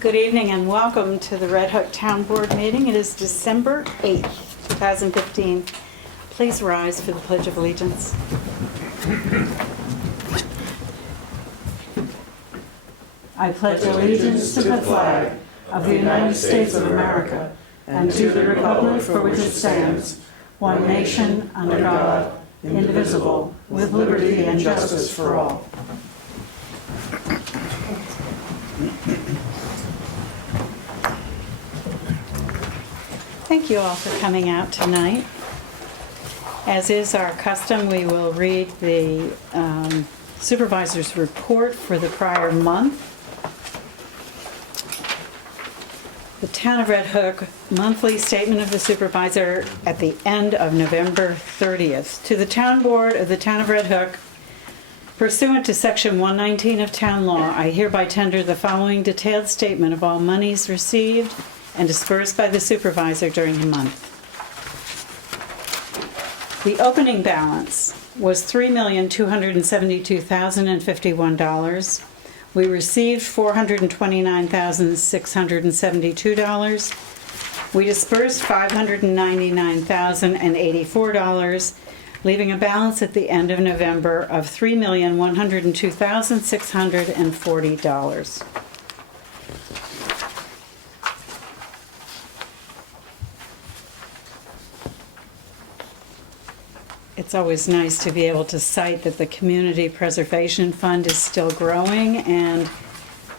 Good evening and welcome to the Red Hook Town Board meeting. It is December 8th, 2015. Please rise for the Pledge of Allegiance. I pledge allegiance to the flag of the United States of America and to the republic for which it stands, one nation, under God, indivisible, with liberty and justice for all. Thank you all for coming out tonight. As is our custom, we will read the supervisor's report for the prior month. The Town of Red Hook monthly statement of the supervisor at the end of November 30th. To the Town Board of the Town of Red Hook, pursuant to Section 119 of Town Law, I hereby tender the following detailed statement of all monies received and dispersed by the supervisor during the month. The opening balance was $3,272,051. We received $429,672. We dispersed $599,084, leaving a balance at the end of November of $3,102,640. It's always nice to be able to cite that the Community Preservation Fund is still growing, and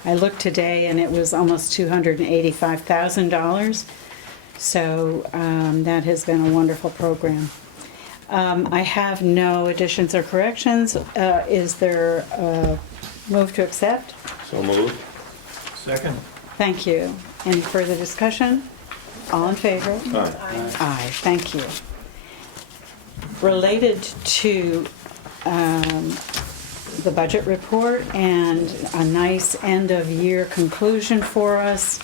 I looked today and it was almost $285,000. So that has been a wonderful program. I have no additions or corrections. Is there a move to accept? So moved. Second. Thank you. Any further discussion? All in favor? Aye. Aye, thank you. Related to the budget report and a nice end-of-year conclusion for us,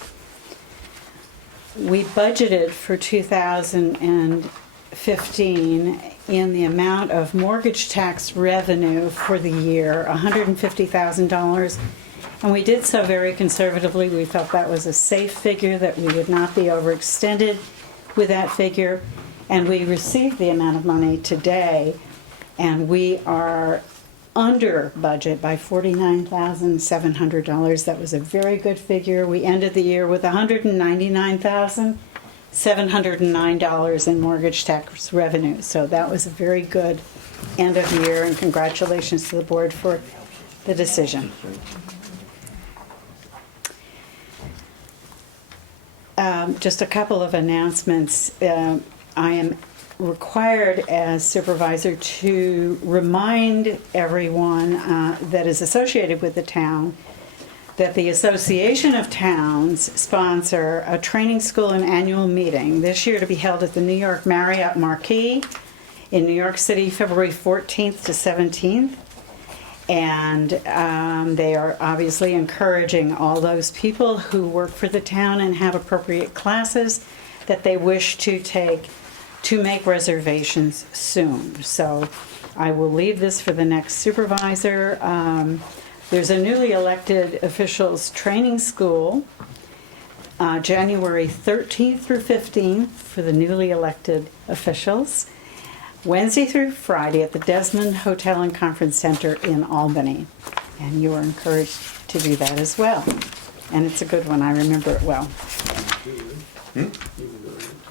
we budgeted for 2015 in the amount of mortgage tax revenue for the year, $150,000, and we did so very conservatively. We felt that was a safe figure, that we would not be overextended with that figure. And we received the amount of money today, and we are under budget by $49,700. That was a very good figure. We ended the year with $199,709 in mortgage tax revenue. So that was a very good end of year, and congratulations to the board for the decision. Just a couple of announcements. I am required as supervisor to remind everyone that is associated with the town that the Association of Towns sponsor a training school and annual meeting this year to be held at the New York Marriott Marquis in New York City, February 14th to 17th. And they are obviously encouraging all those people who work for the town and have appropriate classes that they wish to take to make reservations soon. So I will leave this for the next supervisor. There's a newly elected officials training school, January 13th through 15th for the newly elected officials, Wednesday through Friday at the Desmond Hotel and Conference Center in Albany. And you are encouraged to do that as well. And it's a good one, I remember it well.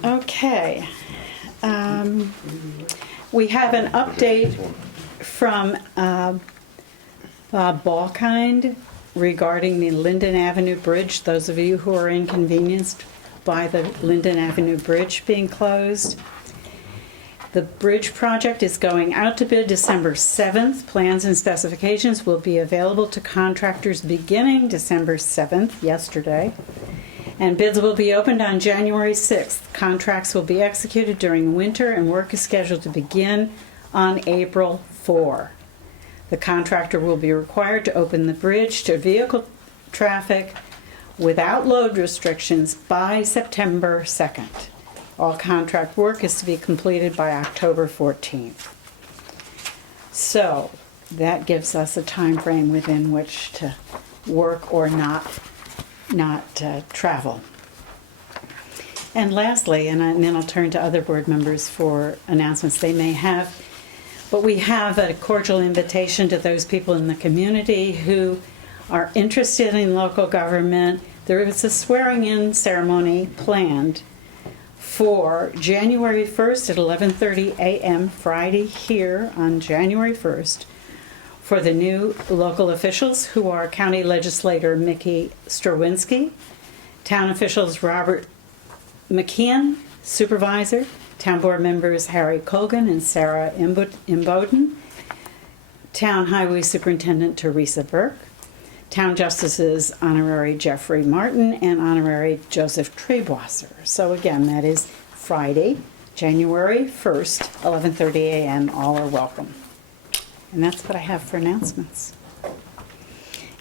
Okay. We have an update from Bob Balkind regarding the Linden Avenue Bridge. Those of you who are inconvenienced by the Linden Avenue Bridge being closed. The bridge project is going out to bid December 7th. Plans and specifications will be available to contractors beginning December 7th, yesterday. And bids will be opened on January 6th. Contracts will be executed during winter, and work is scheduled to begin on April 4. The contractor will be required to open the bridge to vehicle traffic without load restrictions by September 2nd. All contract work is to be completed by October 14th. So that gives us a time frame within which to work or not not travel. And lastly, and then I'll turn to other board members for announcements they may have, but we have a cordial invitation to those people in the community who are interested in local government. There is a swearing-in ceremony planned for January 1st at 11:30 a.m. Friday here on January 1st for the new local officials who are County Legislator Mickey Strowinski, Town officials Robert McKeon, Supervisor, Town Board members Harry Colgan and Sarah Imboden, Town Highway Superintendent Teresa Burke, Town Justices Honorary Jeffrey Martin and Honorary Joseph Trebwasser. So again, that is Friday, January 1st, 11:30 a.m. All are welcome. And that's what I have for announcements.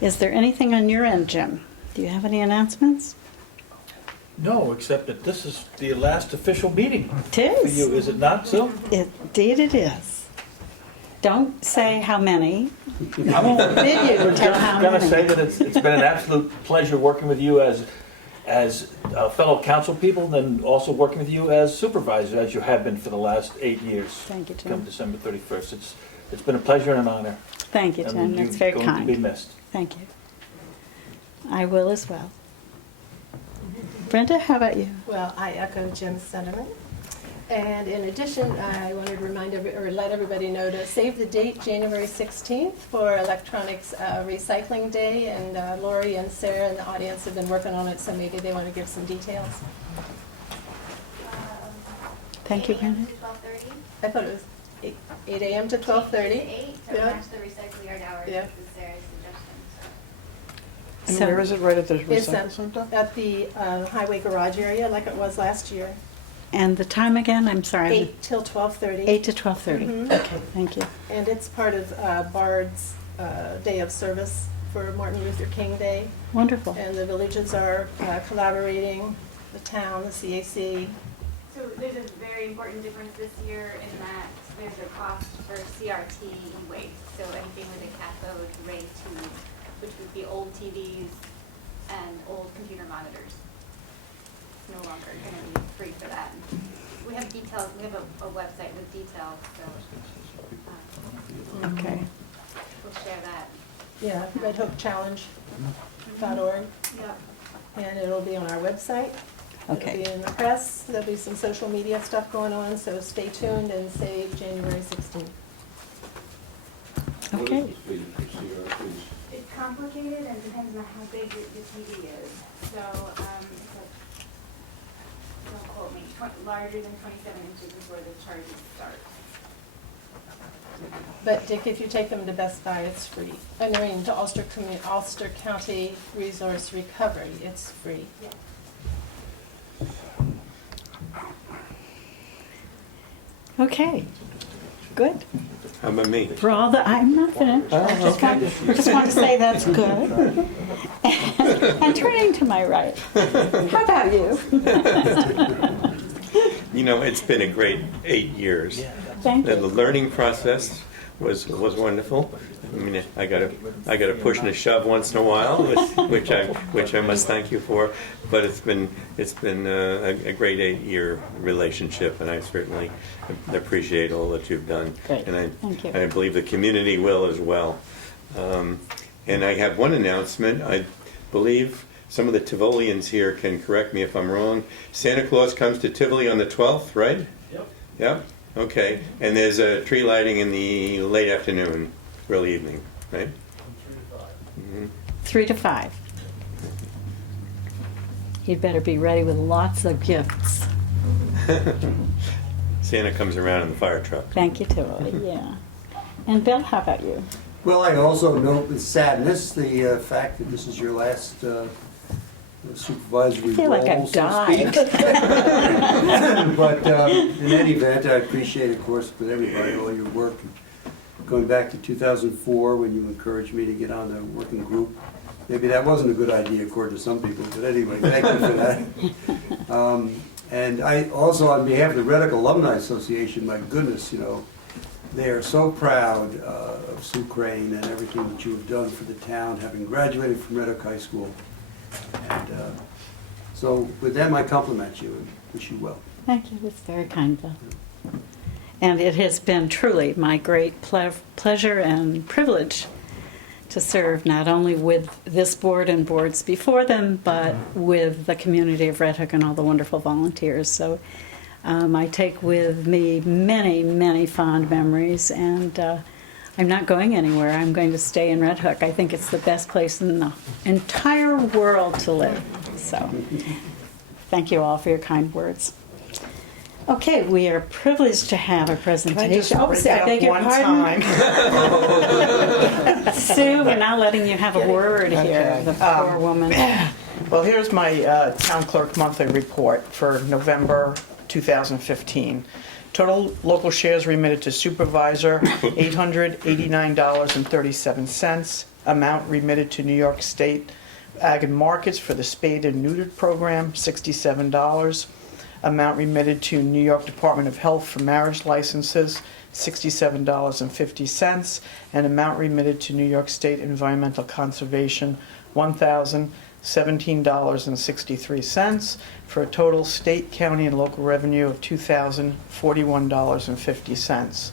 Is there anything on your end, Jim? Do you have any announcements? No, except that this is the last official meeting It for is. you, is it not, Sue? Indeed it is. Don't say how many. I won't. Did you tell how I'm going to many? say that it's been an absolute pleasure working with you as fellow council people, and also working with you as supervisor, as you have been for the last 8 years. Thank you, Jim. Come December 31st. It's been a pleasure and an honor. Thank you, Jim. And That's very you're going to be kind. missed. Thank you. I will as well. Brenda, how about you? Well, I echo Jim's sentiment. And in addition, I wanted to remind or let everybody know to save the date, January 16th, for Electronics Recycling Day. And Lori and Sarah in the audience have been working on it, so maybe they want to give some details. Thank you, Brenda. 12:30. I thought it was 8 a.m. to 12:30. 8 to Yeah. match the recycle yard hours. Yeah. This is Sarah's suggestion. And So- where is it, right at the It's recycle center? at the highway garage area, like it was last year. And the time again? I'm sorry. 8 till 12:30. 8 to 12:30. Mhm. Okay, thank you. And it's part of Bard's Day of Service for Martin Luther King Day. Wonderful. And the villages are collaborating, the town, the CAC. So there's a very important difference this year in that there's a cost for CRT waste. So anything with a cathode ray tube, which would be old TVs and old computer monitors. It's no longer going to be free for that. We have details, we have a website with details, so Okay. we'll share that. Yeah, redhookchallenge.org. Yeah. And it'll be on our website. Okay. It'll be in the press. There'll be some social media stuff going on, so stay tuned and save January 16th. Okay. It's complicated and depends on how big the TV is. So, don't quote me, larger than 27 inches is where the charges start. But Dick, if you take them to Best Buy, it's free. I mean, to Ulster County Resource Recovery, it's free. Yeah. Okay. Good. How about me? For all the, I'm not finished. I just want to say that's good. And turning to my right. How about you? You know, it's been a great 8 years. Thank The you. learning process was wonderful. I mean, I got a push and a shove once in a while, which I must thank you for. But it's been a great 8-year relationship, and I certainly appreciate all that you've done. Great. And Thank you. I believe the community will as well. And I have one announcement. I believe some of the Tivolians here can correct me if I'm wrong. Santa Claus comes to Tivoli on the 12th, right? Yep. Yep. Okay. And there's a tree lighting in the late afternoon, early evening, right? 3 to 5. You'd better be ready with lots of gifts. Santa comes around in the fire truck. Thank you, Tilly. Yeah. And Bill, how about you? Well, I also note with sadness the fact that this is your last supervisory role, I feel like I've so to died. speak. But in any event, I appreciate, of course, with everybody, all your work. Going back to 2004, when you encouraged me to get on the working group. Maybe that wasn't a good idea, according to some people, but anyway, thank you for that. And I also, on behalf of the Red Hook Alumni Association, my goodness, you know, they are so proud of Sue Crane and everything that you have done for the town, having graduated from Red Hook High School. And So with that, I compliment you and wish you well. Thank you, it's very kind, Bill. And it has been truly my great pleasure and privilege to serve not only with this board and boards before them, but with the community of Red Hook and all the wonderful volunteers. So I take with me many, many fond memories, and I'm not going anywhere. I'm going to stay in Red Hook. I think it's the best place in the entire world to live. So thank you all for your kind words. Okay, we are privileged to have a presentation. Can I just bring I that beg up your one pardon? time? Sue, we're not letting you have a word here, Okay. the poor woman. Well, here's my town clerk monthly report for November 2015. Total local shares remitted to supervisor, $889.37. Amount remitted to New York State Ag and Markets for the spayed and neutered program, $67. Amount remitted to New York Department of Health for marriage licenses, $67.50. And amount remitted to New York State Environmental Conservation, $1,017.63, for a total state, county, and local revenue of $2,041.50.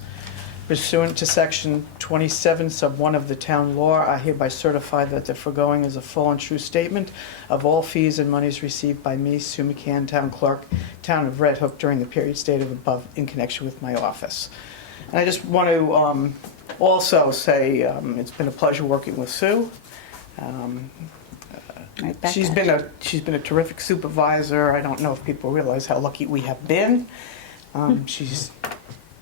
Pursuant to Section 27, Sub 1 of the town law, I hereby certify that the foregoing is a full and true statement of all fees and monies received by me, Sue McCann, Town Clerk, Town of Red Hook, during the period stated above in connection with my office. And I just want to also say it's been a pleasure working with Sue. Right back She's at been you. she's been a terrific supervisor. I don't know if people realize how lucky we have been. She's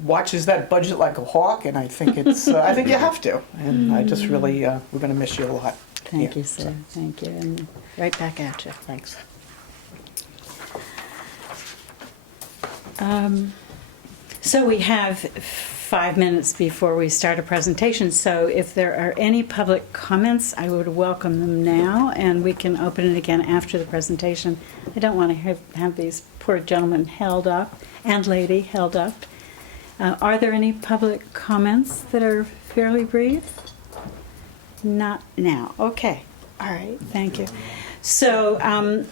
watches that budget like a hawk, and I think it's I think you have to. And I just really we're going to miss you a lot. Thank Yeah, you, Sue. Thank you. And right back at you. Thanks. So we have 5 minutes before we start a presentation. So if there are any public comments, I would welcome them now, and we can open it again after the presentation. I don't want to have these poor gentlemen held up and lady held up. Are there any public comments that are fairly brief? Not now. Okay. All right. Thank you. So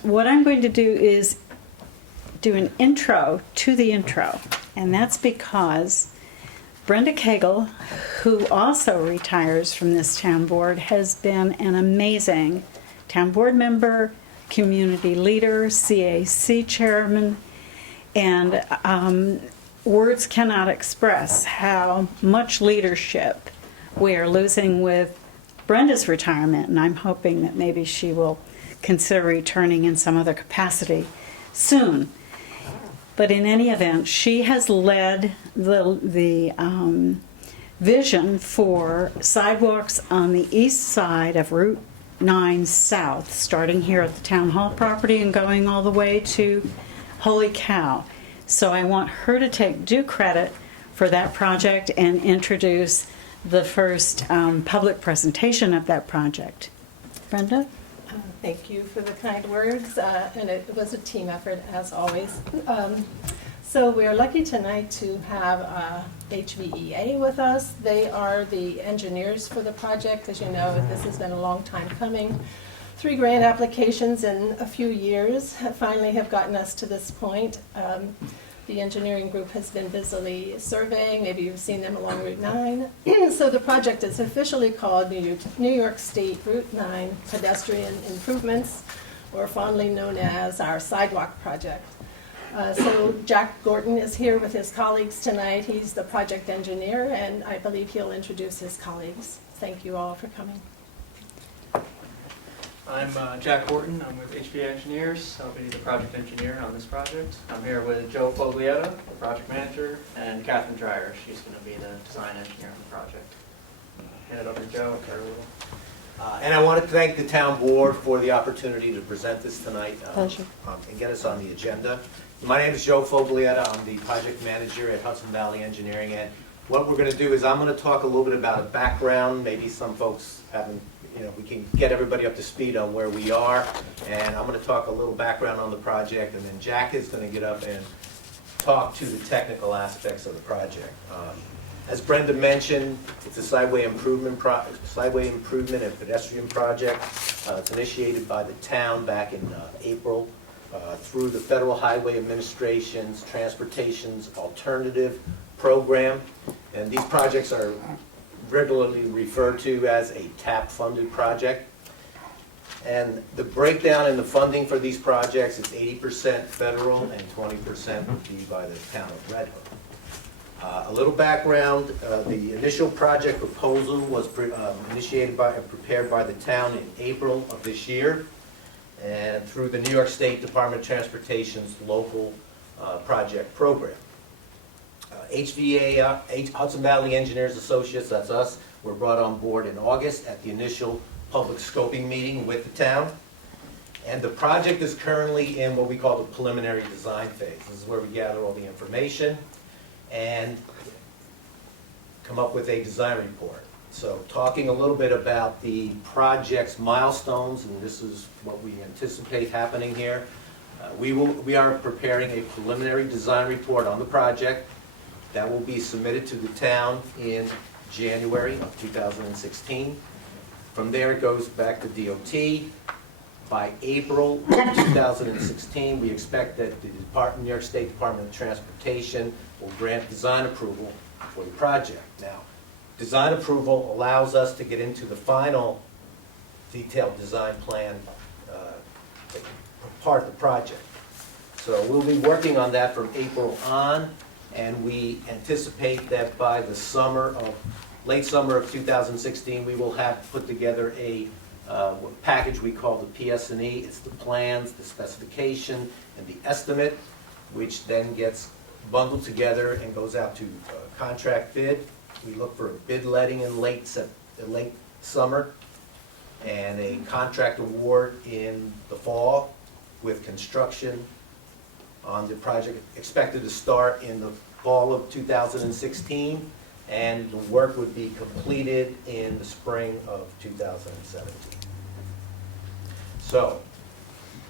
what I'm going to do is do an intro to the intro, and that's because Brenda Cagle, who also retires from this town board, has been an amazing town board member, community leader, CAC chairman, and words cannot express how much leadership we are losing with Brenda's retirement, and I'm hoping that maybe she will consider returning in some other capacity soon. But in any event, she has led the vision for sidewalks on the east side of Route 9 South, starting here at the Town Hall property and going all the way to Holy Cow. So I want her to take due credit for that project and introduce the first public presentation of that project. Brenda? Thank you for the kind words, and it was a team effort, as always. So we're lucky tonight to have HVEA with us. They are the engineers for the project. As you know, this has been a long time coming. 3 grant applications in a few years finally have gotten us to this point. The engineering group has been busily surveying. Maybe you've seen them along Route 9. So the project is officially called New York State Route 9 Pedestrian Improvements, or fondly known as our Sidewalk Project. So Jack Gordon is here with his colleagues tonight. He's the project engineer, and I believe he'll introduce his colleagues. Thank you all for coming. I'm Jack Horton. I'm with HVA Engineers. I'll be the project engineer on this project. I'm here with Joe Foglietta, the project manager, and Catherine Dreyer. She's going to be the design engineer on the project. Hand it over to Joe for a little. And I want to thank the town board for the opportunity to present this tonight Pleasure. And get us on the agenda. My name is Joe Foglietta. I'm the project manager at Hudson Valley Engineering. And what we're going to do is I'm going to talk a little bit about a background. Maybe some folks haven't, we can get everybody up to speed on where we are. And I'm going to talk a little background on the project. And then Jack is going to get up and talk to the technical aspects of the project. As Brenda mentioned, it's a sideway improvement and pedestrian project. It's initiated by the town back in April through the Federal Highway Administration's Transportation's Alternative Program. And these projects are regularly referred to as a TAP-funded project. And the breakdown in the funding for these projects is 80% federal and 20% would be by the town of Red Hook. A little background, the initial project proposal was prepared by the town in April of this year, and through the New York State Department of Transportation's local project program. Hudson Valley Engineers Associates, that's us, were brought on board in August at the initial public scoping meeting with the town. And the project is currently in what we call the preliminary design phase. This is where we gather all the information and come up with a design report. So talking a little bit about the project's milestones, and this is what we anticipate happening here. We are preparing a preliminary design report on the project that will be submitted to the town in January of 2016. From there, it goes back to DOT. By April 2016, we expect that the New York State Department of Transportation will grant design approval for the project. Now, design approval allows us to get into the final detailed design plan part of the project. So we'll be working on that from April on, and we anticipate that by the late summer of 2016, we will have put together a package we call the PS&E. It's the plans, the specification, and the estimate, which then gets bundled together and goes out to contract bid. We look for a bid letting in late summer and a contract award in the fall, with construction on the project expected to start in the fall of 2016, and the work would be completed in the spring of 2017. So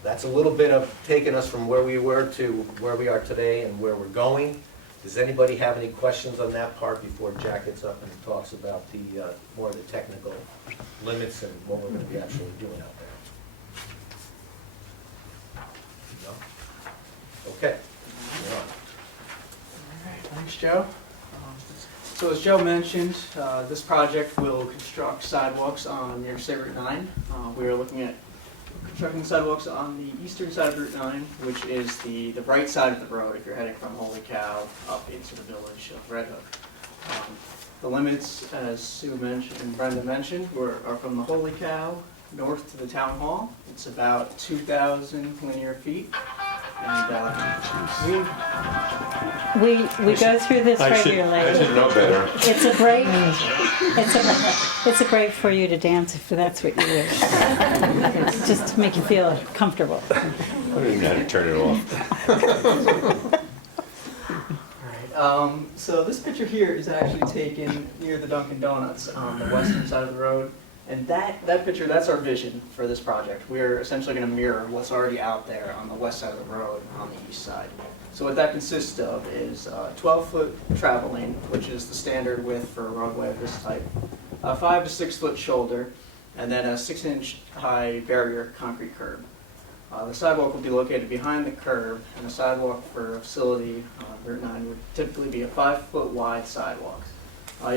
that's a little bit of taking us from where we were to where we are today and where we're going. Does anybody have any questions on that part before Jack gets up and talks about the more of the technical limits and what we're going to be actually doing out there? No? Okay. Go on. Thanks, Joe. So as Joe mentioned, this project will construct sidewalks on New York State Route 9. We are looking at constructing sidewalks on the eastern side of Route 9, which is the right side of the road if you're heading from Holy Cow up into the village of Red Hook. The limits, as Sue mentioned and Brenda mentioned, are from the Holy Cow north to the town hall. It's about 2,000 linear feet. And We go through this I should regularly. know better. It's a break for you to dance if that's what you wish. It's just to make you feel comfortable. I don't even know how to turn it off. So this picture here is actually taken near the Dunkin' Donuts on the western side of the road. And that picture, that's our vision for this project. We're essentially going to mirror what's already out there on the west side of the road on the east side. So what that consists of is 12-foot travel lane, which is the standard width for a roadway of this type, a 5 to 6 foot shoulder, and then a 6-inch high barrier concrete curb. The sidewalk will be located behind the curb, and the sidewalk for a facility Route 9 would typically be a 5-foot wide sidewalk.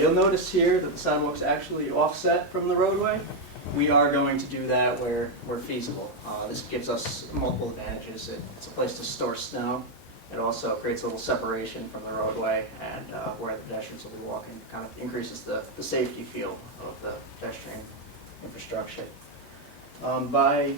You'll notice here that the sidewalk's actually offset from the roadway. We are going to do that where feasible. This gives us multiple advantages. It's a place to store snow. It also creates a little separation from the roadway and where the pedestrians will be walking. Kind of increases the safety feel of the pedestrian infrastructure. By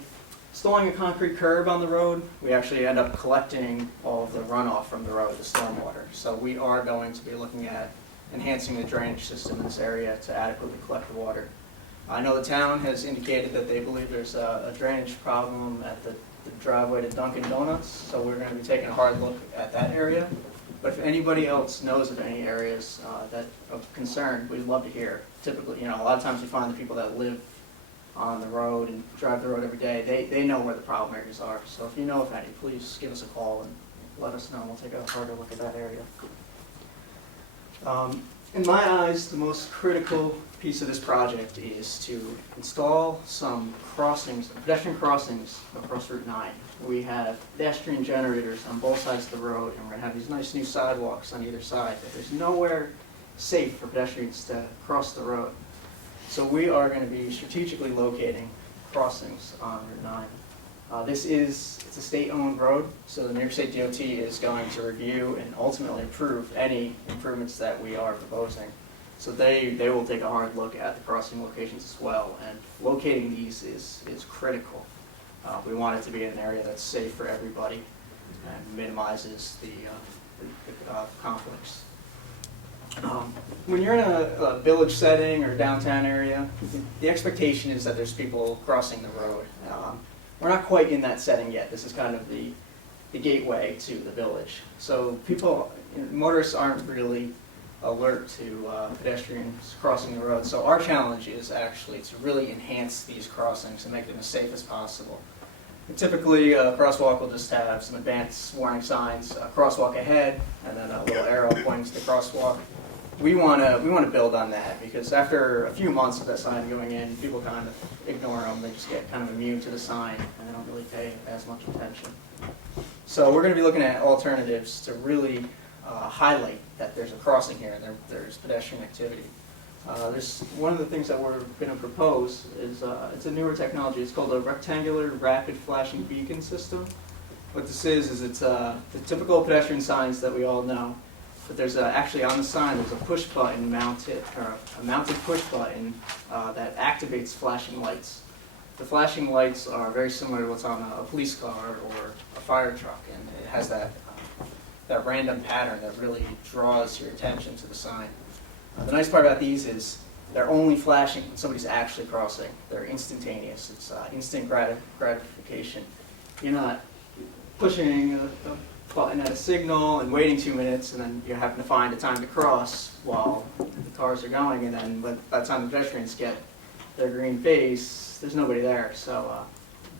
installing a concrete curb on the road, we actually end up collecting all of the runoff from the road, the stormwater. So we are going to be looking at enhancing the drainage system in this area to adequately collect the water. I know the town has indicated that they believe there's a drainage problem at the driveway to Dunkin' Donuts, so we're going to be taking a hard look at that area. But if anybody else knows of any areas that of concern, we'd love to hear. Typically, a lot of times we find the people that live on the road and drive the road every day, they know where the problem areas are. So if you know of any, please give us a call and let us know. We'll take a harder look at that area. In my eyes, the most critical piece of this project is to install some crossings, pedestrian crossings across Route 9. We have pedestrian generators on both sides of the road, and we're going to have these nice new sidewalks on either side, but there's nowhere safe for pedestrians to cross the road. So we are going to be strategically locating crossings on Route 9. It's a state-owned road, so the New York State DOT is going to review and ultimately approve any improvements that we are proposing. So they will take a hard look at the crossing locations as well, and locating these is critical. We want it to be in an area that's safe for everybody and minimizes the conflicts. When you're in a village setting or downtown area, the expectation is that there's people crossing the road. We're not quite in that setting yet. This is kind of the gateway to the village. So motorists aren't really alert to pedestrians crossing the road. So our challenge is actually to really enhance these crossings and make them as safe as possible. And typically, a crosswalk will just have some advanced warning signs, a crosswalk ahead, and then a little arrow pointing to the crosswalk. We want to build on that, because after a few months of that sign going in, people kind of ignore them. They just get kind of immune to the sign, and they don't really pay as much attention. So we're going to be looking at alternatives to really highlight that there's a crossing here and there's pedestrian activity. There's one of the things that we're going to propose is it's a newer technology. It's called a rectangular rapid flashing beacon system. What this is it's the typical pedestrian signs that we all know. But there's actually on the sign, there's a push button mounted, or a mounted push button that activates flashing lights. The flashing lights are very similar to what's on a police car or a fire truck, and it has that random pattern that really draws your attention to the sign. The nice part about these is they're only flashing when somebody's actually crossing. They're instantaneous. It's instant gratification. You're not pushing a button at a signal and waiting 2 minutes, and then you happen to find a time to cross while the cars are going, and then by the time the pedestrians get their green phase, there's nobody there. So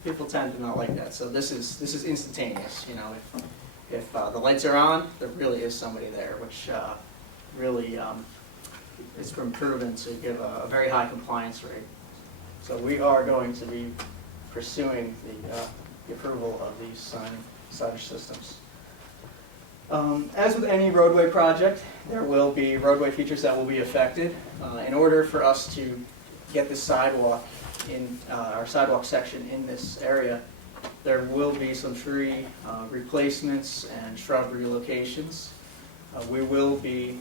people tend to not like that. So this is instantaneous. You know, if the lights are on, there really is somebody there, which really it's been proven to give a very high compliance rate. So we are going to be pursuing the approval of these signage systems. As with any roadway project, there will be roadway features that will be affected. In order for us to get this sidewalk in our sidewalk section in this area, there will be some tree replacements and shrub relocations. We will be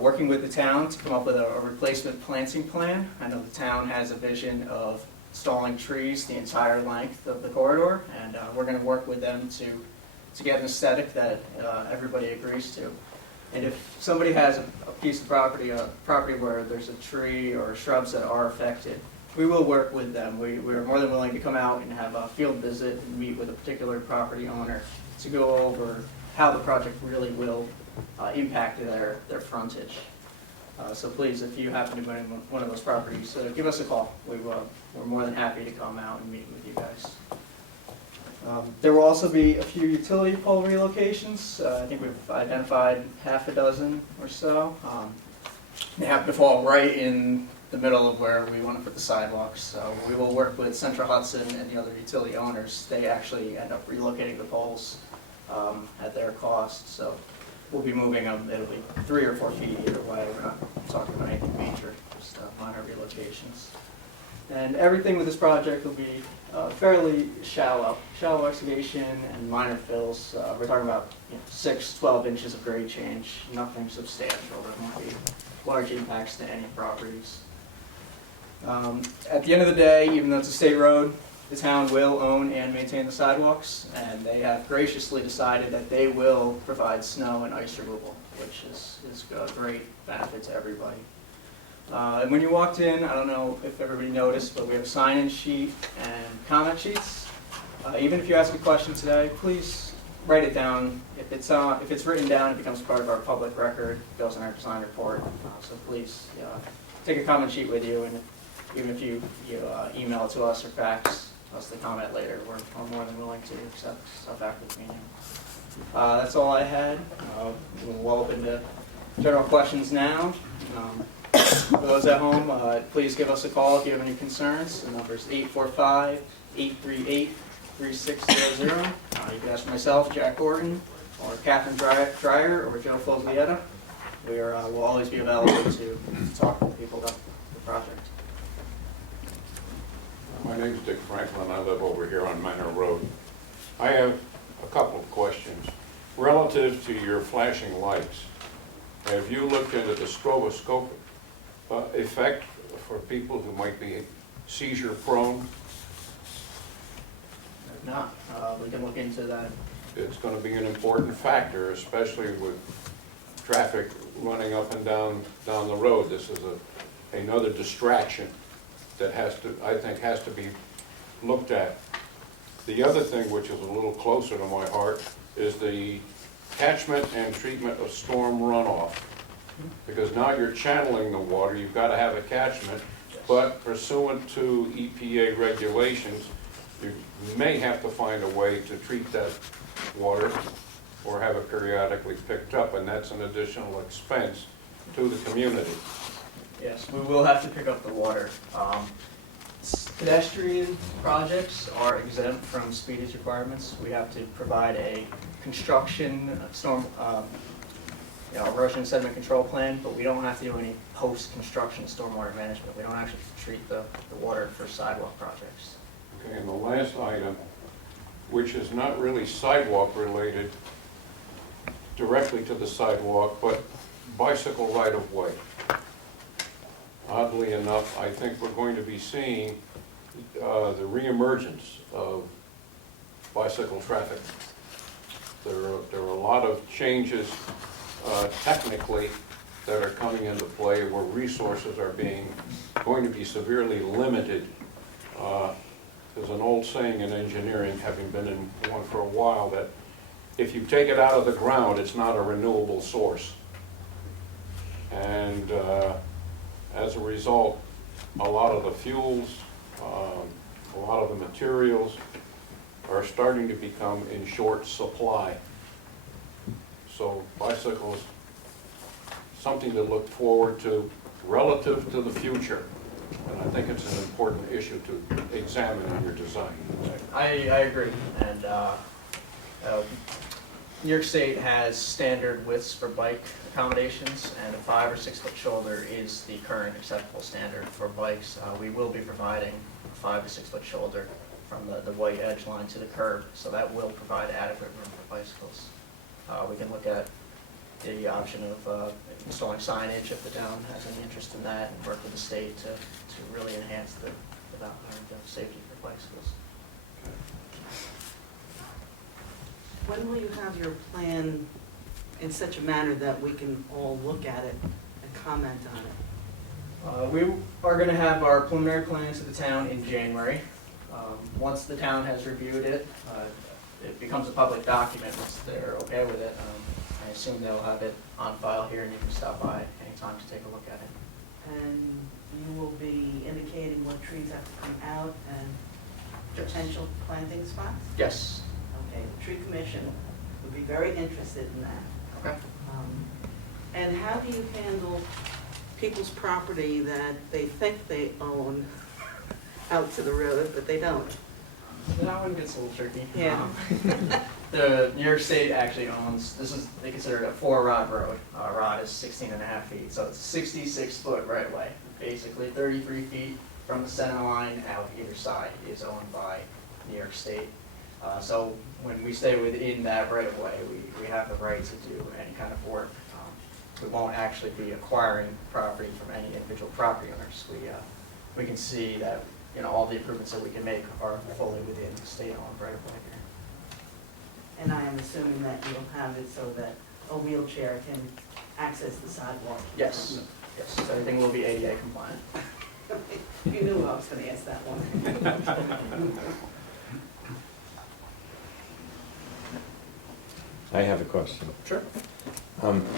working with the town to come up with a replacement planting plan. I know the town has a vision of installing trees the entire length of the corridor, and we're going to work with them to get an aesthetic that everybody agrees to. And if somebody has a piece of property where there's a tree or shrubs that are affected, we will work with them. We're more than willing to come out and have a field visit and meet with a particular property owner to go over how the project really will impact their frontage. So please, if you happen to be in one of those properties, give us a call. We're more than happy to come out and meet with you guys. There will also be a few utility pole relocations. I think we've identified half a dozen or so. They happen to fall right in the middle of where we want to put the sidewalks. So we will work with Central Hudson and the other utility owners. They actually end up relocating the poles at their cost. So we'll be moving them. It'll be 3 or 4 feet either way. We're not talking about anything major, just minor relocations. And everything with this project will be fairly shallow excavation and minor fills. We're talking about 6-12 inches of grade change, nothing substantial. There won't be large impacts to any properties. At the end of the day, even though it's a state road, the town will own and maintain the sidewalks, and they have graciously decided that they will provide snow and ice removal, which is a great benefit to everybody. And when you walked in, I don't know if everybody noticed, but we have a sign-in sheet and comment sheets. Even if you ask a question today, please write it down. If it's written down, it becomes part of our public record. It goes in our design report. So please take a comment sheet with you, and even if you email it to us or fax us the comment later, we're more than willing to accept stuff after the meeting. That's all I had. We're well open to general questions now. For those at home, please give us a call if you have any concerns. The number is 845-838-3600. You can ask myself, Jack Gordon, or Catherine Dreyer, or Joe Foglietta. We'll always be available to talk to people about the project. My name's Dick Franklin. I live over here on Manor Road. I have a couple of questions. Relative to your flashing lights, have you looked into the stroboscopic effect for people who might be seizure prone? If not, we can look into that. It's going to be an important factor, especially with traffic running up and down the road. This is another distraction that I think has to be looked at. The other thing, which is a little closer to my heart, is the catchment and treatment of storm runoff. Because now you're channeling the water, you've got to have a catchment, but pursuant to EPA regulations, you may have to find a way to treat that water or have it periodically picked up, and that's an additional expense to the community. Yes, we will have to pick up the water. Pedestrian projects are exempt from speedage requirements. We have to provide a construction storm, erosion and sediment control plan, but we don't have to do any post-construction stormwater management. We don't actually treat the water for sidewalk projects. Okay, and the last item, which is not really sidewalk related directly to the sidewalk, but bicycle right-of-way. Oddly enough, I think we're going to be seeing the reemergence of bicycle traffic. There are a lot of changes technically that are coming into play where resources are going to be severely limited. There's an old saying in engineering, having been in one for a while, that if you take it out of the ground, it's not a renewable source. And as a result, a lot of the fuels, a lot of the materials are starting to become in short supply. So bicycles, something to look forward to relative to the future. And I think it's an important issue to examine in your design. I agree. And New York State has standard widths for bike accommodations, and a 5 or 6 foot shoulder is the current acceptable standard for bikes. We will be providing a 5 to 6 foot shoulder from the white edge line to the curb, so that will provide adequate room for bicycles. We can look at the option of installing signage if the town has any interest in that, and work with the state to really enhance the safety for bicycles. When will you have your plan in such a manner that we can all look at it and comment on it? We are going to have our preliminary plans of the town in January. Once the town has reviewed it, it becomes a public document once they're okay with it. I assume they'll have it on file here and you can stop by anytime to take a look at it. And you will be indicating what trees have to come out and potential planting spots? Yes. Okay, the tree commission would be very interested in that. Okay. And how do you handle people's property that they think they own out to the road, but they don't? That one gets a little tricky. Yeah. The New York State actually owns, they consider it a 4-rod road. Rod is 16.5 feet, so it's a 66-foot right of way. Basically 33 feet from the center line out either side is owned by New York State. So when we stay within that right of way, we have the right to do any kind of work. We won't actually be acquiring property from any individual property owners. We can see that all the improvements that we can make are fully within the state-owned right of way here. And I am assuming that you'll have it so that a wheelchair can access the sidewalk. Yes. Yes. So everything will be ADA compliant. You knew I was going to ask that one. I have a question. Sure.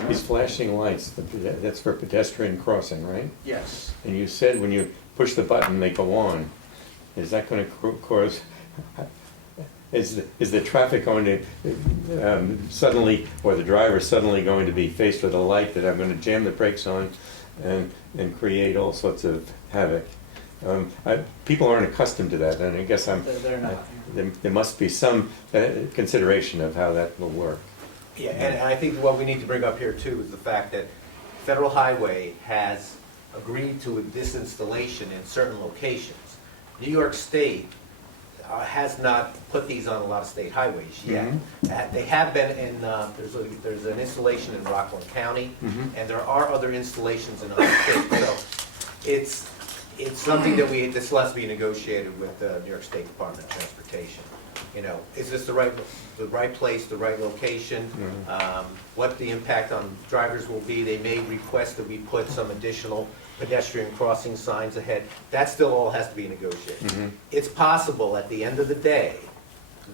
These flashing lights, that's for pedestrian crossing, right? Yes. And you said when you push the button, they go on. Is that going to cause, is the traffic going to suddenly, or the driver suddenly going to be faced with a light that I'm going to jam the brakes on and create all sorts of havoc? People aren't accustomed to that, and I guess They're not. there must be some consideration of how that will work. Yeah, and I think what we need to bring up here too is the fact that Federal Highway has agreed to this installation in certain locations. New York State has not put these on a lot of state highways yet. They have been in, there's an installation in Rockland County, and there are other installations in other states. So it's something that this will have to be negotiated with the New York State Department of Transportation. You know, is this the right place, the right location? What the impact on drivers will be? They may request that we put some additional pedestrian crossing signs ahead. That still all has to be negotiated. It's possible at the end of the day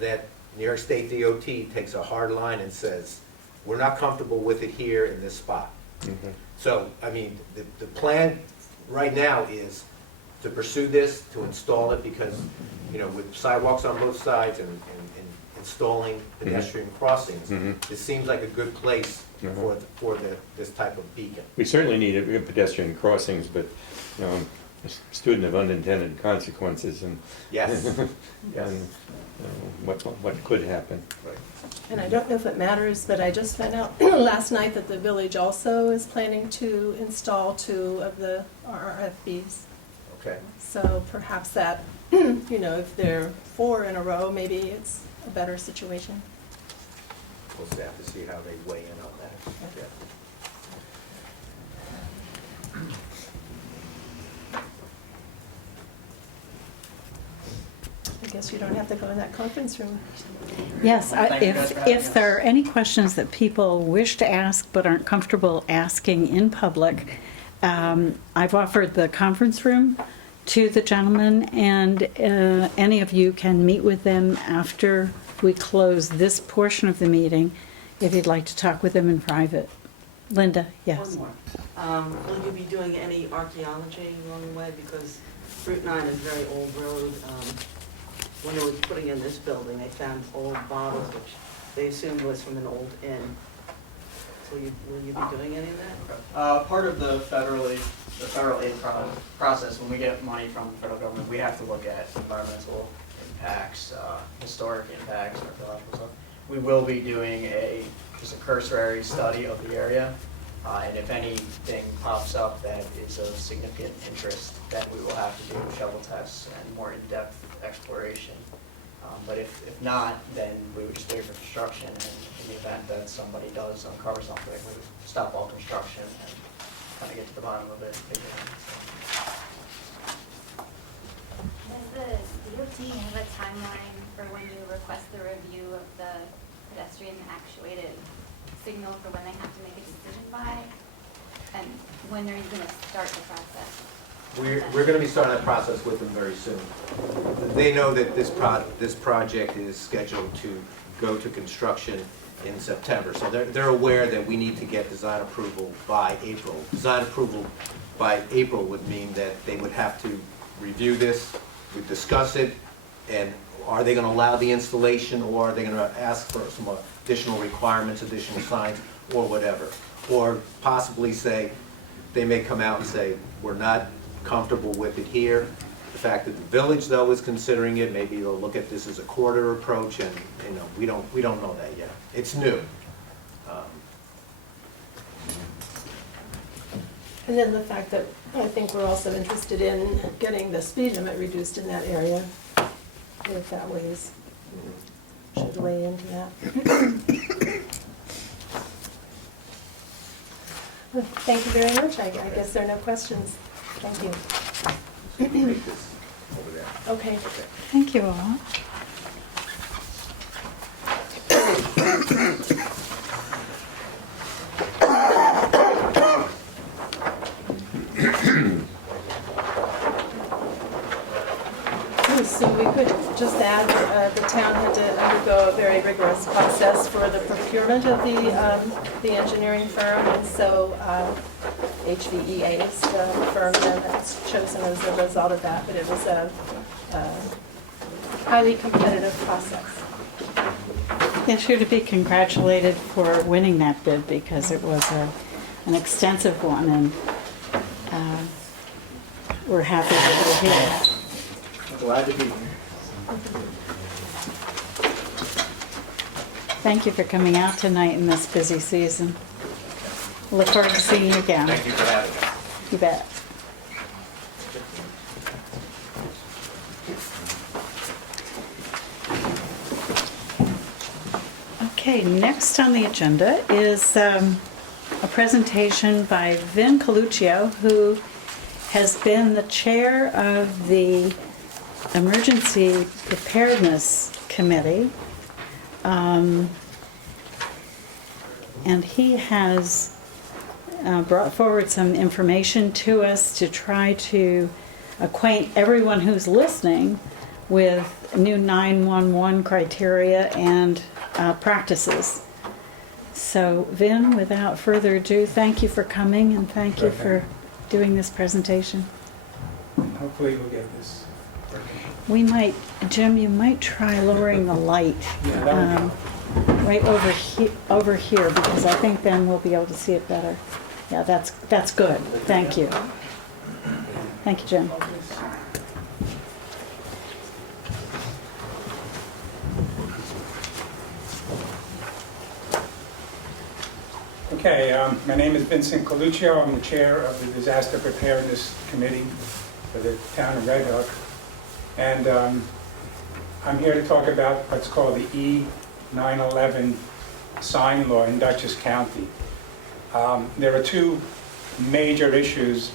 that New York State DOT takes a hard line and says, we're not comfortable with it here in this spot. So, I mean, the plan right now is to pursue this, to install it, because, you know, with sidewalks on both sides and installing pedestrian crossings, it seems like a good place for this type of beacon. We certainly need pedestrian crossings, but a student of unintended consequences and Yes. and what could happen. Right. And I don't know if it matters, but I just found out last night that the village also is planning to install 2 of the RFBs. Okay. So perhaps that, you know, if they're 4 in a row, maybe it's a better situation. We'll have to see how they weigh in on that. Yeah. I guess you don't have to go in that conference room. Yes, Thank you guys for having if there are any questions that people wish to ask but aren't comfortable asking in public, I've offered the conference room to the gentlemen, and any of you can meet with them after we close this portion of the meeting if you'd like to talk with them in private. Linda, yes. One more. Will you be doing any archaeology along the way? Because Route 9 is a very old road. When they were putting in this building, they found old bottles, which they assumed was from an old inn. So will you be doing any of that? Part of the federal aid process, when we get money from the federal government, we have to look at environmental impacts, historic impacts, archaeological stuff. We will be doing just a cursory study of the area, and if anything pops up that is of significant interest, then we will have to do shovel tests and more in-depth exploration. But if not, then we would just wait for construction, and in the event that somebody does uncover something, we would stop all construction and kind of get to the bottom of it. Does the DOT have a timeline for when you request the review of the pedestrian actuated signal for when they have to make a decision by? And when are you going to start the process? We're going to be starting that process with them very soon. They know that this project is scheduled to go to construction in September, so they're aware that we need to get design approval by April. Design approval by April would mean that they would have to review this, we discuss it, and are they going to allow the installation, or are they going to ask for some additional requirements, additional signs, or whatever? Or possibly say, they may come out and say, we're not comfortable with it here. The fact that the village, though, is considering it, maybe they'll look at this as a corridor approach, and, you know, we don't know that yet. It's new. And then the fact that I think we're also interested in getting the speed limit reduced in that area, if that weighs, should weigh into that. Well, thank you very much. I guess there are no questions. Thank you. Take this over there. Okay. Thank you all. So we could just add, the town had to undergo a very rigorous process for the procurement of the engineering firm, and so HVEA is the firm that's chosen as a result of that, but it was a highly competitive process. They're sure to be congratulated for winning that bid because it was an extensive one, and we're happy that you're here. Glad to be here. Thank you for coming out tonight in this busy season. Look forward to seeing you again. Thank you for having us. You bet. Okay, next on the agenda is a presentation by Vin Coluccio, who has been the chair of the Emergency Preparedness Committee. And he has brought forward some information to us to try to acquaint everyone who's listening with new 911 criteria and practices. So, Vin, without further ado, thank you for coming and thank you for doing this presentation. Hopefully we'll get this working. We might, Jim, you might try lowering the light Yeah, that would right over here, because I think then we'll be able to see it better. Yeah, that's good. Thank you. Thank you, Jim. Okay, my name is Vincent Coluccio. I'm the chair of the Disaster Preparedness Committee for the town of Red Hook. And I'm here to talk about what's called the E-911 sign law in Dutchess County. There are two major issues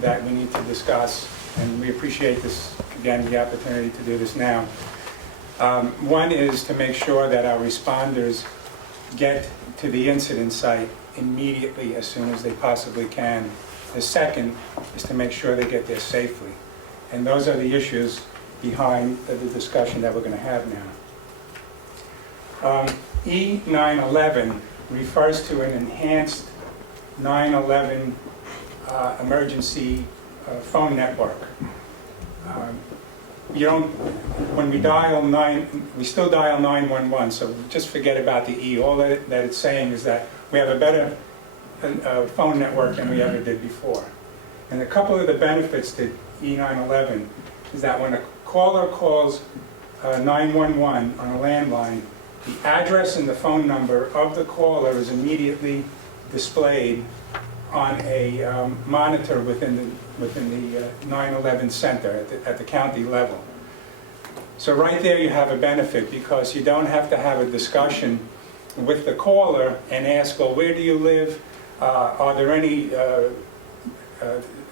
that we need to discuss, and we appreciate this, again, the opportunity to do this now. One is to make sure that our responders get to the incident site immediately as soon as they possibly can. The second is to make sure they get there safely. And those are the issues behind the discussion that we're going to have now. E-911 refers to an enhanced 911 emergency phone network. When we dial we still dial 911, so just forget about the E. All that it's saying is that we have a better phone network than we ever did before. And a couple of the benefits to E911 is that when a caller calls 911 on a landline, the address and the phone number of the caller is immediately displayed on a monitor within the 911 center at the county level. So right there you have a benefit, because you don't have to have a discussion with the caller and ask, well, where do you live? Are there any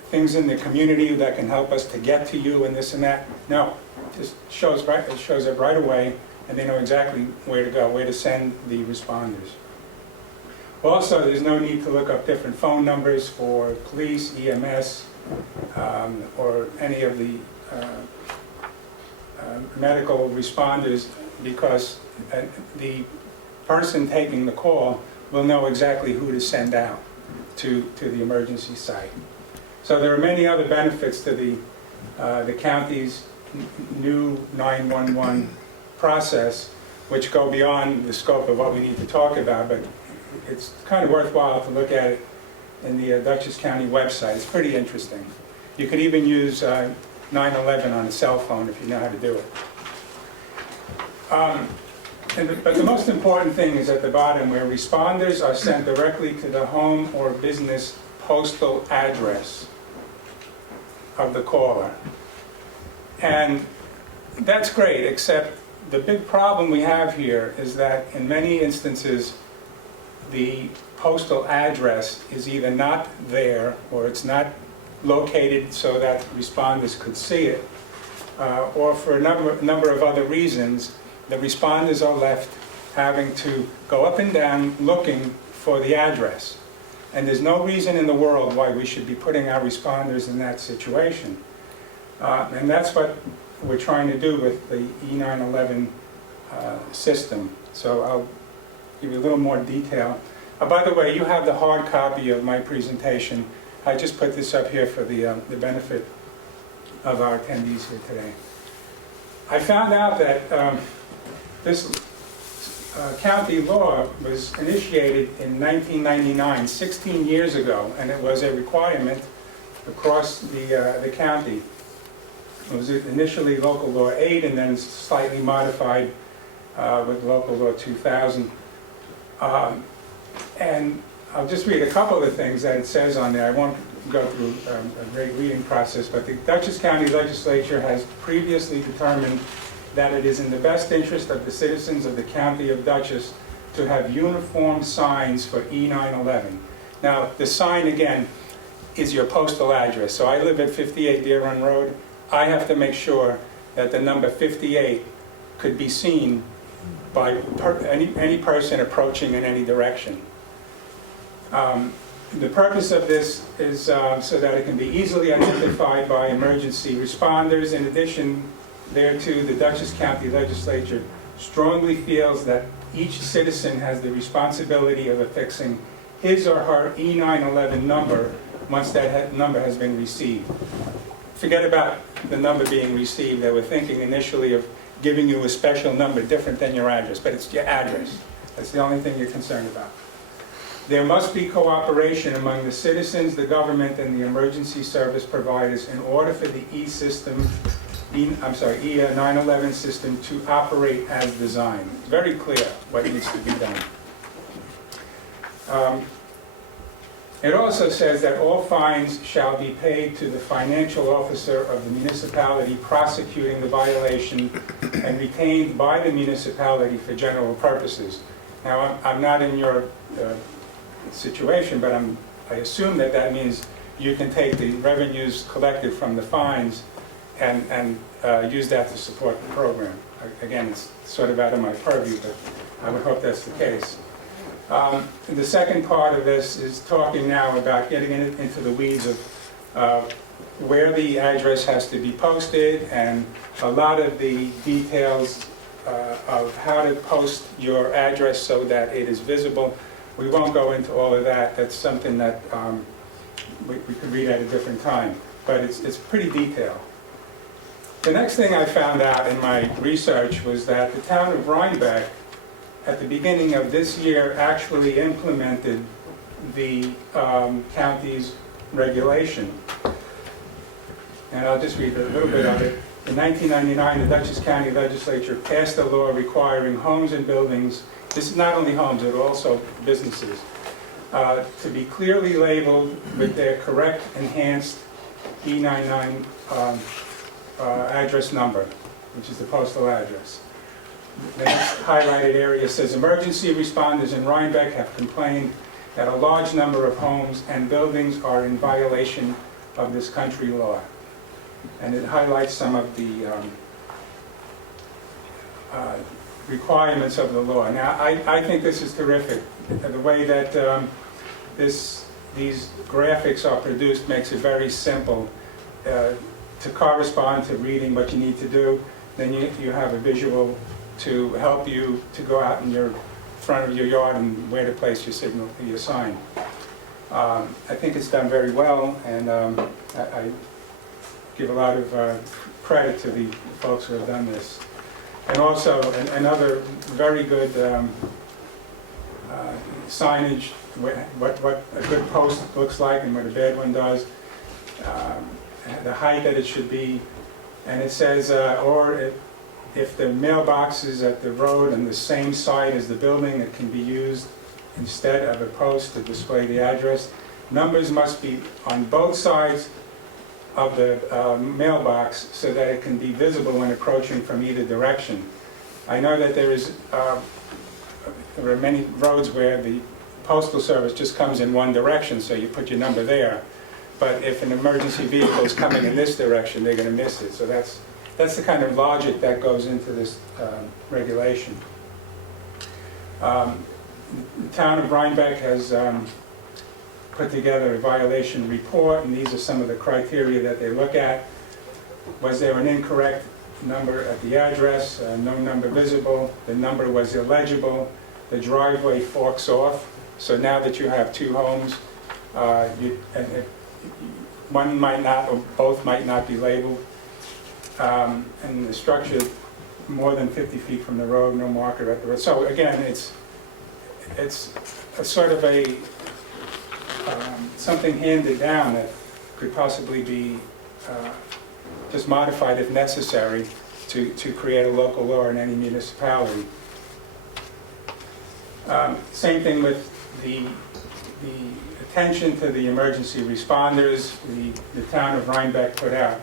things in the community that can help us to get to you and this and that? No, it just shows it right away, and they know exactly where to go, where to send the responders. Also, there's no need to look up different phone numbers for police, EMS, or any of the medical responders, because the person taking the call will know exactly who to send out to the emergency site. So there are many other benefits to the county's new 911 process, which go beyond the scope of what we need to talk about, but it's kind of worthwhile to look at it in the Dutchess County website. It's pretty interesting. You could even use 911 on a cell phone if you know how to do it. But the most important thing is at the bottom, where responders are sent directly to the home or business postal address of the caller. And that's great, except the big problem we have here is that in many instances, the postal address is either not there, or it's not located so that responders could see it, or for a number of other reasons, the responders are left having to go up and down looking for the address. And there's no reason in the world why we should be putting our responders in that situation. And that's what we're trying to do with the E911 system. So I'll give you a little more detail. By the way, you have the hard copy of my presentation. I just put this up here for the benefit of our attendees here today. I found out that this county law was initiated in 1999, 16 years ago, and it was a requirement across the county. It was initially Local Law 8 and then slightly modified with Local Law 2000. And I'll just read a couple of things that it says on there. I won't go through a great reading process, but the Dutchess County Legislature has previously determined that it is in the best interest of the citizens of the County of Dutchess to have uniform signs for E911. Now, the sign, again, is your postal address. So I live at 58 Deer Run Road. I have to make sure that the number 58 could be seen by any person approaching in any direction. The purpose of this is so that it can be easily identified by emergency responders. In addition thereto, the Dutchess County Legislature strongly feels that each citizen has the responsibility of affixing his or her E911 number once that number has been received. Forget about the number being received. They were thinking initially of giving you a special number different than your address, but it's your address. That's the only thing you're concerned about. There must be cooperation among the citizens, the government, and the emergency service providers in order for the E911 system to operate as designed. It's very clear what needs to be done. It also says that all fines shall be paid to the financial officer of the municipality prosecuting the violation and retained by the municipality for general purposes. Now, I'm not in your situation, but I assume that that means you can take the revenues collected from the fines and use that to support the program. Again, it's sort of out of my purview, but I would hope that's the case. The second part of this is talking now about getting into the weeds of where the address has to be posted and a lot of the details of how to post your address so that it is visible. We won't go into all of that. That's something that we could read at a different time, but it's pretty detailed. The next thing I found out in my research was that the town of Rhinebeck, at the beginning of this year, actually implemented the county's regulation. And I'll just read a little bit of it. In 1999, the Dutchess County Legislature passed a law requiring homes and buildings, this is not only homes, but also businesses, to be clearly labeled with their correct enhanced E99 address number, which is the postal address. The next highlighted area says, emergency responders in Rhinebeck have complained that a large number of homes and buildings are in violation of this country law. And it highlights some of the requirements of the law. Now, I think this is terrific. The way that these graphics are produced makes it very simple to correspond to reading what you need to do. Then you have a visual to help you to go out in your front of your yard and where to place your signal, your sign. I think it's done very well, and I give a lot of credit to the folks who have done this. And also another very good signage, what a good post looks like and what a bad one does, the height that it should be, and it says, if the mailbox is at the road on the same side as the building, it can be used instead of a post to display the address. Numbers must be on both sides of the mailbox so that it can be visible when approaching from either direction. I know that there are many roads where the postal service just comes in one direction, so you put your number there. But if an emergency vehicle is coming in this direction, they're going to miss it. So that's the kind of logic that goes into this regulation. The town of Rhinebeck has put together a violation report, and these are some of the criteria that they look at. Was there an incorrect number at the address? No number visible. The number was illegible. The driveway forks off. So now that you have two homes, one might not, or both might not be labeled. And the structure more than 50 feet from the road, no marker at the road. So again, it's a sort of a, something handed down that could possibly be just modified if necessary to create a local law in any municipality. Same thing with the attention to the emergency responders. The town of Rhinebeck put out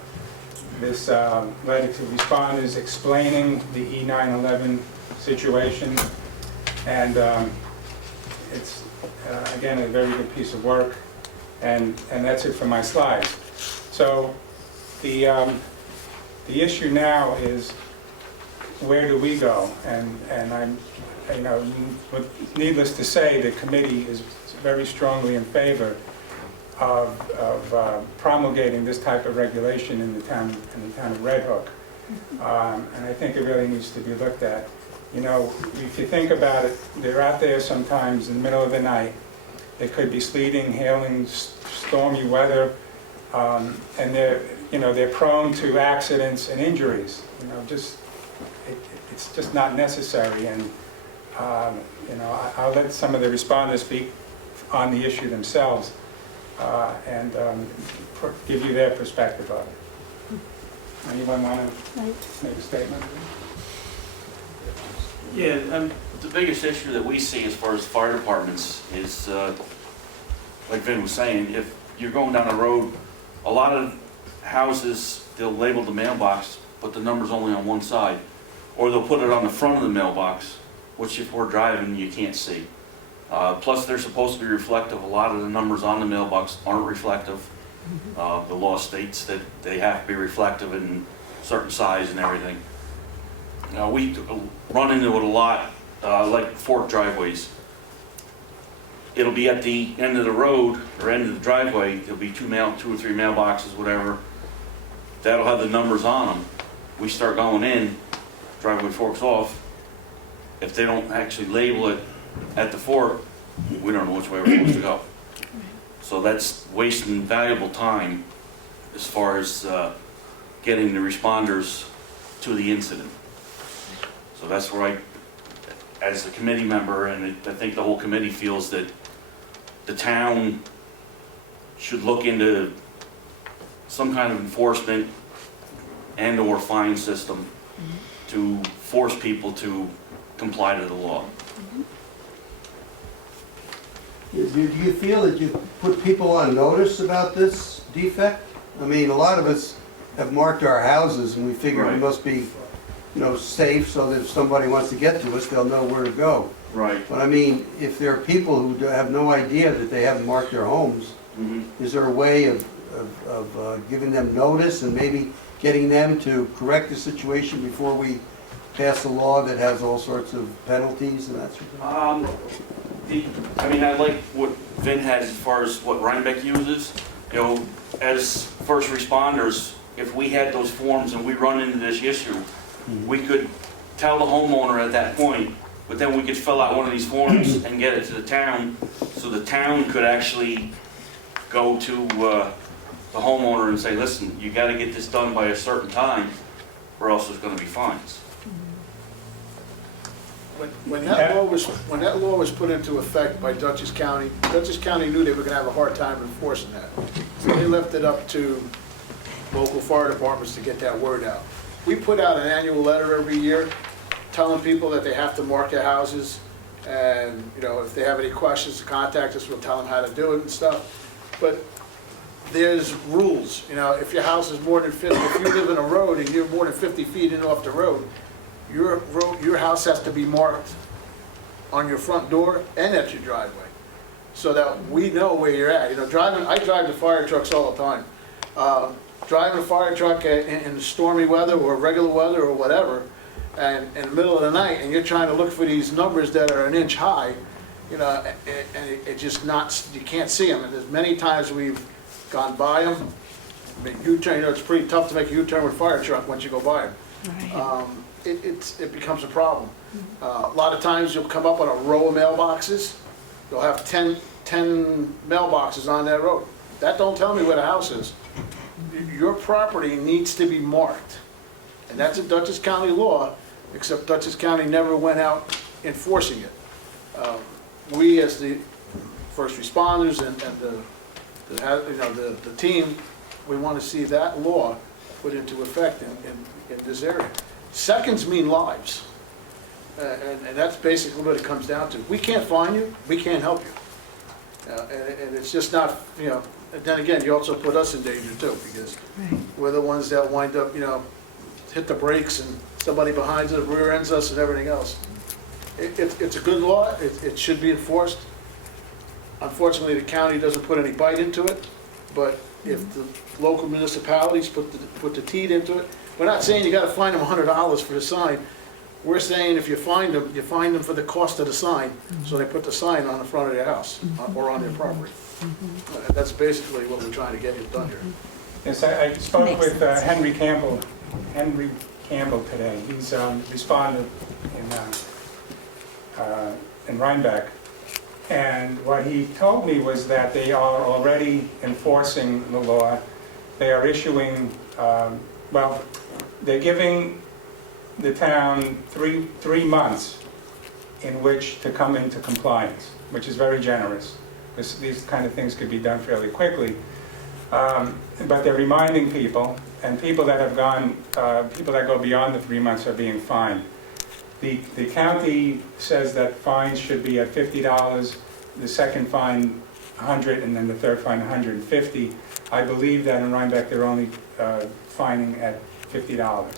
this letter to responders explaining the E911 situation, and it's again a very good piece of work, and that's it for my slides. So the issue now is, where do we go? And I'm, you know, needless to say, the committee is very strongly in favor of promulgating this type of regulation in the town of Red Hook. And I think it really needs to be looked at. You know, if you think about it, they're out there sometimes in the middle of the night. It could be sleeting, hailing, stormy weather, and they're prone to accidents and injuries. You know, it's just not necessary. And you know, I'll let some of the responders speak on the issue themselves and give you their perspective of it. Anyone want to make a statement? Yeah, the biggest issue that we see as far as fire departments is, like Vin was saying, if you're going down the road, a lot of houses, they'll label the mailbox, but the number's only on one side. Or they'll put it on the front of the mailbox, which if we're driving, you can't see. Plus, they're supposed to be reflective. A lot of the numbers on the mailbox aren't reflective. The law states that they have to be reflective in certain size and everything. We run into it a lot, like forked driveways. It'll be at the end of the road or end of the driveway. There'll be two or three mailboxes, whatever. That'll have the numbers on them. We start going in, driveway forks off. If they don't actually label it at the fork, we don't know which way we're supposed to go. So that's wasting valuable time as far as getting the responders to the incident. So that's where as a committee member, and I think the whole committee feels that the town should look into some kind of enforcement and or fine system to force people to comply to the law. Do you feel that you put people on notice about this defect? I mean, a lot of us have marked our houses and we figure we must be, you know, safe so that if somebody wants to get to us, they'll know where to go. Right. But I mean, if there are people who have no idea that they haven't marked their homes, is there a way of giving them notice and maybe getting them to correct the situation before we pass a law that has all sorts of penalties and that sort of thing? I like what Vin has as far as what Rhinebeck uses. You know, as first responders, if we had those forms and we run into this issue, we could tell the homeowner at that point, but then we could fill out one of these forms and get it to the town, so the town could actually go to the homeowner and say, listen, you got to get this done by a certain time, or else there's going to be fines. When that law was put into effect by Dutchess County knew they were going to have a hard time enforcing that. So they left it up to local fire departments to get that word out. We put out an annual letter every year telling people that they have to mark their houses, and you know, if they have any questions to contact us, we'll tell them how to do it and stuff. But there's rules. You know, if your house is more than 50, if you live in a road and you're more than 50 feet in off the road, your house has to be marked on your front door and at your driveway, so that we know where you're at. You know, I drive the fire trucks all the time. Driving a fire truck in stormy weather or regular weather or whatever, and in the middle of the night, and you're trying to look for these numbers that are an inch high, you know, and it just not, you can't see them. And there's many times we've gone by them. I mean, U-turn, you know, it's pretty tough to make a U-turn with a fire truck once you go by them. Right. It becomes a problem. A lot of times you'll come up on a row of mailboxes. You'll have 10 mailboxes on that road. That don't tell me where the house is. Your property needs to be marked. And that's a Dutchess County law, except Dutchess County never went out enforcing it. We, as the first responders and the team, we want to see that law put into effect in this area. Seconds mean lives, and that's basically what it comes down to. We can't find you, we can't help you. And it's just not, and then again, you also put us in danger too, because we're the ones that wind up, hit the brakes and somebody behind us rear ends us and everything else. It's a good law, it should be enforced. Unfortunately, the county doesn't put any bite into it, but if the local municipalities put the teeth into it, we're not saying you gotta fine them $100 for the sign. We're saying if you find them, you fine them for the cost of the sign, so they put the sign on the front of their house or on their property. That's basically what we're trying to get done here. Yes, I spoke with Henry Campbell today. He's responded in Rhinebeck. And what he told me was that they are already enforcing the law. They are issuing, they're giving the town three months in which to come into compliance, which is very generous. These kind of things could be done fairly quickly. But they're reminding people, and people that have gone, people that go beyond the 3 months are being fined. The county says that fines should be at $50, the second fine $100, and then the third fine $150. I believe that in Rhinebeck they're only fining at $50.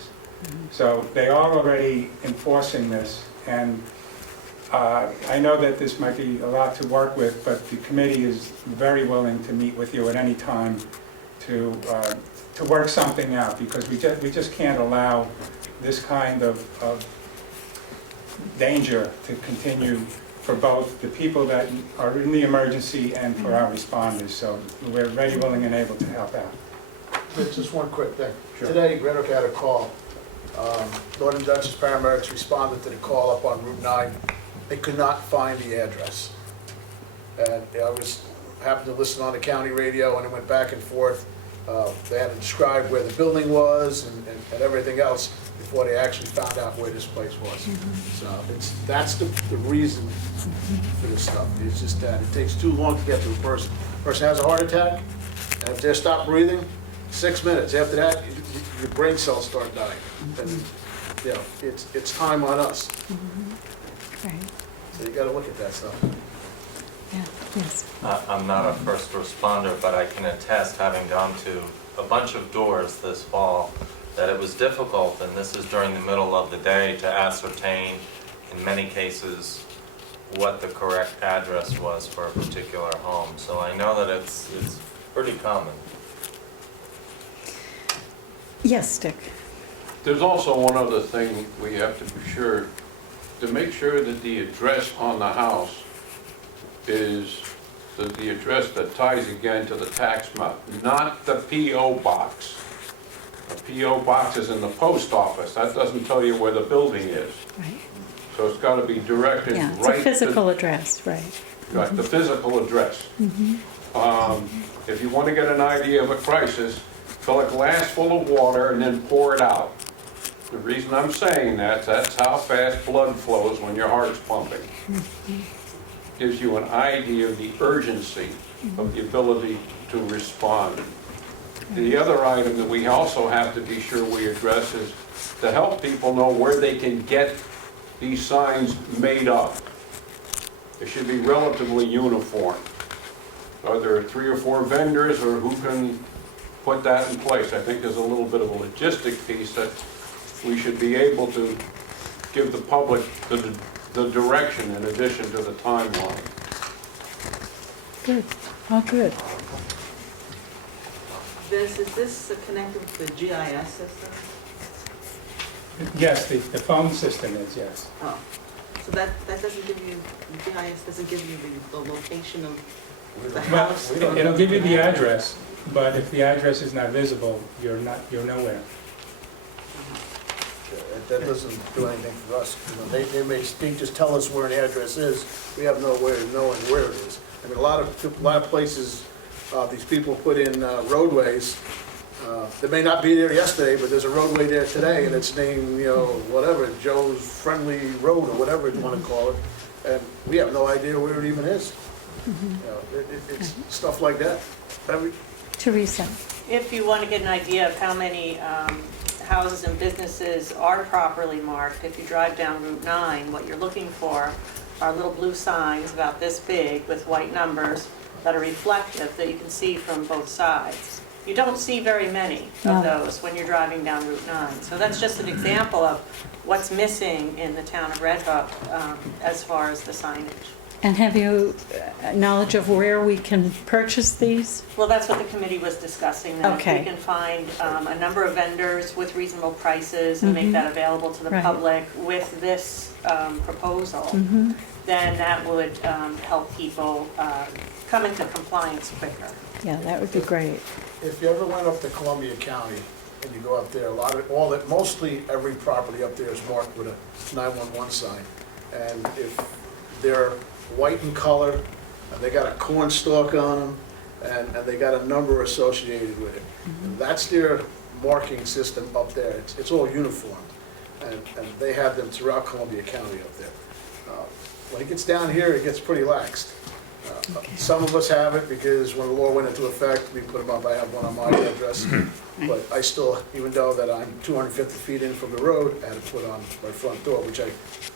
So they are already enforcing this, and I know that this might be a lot to work with, but the committee is very willing to meet with you at any time to work something out, because we just can't allow this kind of danger to continue for both the people that are in the emergency and for our responders. So we're ready, willing, and able to help out. Just one quick thing. Sure. Today, Red Oak had a call. Northern Dutchess paramedics responded to the call up on Route 9. They could not find the address. And I happened to listen on the county radio, and it went back and forth. They had to describe where the building was and everything else before they actually found out where this place was. So that's the reason for this stuff. It's just that it takes too long to get to a person. Person has a heart attack, and if they stop breathing, 6 minutes. After that, your brain cells start dying. And, it's time on us. Right. So you gotta look at that stuff. Yeah, yes. I'm not a first responder, but I can attest, having gone to a bunch of doors this fall, that it was difficult, and this is during the middle of the day, to ascertain, in many cases, what the correct address was for a particular home. So I know that it's pretty common. Yes, Dick. There's also one other thing we have to be sure, to make sure that the address on the house is the address that ties again to the tax map, not the P.O. box. A P.O. box is in the post office. That doesn't tell you where the building is. Right. So it's got to be directed Yeah, it's right a physical address, right. Right, the physical address. If you want to get an idea of a crisis, fill a glass full of water and then pour it out. The reason I'm saying that's how fast blood flows when your heart's pumping. Gives you an idea of the urgency of the ability to respond. The other item that we also have to be sure we address is to help people know where they can get these signs made up. It should be relatively uniform. Are there 3 or 4 vendors, or who can put that in place? I think there's a little bit of a logistic piece that we should be able to give the public the direction in addition to the timeline. Good. Oh, good. Vince, is this connected with the GIS system? Yes, the phone system is, yes. Oh, so that doesn't give you, the GIS doesn't give you the location of the Well, house? it'll give you the address, but if the address is not visible, you're nowhere. That doesn't do anything for us. They just tell us where the address is. We have no way of knowing where it is. I mean, a lot of places, these people put in roadways They may not be there yesterday, but there's a roadway there today, and it's named, whatever, Joe's Friendly Road, or whatever you want to call it, and we have no idea where it even is. It's stuff like that. Teresa? If you want to get an idea of how many houses and businesses are properly marked, if you drive down Route 9, what you're looking for are little blue signs about this big with white numbers that are reflective that you can see from both sides. You don't see very many of those when you're driving down Route 9. So that's just an example of what's missing in the town of Red Hook as far as the signage. And have you knowledge of where we can purchase these? Well, that's what the committee was discussing, that if Okay. we can find a number of vendors with reasonable prices and make that available to the Right. public with this proposal, then that would help people come into compliance quicker. Yeah, that would be great. If you ever went up to Columbia County and you go up there, mostly every property up there is marked with a 911 sign. And if they're white in color, and they got a corn stalk on them, and they got a number associated with it. And that's their marking system up there. It's all uniform, and they have them throughout Columbia County up there. When it gets down here, it gets pretty laxed. Some of us have it because when the law went into effect, we put them up. I have one on my address, but I still, even though that I'm 250 feet in from the road, I had to put on my front door, which I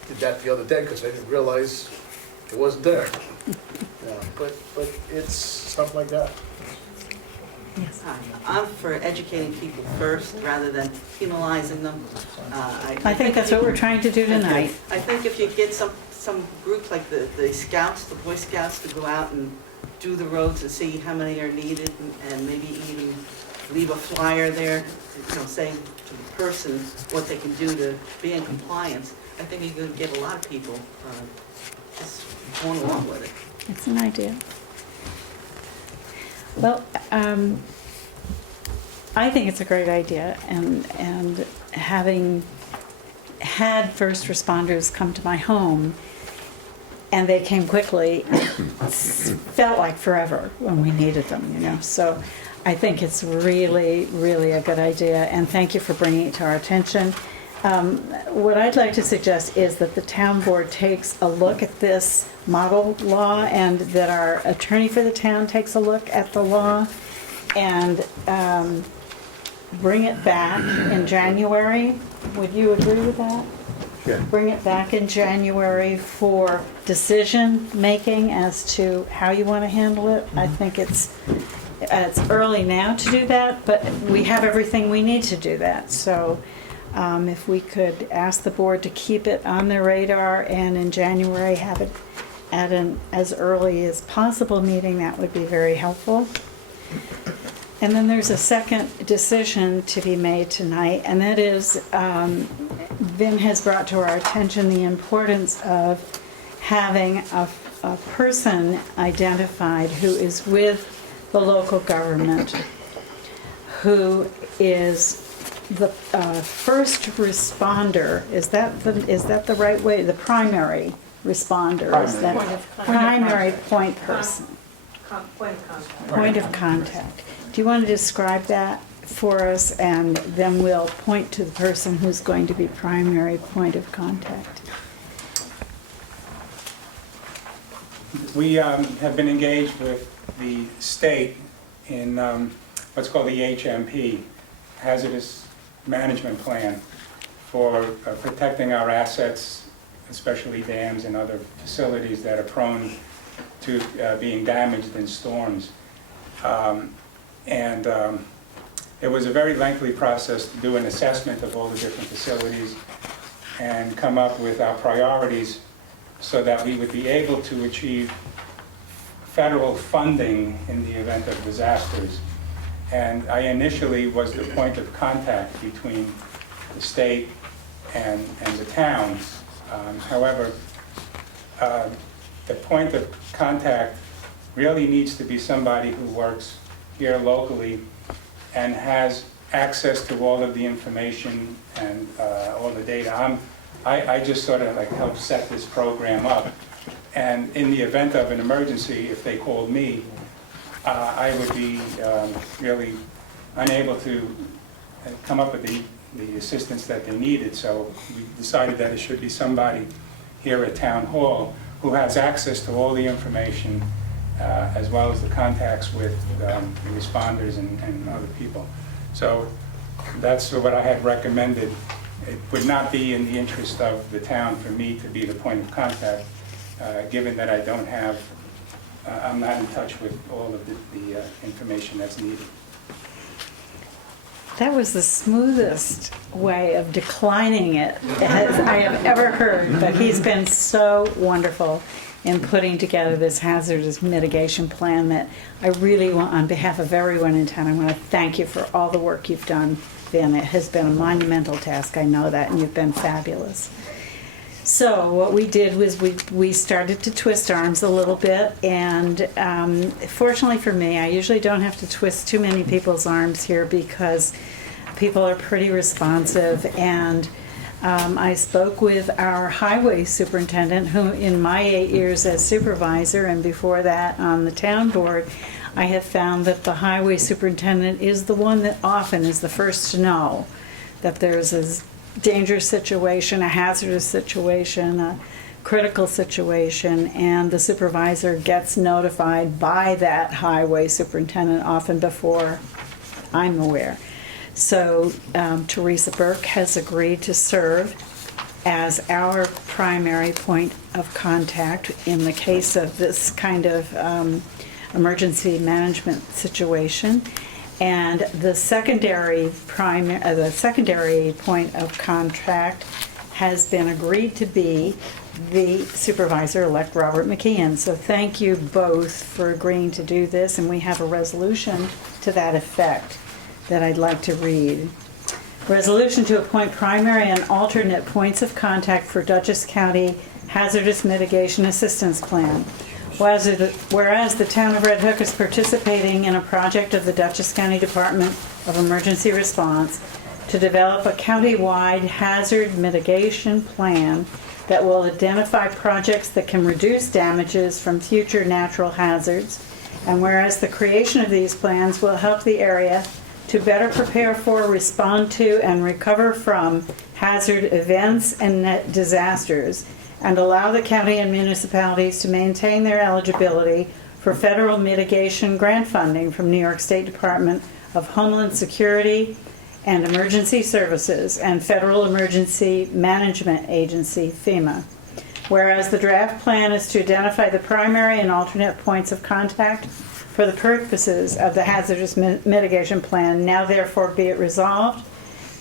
did that the other day because I didn't realize it wasn't there. But it's stuff like that. Yes. I'm for educating people first rather than penalizing them. I think that's what we're trying to do tonight. I think if you get some groups like the Scouts, the Boy Scouts, to go out and do the roads and see how many are needed, and maybe even leave a flyer there, saying to the person what they can do to be in compliance, I think you're going to get a lot of people just going along with it. It's an idea. Well, I think it's a great idea, and having had first responders come to my home, and they came quickly, it felt like forever when we needed them, So I think it's really, really a good idea, and thank you for bringing it to our attention. What I'd like to suggest is that the town board takes a look at this model law, and that our attorney for the town takes a look at the law, and bring it back in January. Would you agree with that? Sure. Bring it back in January for decision-making as to how you want to handle it. I think it's early now to do that, but we have everything we need to do that. So if we could ask the board to keep it on their radar, and in January have it at an as early as possible meeting, that would be very helpful. And then there's a second decision to be made tonight, and that is Vin has brought to our attention the importance of having a person identified who is with the local government, who is the first responder. Is that the right way? The primary responder. Is that primary point person? Point of contact. Do you want to describe that for us, and then we'll point to the person who's going to be primary point of contact? We have been engaged with the state in what's called the HMP, Hazardous Management Plan, for protecting our assets, especially dams and other facilities that are prone to being damaged in storms. It was a very lengthy process to do an assessment of all the different facilities and come up with our priorities so that we would be able to achieve federal funding in the event of disasters. And I initially was the point of contact between the state and the towns. However, the point of contact really needs to be somebody who works here locally and has access to all of the information and all the data. I just sort of like helped set this program up. And in the event of an emergency, if they called me, I would be really unable to come up with the assistance that they needed. So we decided that it should be somebody here at Town Hall who has access to all the information as well as the contacts with the responders and other people. So that's what I had recommended. It would not be in the interest of the town for me to be the point of contact, given that I don't have, I'm not in touch with all of the information that's needed. That was the smoothest way of declining it as I have ever heard, but he's been so wonderful in putting together this hazardous mitigation plan that I really want, on behalf of everyone in town, I want to thank you for all the work you've done, Ben. It has been a monumental task, I know that, and you've been fabulous. So what we did was we started to twist arms a little bit, and fortunately for me, I usually don't have to twist too many people's arms here because people are pretty responsive, and I spoke with our highway superintendent, who in my 8 years as supervisor and before that on the town board, I have found that the highway superintendent is the one that often is the first to know that there's a dangerous situation, a hazardous situation, a critical situation, and the supervisor gets notified by that highway superintendent often before I'm aware. So Teresa Burke has agreed to serve as our primary point of contact in the case of this kind of emergency management situation. And the secondary point of contact has been agreed to be the supervisor-elect Robert McKeon. So thank you both for agreeing to do this, and we have a resolution to that effect that I'd like to read. Resolution to appoint primary and alternate points of contact for Dutchess County Hazardous Mitigation Assistance Plan. Whereas the town of Red Hook is participating in a project of the Dutchess County Department of Emergency Response to develop a county-wide hazard mitigation plan that will identify projects that can reduce damages from future natural hazards. And whereas the creation of these plans will help the area to better prepare for, respond to, and recover from hazard events and disasters, and allow the county and municipalities to maintain their eligibility for federal mitigation grant funding from New York State Department of Homeland Security and Emergency Services and Federal Emergency Management Agency, FEMA. Whereas the draft plan is to identify the primary and alternate points of contact for the purposes of the hazardous mitigation plan, now therefore be it resolved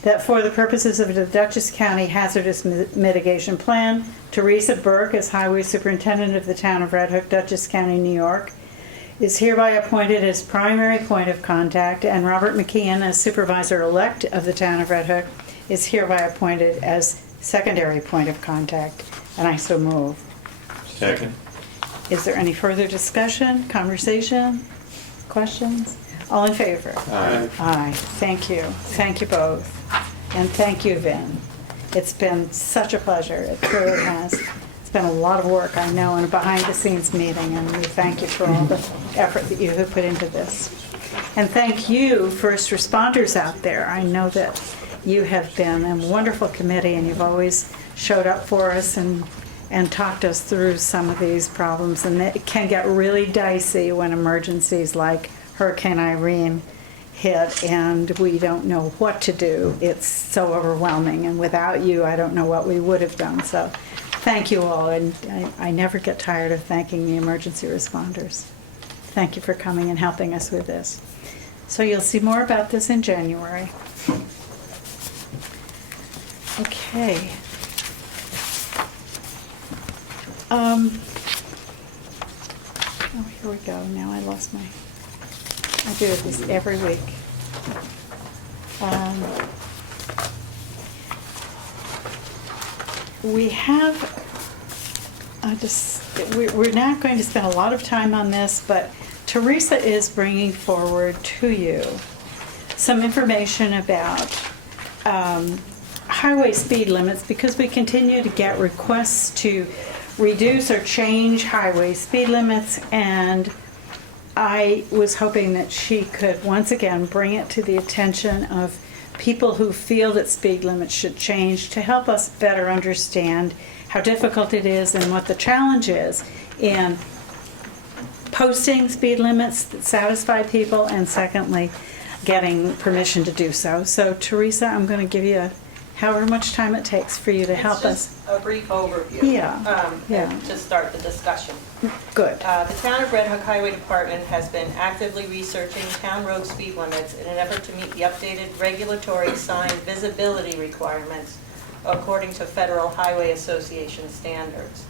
that for the purposes of the Dutchess County Hazardous Mitigation Plan, Teresa Burke, as Highway Superintendent of the town of Red Hook, Dutchess County, New York, is hereby appointed as primary point of contact, and Robert McKeon, as Supervisor-elect of the town of Red Hook, is hereby appointed as secondary point of contact. And I so move. Second. Is there any further discussion, conversation, questions? All in favor? Aye. Aye. Thank you. Thank you both. And thank you, Vin. It's been such a pleasure. It really has. It's been a lot of work, I know, in a behind-the-scenes meeting, and we thank you for all the effort that you have put into this. And thank you, first responders out there. I know that you have been a wonderful committee, and you've always showed up for us and talked us through some of these problems. And it can get really dicey when emergencies like Hurricane Irene hit and we don't know what to do. It's so overwhelming, and without you, I don't know what we would have done. So thank you all, and I never get tired of thanking the emergency responders. Thank you for coming and helping us with this. So you'll see more about this in January. Okay. Oh, here we go. Now I lost my... I do this every week. We have, we're not going to spend a lot of time on this, but Teresa is bringing forward to you some information about highway speed limits, because we continue to get requests to reduce or change highway speed limits, and I was hoping that she could once again bring it to the attention of people who feel that speed limits should change, to help us better understand how difficult it is and what the challenge is in posting speed limits that satisfy people, and secondly, getting permission to do so. So Teresa, I'm going to give you however much time it takes for you to help us. It's just a brief overview. Yeah. To start the discussion. Good. The Town of Red Hook Highway Department has been actively researching town road speed limits in an effort to meet the updated regulatory sign visibility requirements according to Federal Highway Association standards.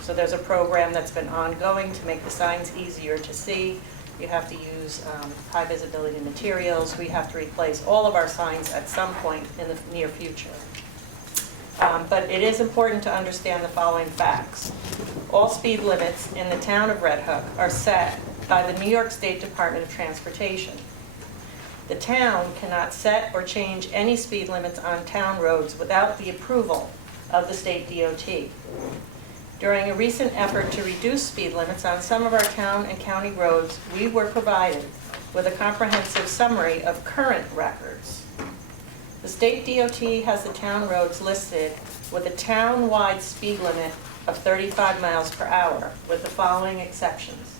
So there's a program that's been ongoing to make the signs easier to see. You have to use high visibility materials. We have to replace all of our signs at some point in the near future. But it is important to understand the following facts. All speed limits in the town of Red Hook are set by the New York State Department of Transportation. The town cannot set or change any speed limits on town roads without the approval of the state DOT. During a recent effort to reduce speed limits on some of our town and county roads, we were provided with a comprehensive summary of current records. The state DOT has the town roads listed with a town-wide speed limit of 35 miles per hour, with the following exceptions.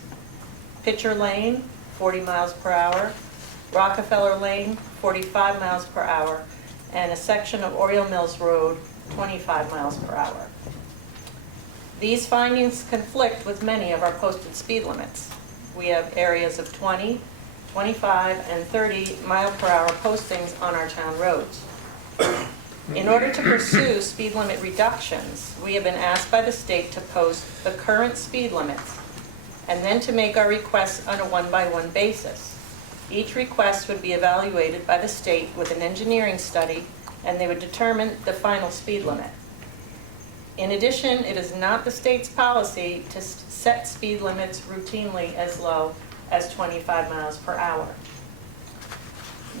Pitcher Lane, 40 miles per hour, Rockefeller Lane, 45 miles per hour, and a section of Oriole Mills Road, 25 miles per hour. These findings conflict with many of our posted speed limits. We have areas of 20, 25, and 30 mile per hour postings on our town roads. In order to pursue speed limit reductions, we have been asked by the state to post the current speed limits and then to make our requests on a one-by-one basis. Each request would be evaluated by the state with an engineering study, and they would determine the final speed limit. In addition, it is not the state's policy to set speed limits routinely as low as 25 miles per hour.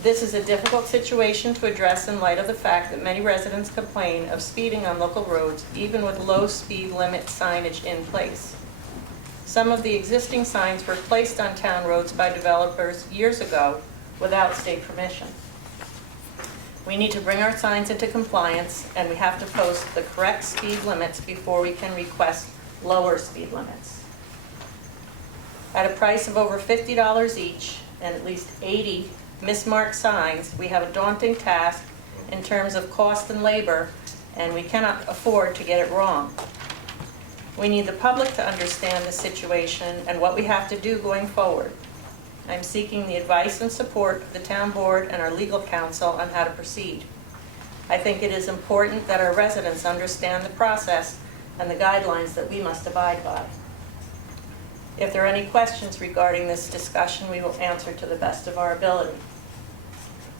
This is a difficult situation to address in light of the fact that many residents complain of speeding on local roads, even with low speed limit signage in place. Some of the existing signs were placed on town roads by developers years ago without state permission. We need to bring our signs into compliance, and we have to post the correct speed limits before we can request lower speed limits. At a price of over $50 each and at least 80 mismarked signs, we have a daunting task in terms of cost and labor, and we cannot afford to get it wrong. We need the public to understand the situation and what we have to do going forward. I'm seeking the advice and support of the town board and our legal counsel on how to proceed. I think it is important that our residents understand the process and the guidelines that we must abide by. If there are any questions regarding this discussion, we will answer to the best of our ability.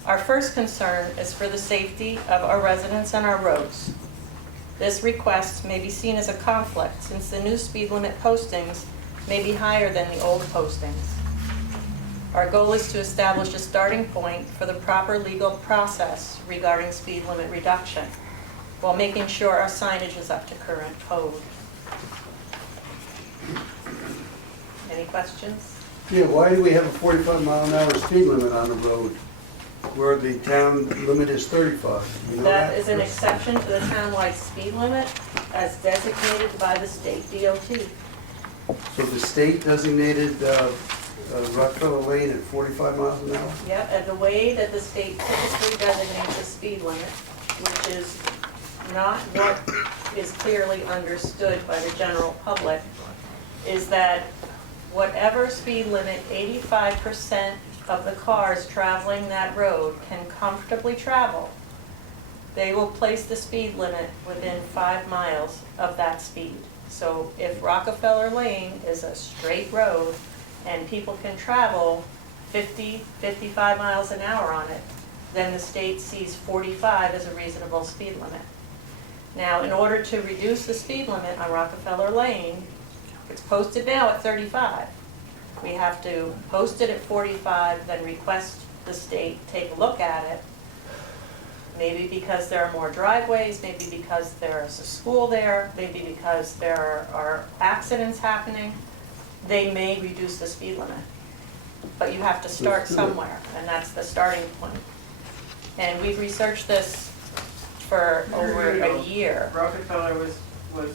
Our first concern is for the safety of our residents and our roads. This request may be seen as a conflict since the new speed limit postings may be higher than the old postings. Our goal is to establish a starting point for the proper legal process regarding speed limit reduction, while making sure our signage is up to current code. Any questions? Yeah, why do we have a 45-mile-an-hour speed limit on the road where the town limit is 35? You know That is an exception to the townwide speed limit as designated by the state DOT. So the state designated Rockefeller Lane at 45 miles an hour? Yep, and the way that the state typically designates a speed limit, which is not what is clearly understood by the general public, is that whatever speed limit 85% of the cars traveling that road can comfortably travel, they will place the speed limit within 5 miles of that speed. So if Rockefeller Lane is a straight road and people can travel 50, 55 miles an hour on it, then the state sees 45 as a reasonable speed limit. Now, in order to reduce the speed limit on Rockefeller Lane, it's posted now at 35. We have to post it at 45, then request the state take a look at it. Maybe because there are more driveways, maybe because there's a school there, maybe because there are accidents happening, they may reduce the speed limit. but you have to start Let's do it. somewhere, and that's the starting point. And we've researched this for over a year. Rockefeller was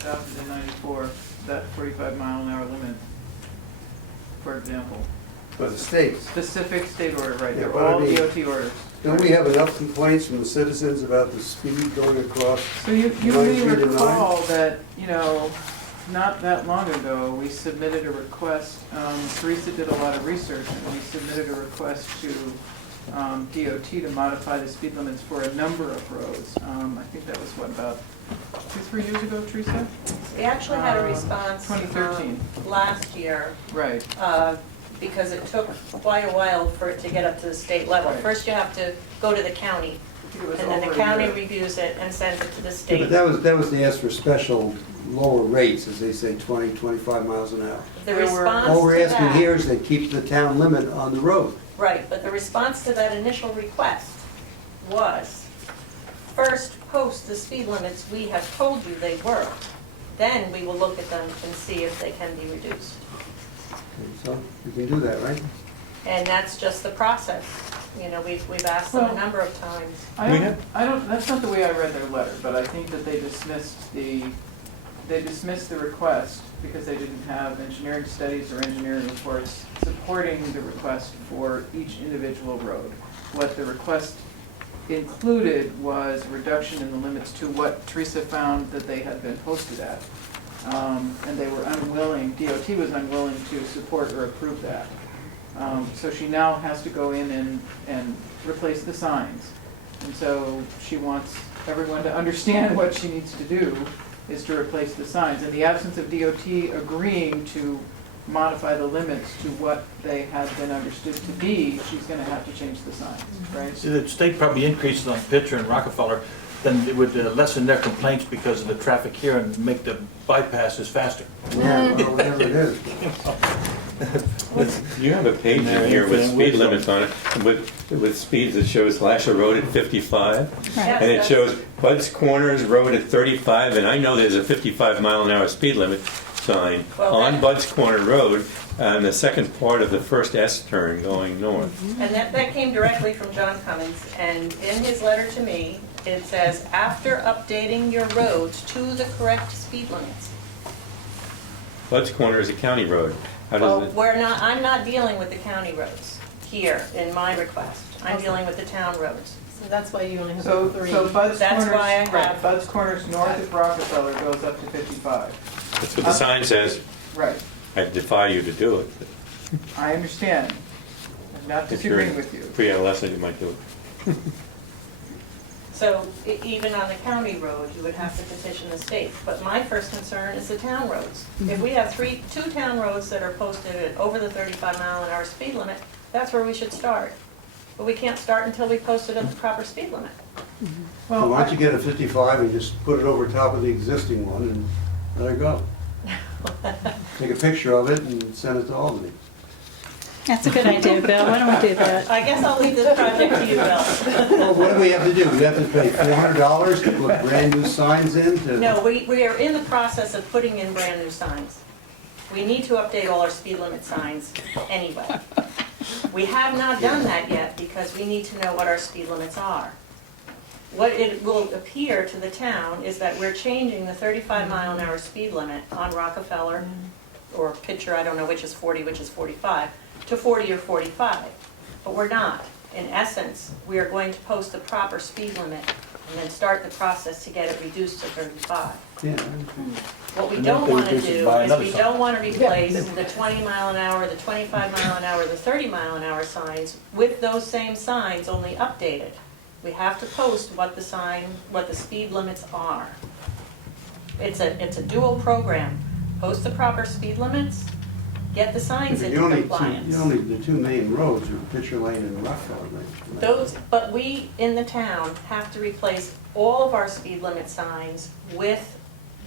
adopted in '94, that 45-mile-an-hour limit, for example. For the states. Specific state order, right, Yeah, they're but I all mean- DOT orders. Don't we have enough complaints from the citizens about the speed going across? So you Line may 3 to 9? recall that, not that long ago, we submitted a request, Teresa did a lot of research, and we submitted a request to DOT to modify the speed limits for a number of roads. I think that was, about 2-3 years ago, Teresa? We actually had a response 2013. Last year, Right. because it took quite a while for it to get up to the state level. Right. First, you have to go to the county, I think it was and then the over a county year. reviews it and sends it to the Yeah, state. but that was the ask for special lower rates, as they say, 20, 25 miles an hour. The There were- response All we're to asking that- here is they keep the town limit on the road. Right, but the response to that initial request was, first post the speed limits we have told you they were. Then we will look at them and see if they can be reduced. So we can do that, right? And that's just the process. We've asked them a Well- number of times. I don't, that's not the way I read their letter, but I think that they dismissed the request because they didn't have engineering studies or engineering reports supporting the request for each individual road. What the request included was a reduction in the limits to what Teresa found that they had been posted at. And they were unwilling, DOT was unwilling to support or approve that. So she now has to go in and replace the signs. And so she wants everyone to understand what she needs to do is to replace the signs. In the absence of DOT agreeing to modify the limits to what they had been understood to be, she's gonna have to change the signs, right? See, the state probably increases on Pitcher and Rockefeller, then it would lessen their complaints because of the traffic here and make the bypasses faster. Yeah, well, whatever it is. You have a page in here with speed limits on it, with speeds that shows Lasher Road at 55, and it shows Bud's Corners Road at 35, and I know there's a 55-mile-an-hour speed limit sign Well, on that- Bud's Corner Road on the second part of the first S turn going north. And that came directly from John Cummins, and in his letter to me, it says, after updating your roads to the correct speed limits. Bud's Corner is a county road. How Well, does it? I'm not dealing with the county roads here in my request. I'm dealing with the town roads. So that's why you only have So three. Bud's That's Corners, why I have- right, Bud's Corners north of Rockefeller goes up to 55. That's what the sign says. Right, I defy you to do it. I understand. I'm not If you're disagreeing with you. pre-adolescent, you might do it. So even on the county road, you would have to petition the state. But my first concern is the town roads. If we have two town roads that are posted at over the 35-mile-an-hour speed limit, that's where we should start. But we can't start until we post it at the proper speed limit. So Well, why don't you get a 55 and just put it over top of the existing one and let it go? Take a picture of it and send it to Albany. That's a good idea, Bill. Why don't we do that? I guess I'll leave this project to you, Bill. Well, what do we have to do? We have to pay $400 to put brand-new signs in to... No, we are in the process of putting in brand-new signs. We need to update all our speed limit signs anyway. We have not done that yet because we need to know what our speed limits are. What it will appear to the town is that we're changing the 35-mile-an-hour speed limit on Rockefeller, or Pitcher, I don't know which is 40, which is 45, to 40 or 45. But we're not. In essence, we are going to post the proper speed limit and then start the process to get it reduced to 35. Yeah. What we And then don't they want to reduce it do by is another we sign. don't want to replace the 20-mile-an-hour, the 25-mile-an-hour, the 30-mile-an-hour signs with those same signs, only updated. We have to post what the speed limits are. It's a dual program. Post the proper speed limits, get the signs But into the compliance. the two main roads are Pitcher Lane and Rockefeller Lane. But we, in the town, have to replace all of our speed limit signs with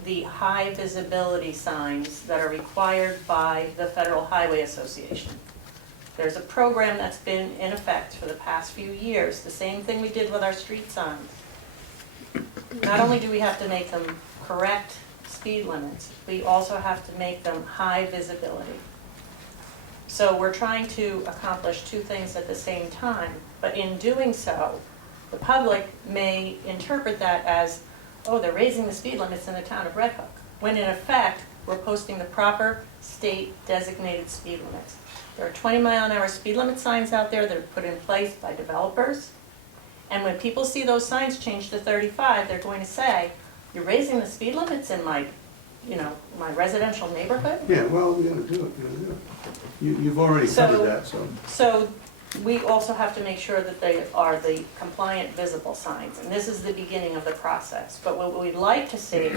the high visibility signs that are required by the Federal Highway Association. There's a program that's been in effect for the past few years, the same thing we did with our street signs. Not only do we have to make them correct speed limits, we also have to make them high visibility. So we're trying to accomplish two things at the same time, but in doing so, the public may interpret that as, oh, they're raising the speed limits in the town of Red Hook, when in effect, we're posting the proper state designated speed limits. There are 20-mile-an-hour speed limit signs out there that are put in place by developers, and when people see those signs change to 35, they're going to say, you're raising the speed limits in my, my residential neighborhood? Yeah, well, we're gonna do it, we're gonna do it. You've already covered that, so. So we also have to make sure that they are the compliant visible signs, and this is the beginning of the process. But what we'd like to see,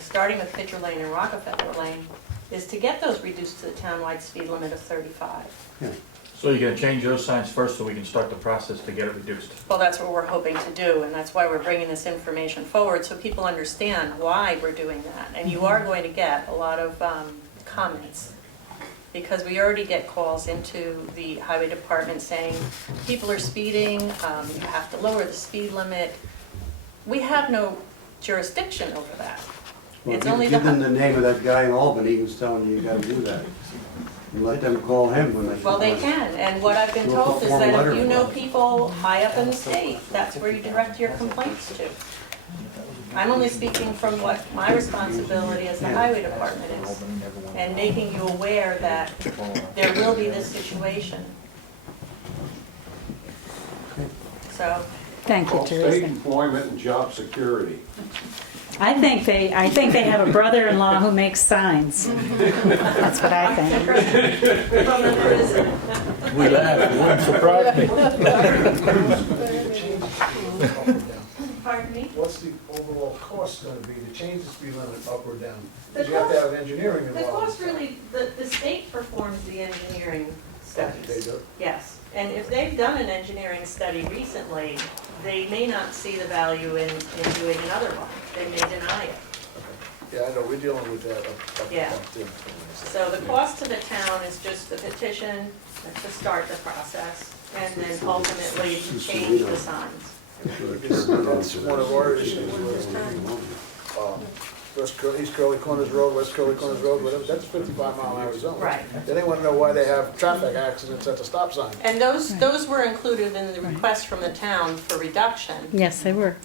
starting with Pitcher Lane and Rockefeller Lane, is to get those reduced to the townwide speed limit of 35. Yeah. So you're gonna change those signs first so we can start the process to get it reduced? Well, that's what we're hoping to do, and that's why we're bringing this information forward, so people understand why we're doing that. And you are going to get a lot of comments, because we already get calls into the highway department saying, people are speeding, you have to lower the speed limit. We have no jurisdiction over that. Well, It's only the. give them the name of that guy in Albany who's telling you you gotta do that. And let them call him when they. Well, they can, and what I've been told is that if you know people high up in the state, that's where you direct your complaints to. I'm only speaking from what my responsibility as the highway department is, and making you aware that there will be this situation. So, Thank you, Well, state Teresa. employment and job security. I think they have a brother-in-law who makes signs. That's what I think. We laugh, it wouldn't surprise me. pardon me? What's the overall cost gonna be to change the speed limit up or down? The Because you have to have engineering The involved. cost really, the state performs the engineering They studies. do? Yes, and if they've done an engineering study recently, they may not see the value in doing another one. They may deny it. Yeah, I know, we're dealing with that up Yeah. there. So the cost to the town is just the petition to start the process, and then ultimately to change the signs. That's one of our issues, East Curly Corners Road, West Curly Corners Road, whatever, that's 55-mile-an-hour zone. Right. Then they wanna know why they have traffic accidents at the stop sign. And those were included in the request from the town for reduction. Yes, they were.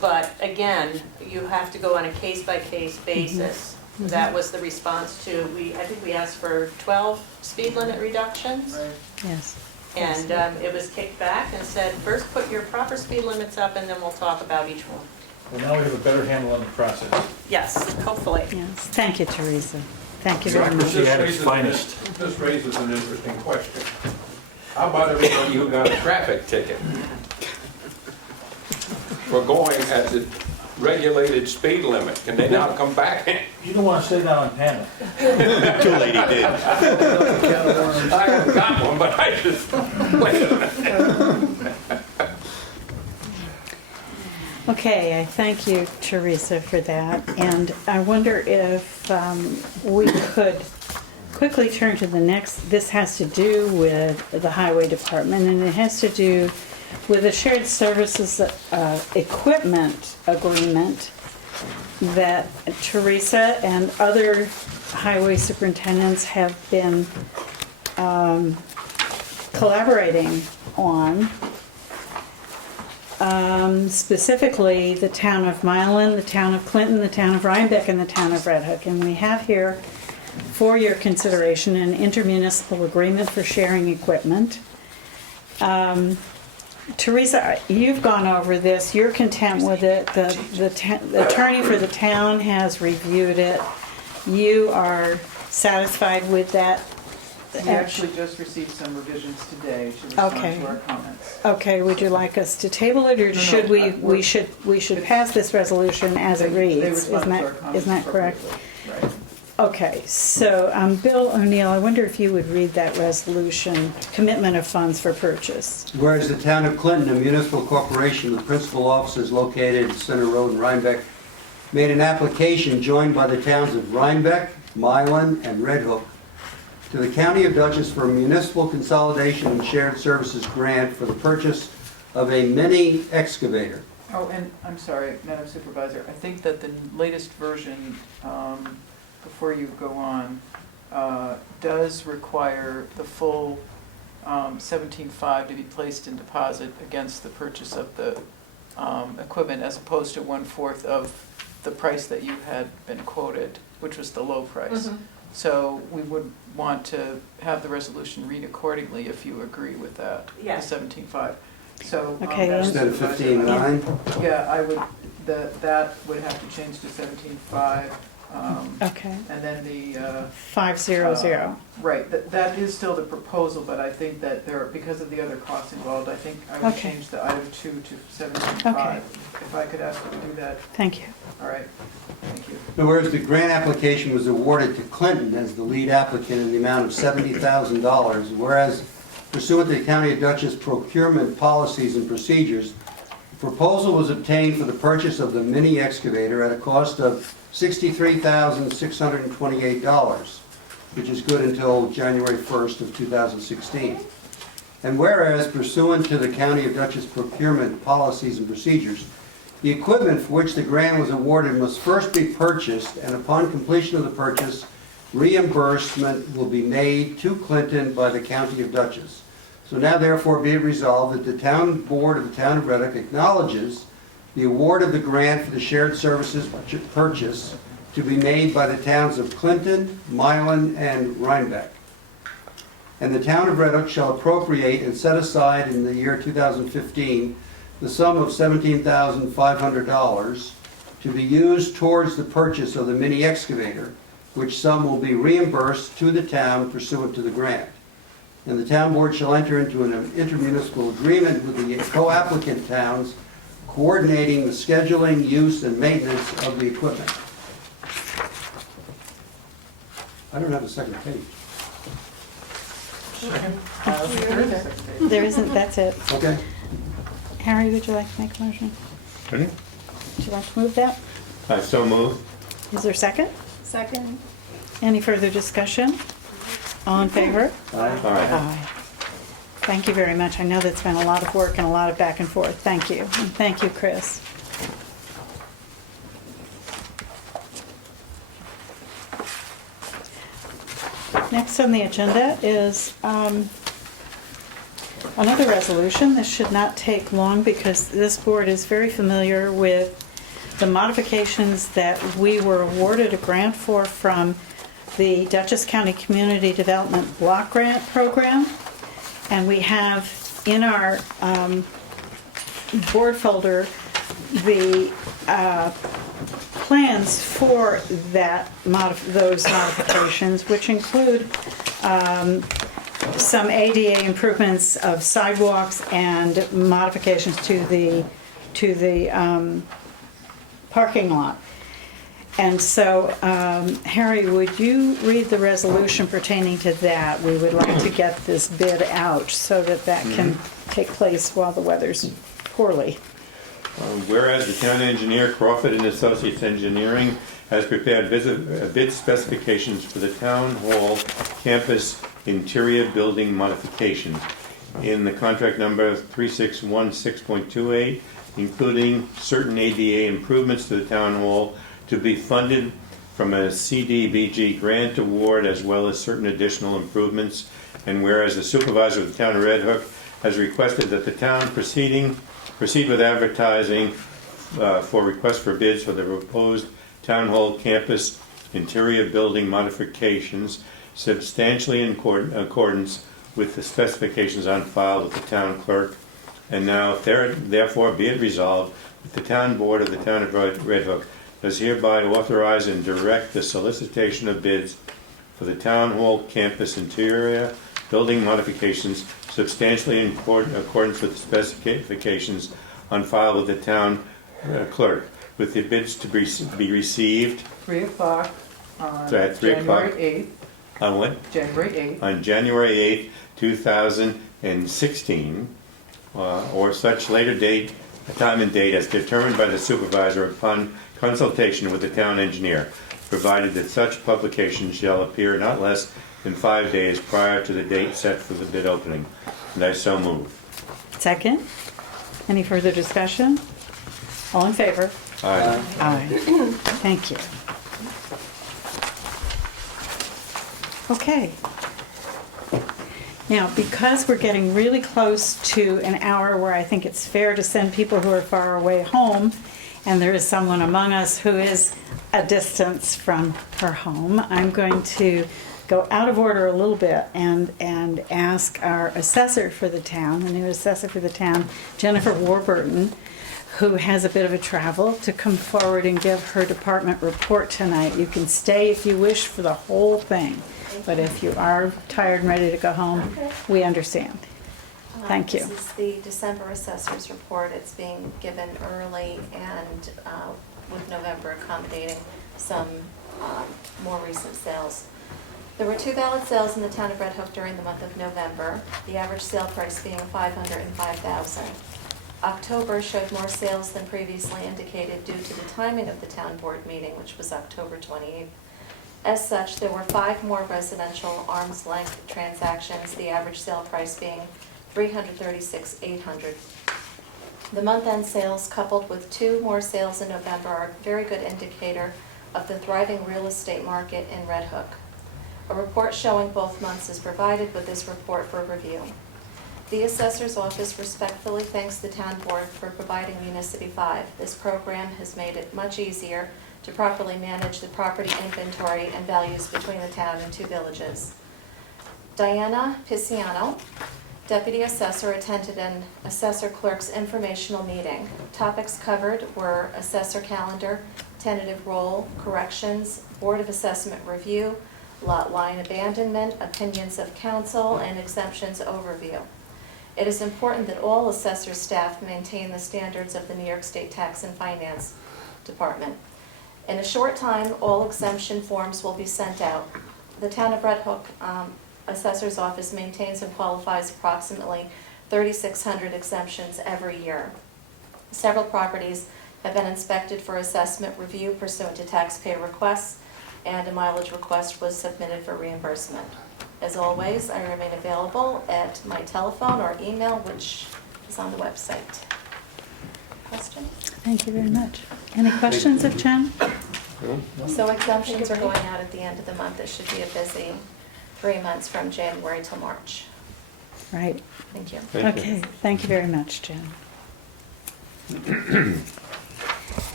But again, you have to go on a case-by-case basis. That was the response to, I think we asked for 12 speed limit reductions. Yes. And it was kicked back and said, first put your proper speed limits up and then we'll talk about each one. Well, now we have a better handle on the process. Yes, hopefully. Yes. Thank you, Teresa. Thank you very much. Democracy at its finest. This raises an interesting question. How about everybody who got a traffic ticket for going at the regulated speed limit? Can they now come back? You don't want to say that on panel. Too late, he did. I haven't got one, but I just, wait a minute. Okay, I thank you, Teresa, for that. And I wonder if we could quickly turn to the next. This has to do with the highway department, and it has to do with the shared services equipment agreement that Teresa and other highway superintendents have been collaborating on. Specifically, the town of Milan, the town of Clinton, the town of Rhinebeck, and the town of Red Hook. And we have here, for your consideration, an intermunicipal agreement for sharing equipment. Teresa, you've gone over this. You're content with it. The attorney for the town has reviewed it. You are satisfied with that? We actually just received some revisions today to respond Okay. to our comments. Okay, would you like us to table it, or No, should we should pass this resolution as it They reads? respond to our Isn't comments that correct? appropriately. Right. Okay, so Bill O'Neill, I wonder if you would read that resolution, commitment of funds for purchase. Whereas the town of Clinton, a municipal corporation with principal offices located at Center Road in Rhinebeck, made an application joined by the towns of Rhinebeck, Milan, and Red Hook to the County of Dutchess for a municipal consolidation and shared services grant for the purchase of a mini excavator. Oh, and I'm sorry, Madam Supervisor, I think that the latest version, before you go on, does require the full 17.5 to be placed in deposit against the purchase of the equipment, as opposed to 1/4 of the price that you had been quoted, which was the low price. Mhm. So we would want to have the resolution read accordingly if you agree with that, Yeah. the 17.5. So. Okay, that's Instead of supervisor- 15.9? Yeah, I would, that would have to change to 17.5. Okay. And then the. 500. Right, that is still the proposal, but I think that because of the other costs involved, I think I would Okay. change the item 2 to 17.5. Okay. If I could ask you to do that, Thank you. all right, thank you. Now, whereas the grant application was awarded to Clinton as the lead applicant in the amount of $70,000, whereas pursuant to the County of Dutchess procurement policies and procedures, the proposal was obtained for the purchase of the mini excavator at a cost of $63,628, which is good until January 1st of 2016. And whereas pursuant to the County of Dutchess procurement policies and procedures, the equipment for which the grant was awarded must first be purchased, and upon completion of the purchase, reimbursement will be made to Clinton by the County of Dutchess. So now therefore be it resolved that the Town Board of the Town of Red Hook acknowledges the award of the grant for the shared services purchase to be made by the towns of Clinton, Milan, and Rhinebeck. And the Town of Red Hook shall appropriate and set aside in the year 2015 the sum of $17,500 to be used towards the purchase of the mini excavator, which sum will be reimbursed to the town pursuant to the grant. And the town board shall enter into an intermunicipal agreement with the co-applicant towns coordinating the scheduling, use, and maintenance of the equipment. I don't have a second page. There isn't, that's it. Okay. Harry, would you like to make a motion? Ready? Would you like to move that? So moved. Is there a second? Second. Any further discussion? All in favor? Aye. Aye. Thank you very much. I know that's been a lot of work and a lot of back and forth. Thank you. And thank you, Chris. Next on the agenda is another resolution. This should not take long because this board is very familiar with the modifications that we were awarded a grant for from the Dutchess County Community Development Block Grant Program. And we have in our board folder the plans for those modifications, which include some ADA improvements of sidewalks and modifications to the parking lot. And so, Harry, would you read the resolution pertaining to that? We would like to get this bid out so that that can take place while the weather's poorly. Whereas the town engineer, Crawford and Associates Engineering, has prepared bid specifications for the town hall campus interior building modifications in the contract number 3616.28, including certain ADA improvements to the town hall to be funded from a CDBG grant award, as well as certain additional improvements. And whereas the supervisor of the town of Red Hook has requested that the town proceed with advertising for requests for bids for the proposed town hall campus interior building modifications, substantially in accordance with the specifications on file with the town clerk. And now therefore be it resolved that the town board of the town of Red Hook does hereby authorize and direct the solicitation of bids for the town hall campus interior building modifications substantially in accordance with the specifications on file with the town clerk, with the bids to be received 3 o'clock on at 3 o'clock. January 8th. On what? January 8th. On January 8th, 2016, or such later date, time and date as determined by the supervisor upon consultation with the town engineer, provided that such publication shall appear not less than 5 days prior to the date set for the bid opening. And I so move. Second? Any further discussion? All in favor? Aye. Aye. Thank you. Okay. Now, because we're getting really close to an hour where I think it's fair to send people who are far away home, and there is someone among us who is a distance from her home, I'm going to go out of order a little bit and ask our assessor for the town, the new assessor for the town, Jennifer Warburton, who has a bit of a travel, to come forward and give her department report tonight. You can stay if you wish for the whole thing, but if you are tired and ready to go home, we understand. Thank you. This is the December assessor's report. It's being given early and with November accommodating some more recent sales. There were 2 valid sales in the town of Red Hook during the month of November, the average sale price being $505,000. October showed more sales than previously indicated due to the timing of the town board meeting, which was October 28th. As such, there were 5 more residential arm's length transactions, the average sale price being $336,800. The month-end sales, coupled with 2 more sales in November, are a very good indicator of the thriving real estate market in Red Hook. A report showing both months is provided with this report for review. The Assessor's Office respectfully thanks the Town Board for providing Municipal 5. This program has made it much easier to properly manage the property inventory and values between the town and 2 villages. Diana Pisciano, Deputy Assessor, attended an Assessor Clerk's informational meeting. Topics covered were Assessor Calendar, Tentative Roll, Corrections, Board of Assessment Review, Lot Line Abandonment, Opinions of Council, and Exemptions Overview. It is important that all assessor staff maintain the standards of the New York State Tax and Finance Department. In a short time, all exemption forms will be sent out. The Town of Red Hook Assessor's Office maintains and qualifies approximately 3,600 exemptions every year. Several properties have been inspected for assessment review pursuant to taxpayer requests, and a mileage request was submitted for reimbursement. As always, I remain available at my telephone or email, which is on the website. Questions? Thank you very much. Any questions of Jen? So exemptions are going out at the end of the month. It should be a busy 3 months from January till March. Right. Thank you. Okay, thank you very much, Jen.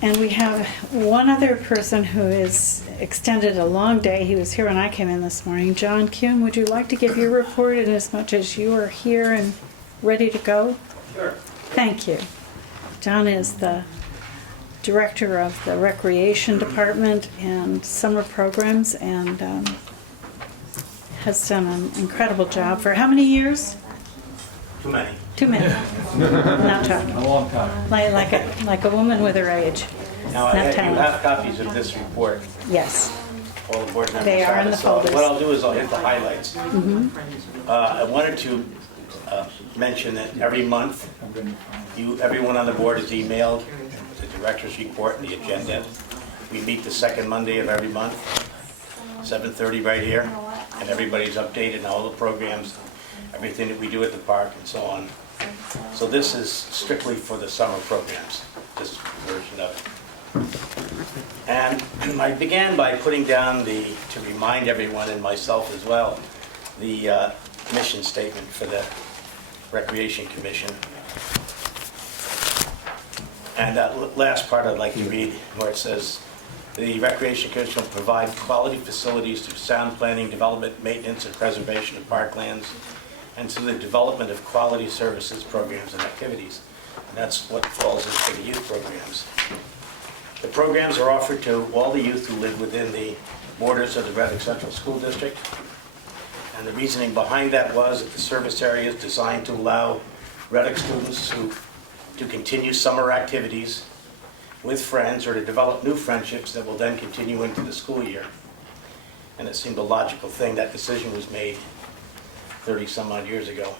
And we have one other person who has extended a long day. He was here when I came in this morning. John Kuhn, would you like to give your report in as much as you are here and ready to go? Sure. Thank you. John is the director of the Recreation Department and summer programs, and has done an incredible job for how many years? Too many. Too many. Not talking. A long time. Like a woman with her age. Now, Not you talent. have copies of this report. Yes. All the board members They are have in it. the So folders. what I'll do is I'll hit the highlights. Mhm. I wanted to mention that every month, everyone on the board is emailed the director's report and the agenda. We meet the second Monday of every month, 7:30 right here, and everybody's updated on all the programs, everything that we do at the park and so on. So this is strictly for the summer programs, this version of it. And I began by putting down to remind everyone, and myself as well, the mission statement for the Recreation Commission. And that last part I'd like to read, where it says, the Recreation Commission will provide quality facilities through sound planning, development, maintenance, and preservation of parklands, and through the development of quality services, programs, and activities. And that's what falls into the youth programs. The programs are offered to all the youth who live within the borders of the Red Hook Central School District. And the reasoning behind that was that the service area is designed to allow Red Hook students to continue summer activities with friends or to develop new friendships that will then continue into the school year. And it seemed a logical thing. That decision was made 30-some odd years ago.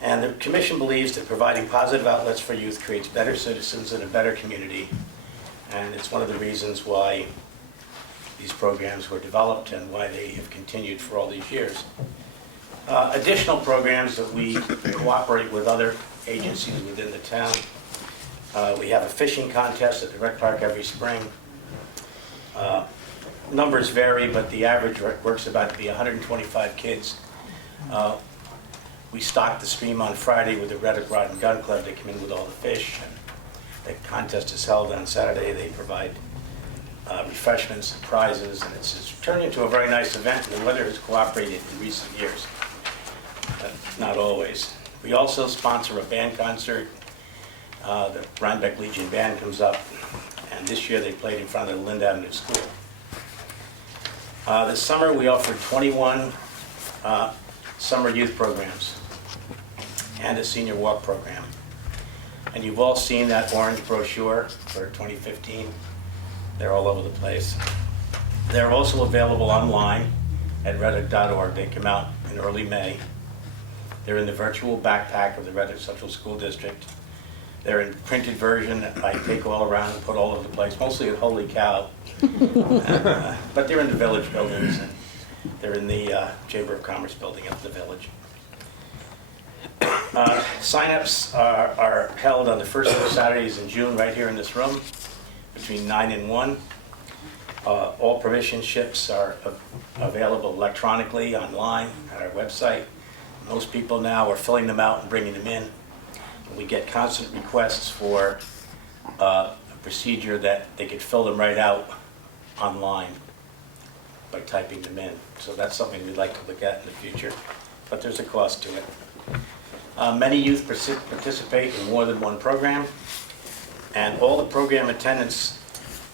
And the Commission believes that providing positive outlets for youth creates better citizens and a better community. And it's one of the reasons why these programs were developed and why they have continued for all these years. Additional programs that we cooperate with other agencies within the town. We have a fishing contest at the rec park every spring. numbers vary, but the average works about to be 125 kids. We stocked the stream on Friday with the Red Hook Rod and Gun Club. They come in with all the fish. And the contest is held on Saturday. They provide refreshments and prizes, and it's turned into a very nice event, and the weather has cooperated in recent years, but not always. We also sponsor a band concert. The Rhinebeck Legion Band comes up, and this year they played in front of the Lind Avenue School. This summer we offered 21 summer youth programs and a senior walk program. And you've all seen that orange brochure for 2015. They're all over the place. They're also available online at redhook.org. They come out in early May. They're in the virtual backpack of the Red Hook Central School District. They're in printed version that I take all around and put all over the place, mostly at Holy Cow. But they're in the village buildings, and they're in the Chamber of Commerce building at the village. Sign-ups are held on the first two Saturdays in June right here in this room between 9 and 1. All permission slips are available electronically online at our website. Most people now are filling them out and bringing them in. We get constant requests for a procedure that they could fill them right out online by typing them in. So that's something we'd like to look at in the future, but there's a cost to it. Many youth participate in more than one program, and all the program attendance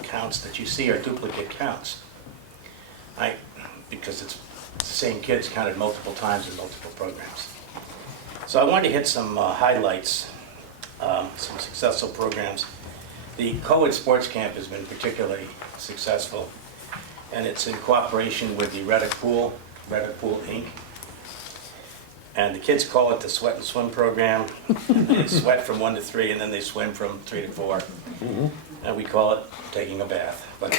counts that you see are duplicate counts. Because it's the same kids counted multiple times in multiple programs. So I wanted to hit some highlights, some successful programs. The co-ed sports camp has been particularly successful, and it's in cooperation with the Red Hook Pool Inc. And the kids call it the Sweat and Swim program. They sweat from 1 to 3, and then they swim from 3 to 4. And we call it taking a bath. But,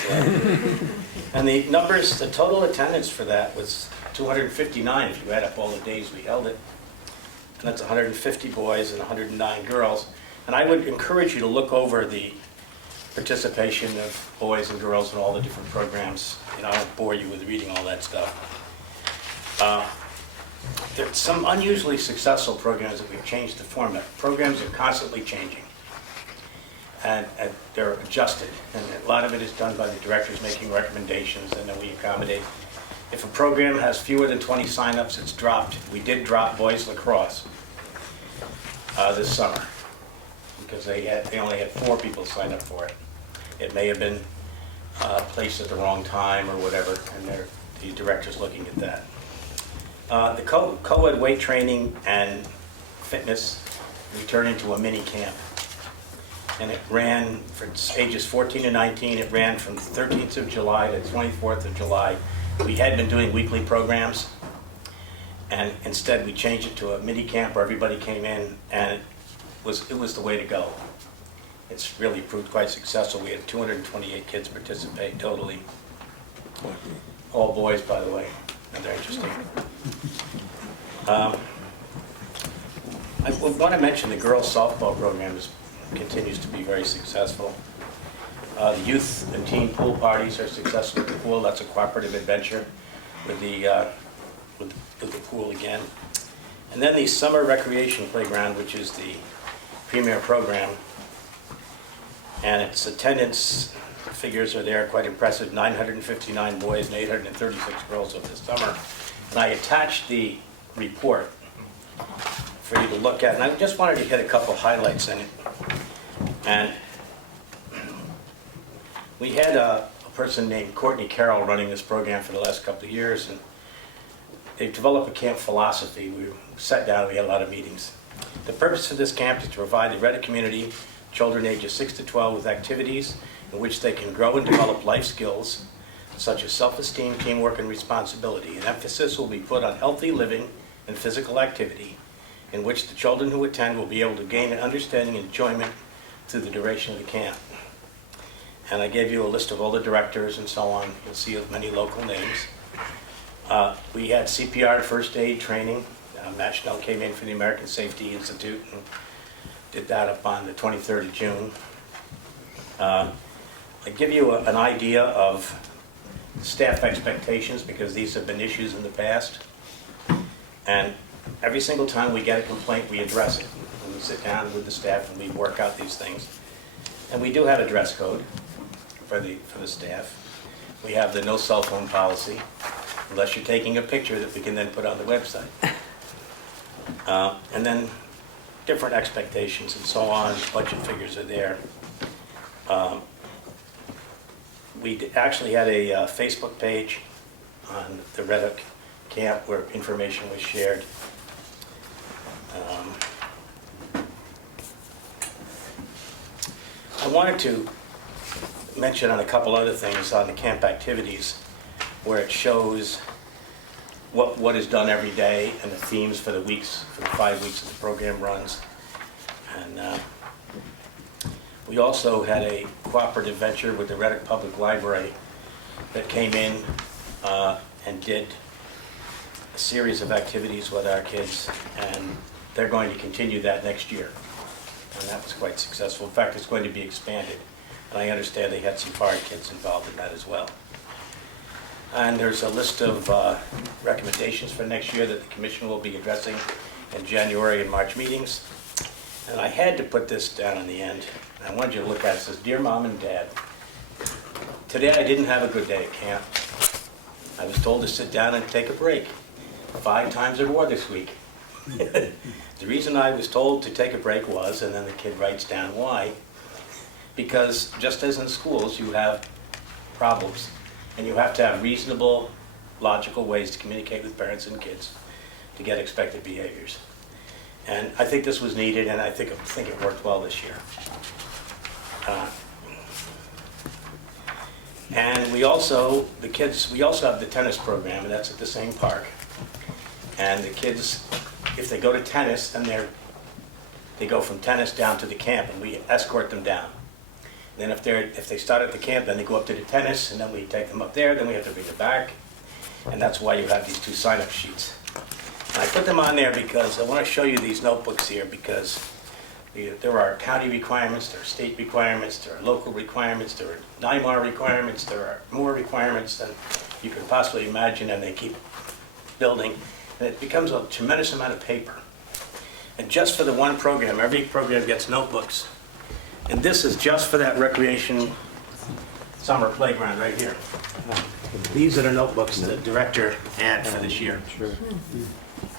and the numbers, the total attendance for that was 259 if you add up all the days we held it. And that's 150 boys and 109 girls. And I would encourage you to look over the participation of boys and girls in all the different programs. You know, I won't bore you with reading all that stuff. There's some unusually successful programs that we've changed the format. Programs are constantly changing, and they're adjusted. And a lot of it is done by the directors making recommendations, and then we accommodate. If a program has fewer than 20 signups, it's dropped. We did drop boys lacrosse this summer because they only had 4 people sign up for it. It may have been placed at the wrong time or whatever, and the director's looking at that. The co-ed weight training and fitness, we turned into a mini camp. And it ran for ages 14 to 19. It ran from the 13th of July to the 24th of July. We had been doing weekly programs, and instead we changed it to a mini camp where everybody came in, and it was the way to go. It's really proved quite successful. We had 228 kids participate totally. All boys, by the way, and they're interesting. I want to mention the girls softball program continues to be very successful. The youth and teen pool parties are successful at the pool. That's a cooperative adventure with the pool again. And then the summer recreation playground, which is the premier program, and its attendance figures are there, quite impressive. 959 boys and 836 girls over the summer. And I attached the report for you to look at, and I just wanted to hit a couple highlights in it. And we had a person named Courtney Carroll running this program for the last couple of years, and they've developed a camp philosophy. We sat down, we had a lot of meetings. The purpose of this camp is to provide the Red Hook community, children ages 6 to 12, with activities in which they can grow and develop life skills such as self-esteem, teamwork, and responsibility. An emphasis will be put on healthy living and physical activity, in which the children who attend will be able to gain an understanding and enjoyment through the duration of the camp. And I gave you a list of all the directors and so on. You'll see many local names. We had CPR first aid training. Matt Schnell came in for the American Safety Institute and did that up on the 23rd of June. I give you an idea of staff expectations, because these have been issues in the past. And every single time we get a complaint, we address it. And we sit down with the staff and we work out these things. And we do have a dress code for the staff. We have the no cell phone policy, unless you're taking a picture that we can then put on the website. And then different expectations and so on, budget figures are there. We actually had a Facebook page on the Red Hook camp where information was shared. I wanted to mention on a couple other things on the camp activities where it shows what is done every day and the themes for the weeks, for the 5 weeks that the program runs. And we also had a cooperative venture with the Red Hook Public Library that came in and did a series of activities with our kids, and they're going to continue that next year. And that was quite successful. In fact, it's going to be expanded. And I understand they had some foreign kids involved in that as well. And there's a list of recommendations for next year that the commission will be addressing in January and March meetings. And I had to put this down in the end. I wanted you to look at it. It says, "Dear Mom and Dad, today I didn't have a good day at camp. I was told to sit down and take a break 5 times or more this week. The reason I was told to take a break was," and then the kid writes down why, "because just as in schools, you have problems, and you have to have reasonable, logical ways to communicate with parents and kids to get expected behaviors." And I think this was needed, and I think it worked well this year. And we also have the tennis program, and that's at the same park. And the kids, if they go to tennis, then they go from tennis down to the camp, and we escort them down. Then if they start at the camp, then they go up to the tennis, and then we take them up there, then we have to bring them back. And that's why you have these 2 sign-up sheets. And I put them on there because I want to show you these notebooks here, because there are county requirements, there are state requirements, there are local requirements, there are NYMAR requirements, there are more requirements than you can possibly imagine, and they keep building. And it becomes a tremendous amount of paper. And just for the one program, every program gets notebooks. And this is just for that recreation summer playground right here. These are the notebooks the director had for this year.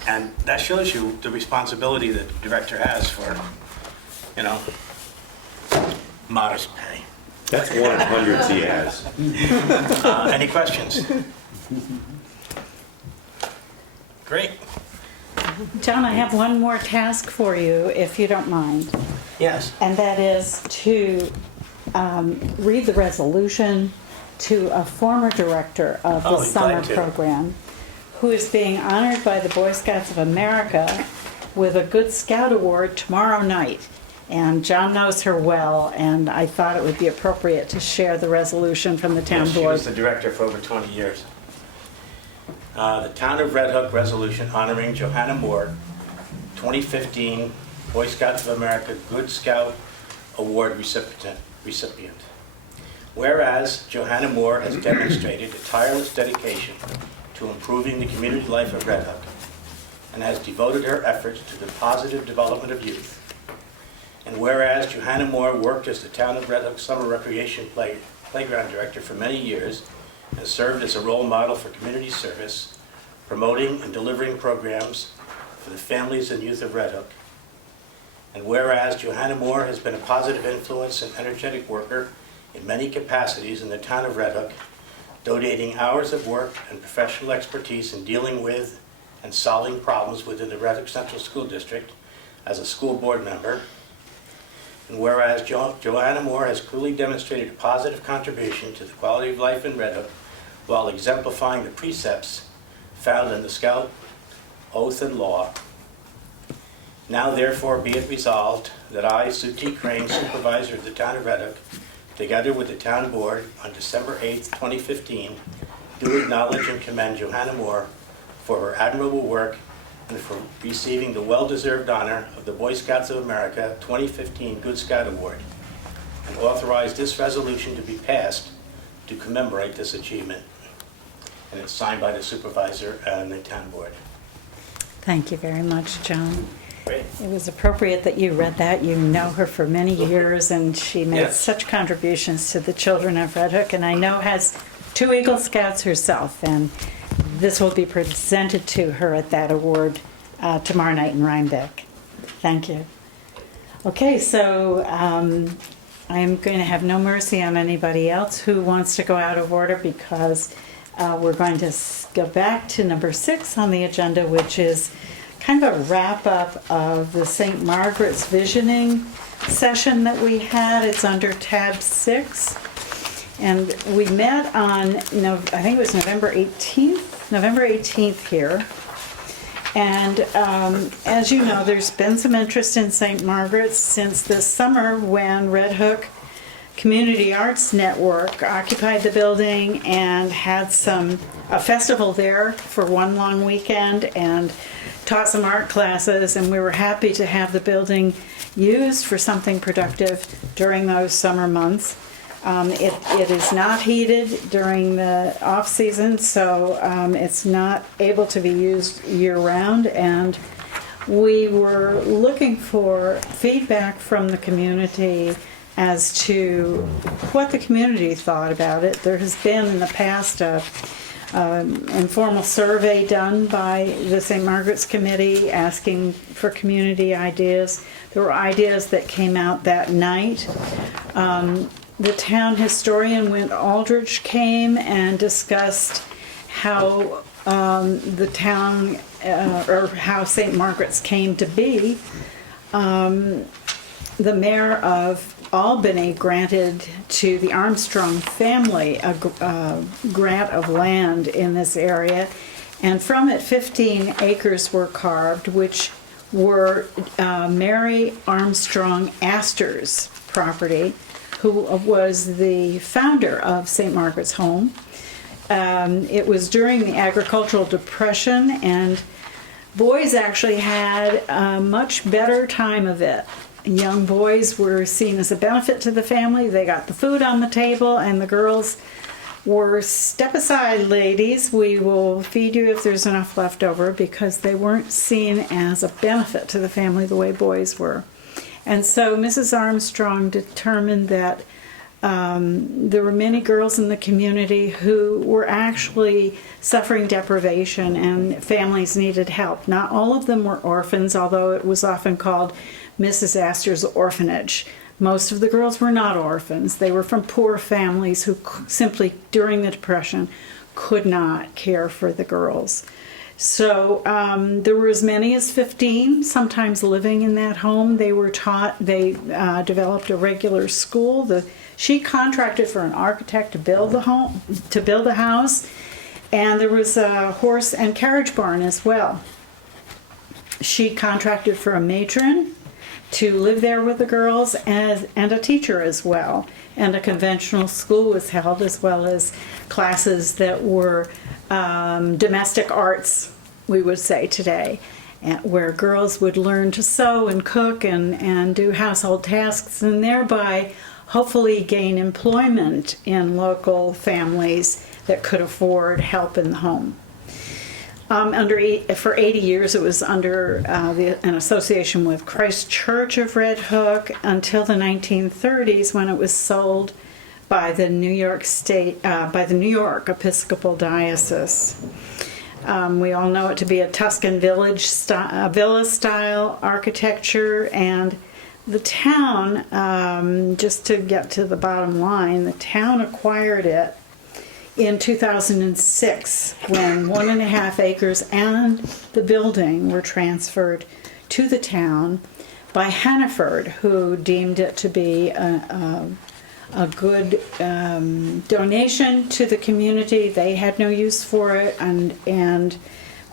And that shows you the responsibility that the director has for, modest pay. That's one of hundreds he has. Any questions? Great. John, I have one more task for you, if you don't mind. Yes. And that is to read the resolution to a former director of the summer program who is being honored by the Boy Scouts of America with a Good Scout Award tomorrow night. And John knows her well, and I thought it would be appropriate to share the resolution from the town Yes, board. she was the director for over 20 years. The Town of Red Hook resolution honoring Johanna Moore, 2015 Boy Scouts of America Good Scout Award recipient. Whereas Johanna Moore has demonstrated a tireless dedication to improving the community life of Red Hook and has devoted her efforts to the positive development of youth. And whereas Johanna Moore worked as the Town of Red Hook Summer Recreation Playground Director for many years and served as a role model for community service, promoting and delivering programs for the families and youth of Red Hook. And whereas Johanna Moore has been a positive influence and energetic worker in many capacities in the Town of Red Hook, donating hours of work and professional expertise in dealing with and solving problems within the Red Hook Central School District as a school board member. And whereas Johanna Moore has clearly demonstrated a positive contribution to the quality of life in Red Hook while exemplifying the precepts found in the Scout Oath and Law. Now therefore be it resolved that I, Sue T. Crane, Supervisor of the Town of Red Hook, together with the Town Board on December 8th, 2015, do acknowledge and commend Johanna Moore for her admirable work and for receiving the well-deserved honor of the Boy Scouts of America 2015 Good Scout Award, and authorize this resolution to be passed to commemorate this achievement. and it's signed by the supervisor and the town board. Thank you very much, John. Great. It was appropriate that you read that. You know her for many years, and she made Yes. such contributions to the children of Red Hook, and I know has 2 Eagle Scouts herself, and this will be presented to her at that award tomorrow night in Rhinebeck. Thank you. Okay, so I'm going to have no mercy on anybody else who wants to go out of order, because we're going to go back to number 6 on the agenda, which is kind of a wrap-up of the St. Margaret's Visioning session that we had. It's under tab 6. And we met on, I think it was November 18th here. And as you know, there's been some interest in St. Margaret's since this summer, when Red Hook Community Arts Network occupied the building and had a festival there for one long weekend and taught some art classes, and we were happy to have the building used for something productive during those summer months. It is not heated during the off-season, so it's not able to be used year-round, and we were looking for feedback from the community as to what the community thought about it. There has been in the past an informal survey done by the St. Margaret's Committee asking for community ideas. There were ideas that came out that night. The town historian, Wint Aldrich, came and discussed how the town, or how St. Margaret's came to be. The mayor of Albany granted to the Armstrong family a grant of land in this area, and from it 15 acres were carved, which were Mary Armstrong Astor's property, who was the founder of St. Margaret's Home. It was during the agricultural depression, and boys actually had a much better time of it. Young boys were seen as a benefit to the family. They got the food on the table, and the girls were, step aside, ladies, we will feed you if there's enough left over, because they weren't seen as a benefit to the family the way boys were. And so Mrs. Armstrong determined that there were many girls in the community who were actually suffering deprivation, and families needed help. Not all of them were orphans, although it was often called Mrs. Astor's orphanage. Most of the girls were not orphans. They were from poor families who simply, during the Depression, could not care for the girls. So there were as many as 15, sometimes living in that home. They were taught, they developed a regular school. She contracted for an architect to build the home, to build a house, and there was a horse and carriage barn as well. She contracted for a matron to live there with the girls, and a teacher as well. And a conventional school was held, as well as classes that were domestic arts, we would say today, where girls would learn to sew and cook and do household tasks, and thereby hopefully gain employment in local families that could afford help in the home. For 80 years, it was under an association with Christ Church of Red Hook until the 1930s, when it was sold by the New York Episcopal Diocese. We all know it to be a Tuscan villa-style architecture, and the town, just to get to the bottom line, the town acquired it in 2006, when 1.5 acres and the building were transferred to the town by Hannaford, who deemed it to be a good donation to the community. They had no use for it, and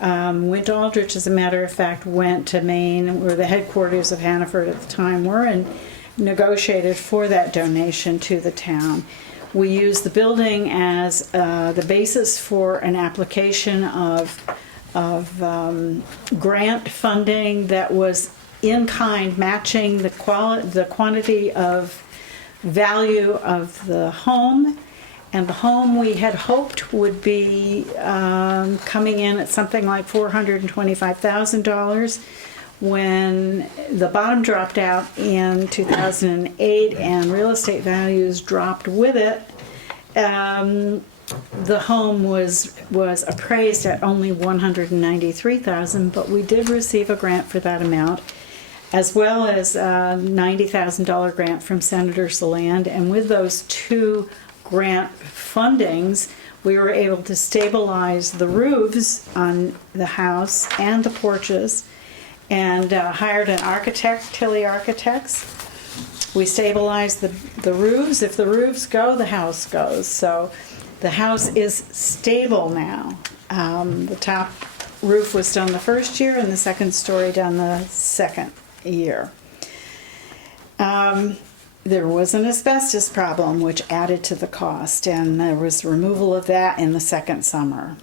Wint Aldrich, as a matter of fact, went to Maine, where the headquarters of Hannaford at the time were, and negotiated for that donation to the town. We used the building as the basis for an application of grant funding that was in kind, matching the quantity of value of the home And the home we had hoped would be coming in at something like $425,000 when the bottom dropped out in 2008 and real estate values dropped with it. The home was appraised at only $193,000, but we did receive a grant for that amount, as well as a $90,000 grant from Senator Saland. And with those two grant fundings, we were able to stabilize the roofs on the house and the porches, and hired an architect, Tilly Architects. We stabilized the roofs. If the roofs go, the house goes. So the house is stable now. The top roof was done the first year and the second story done the second year. There was an asbestos problem which added to the cost, and there was removal of that in the second summer.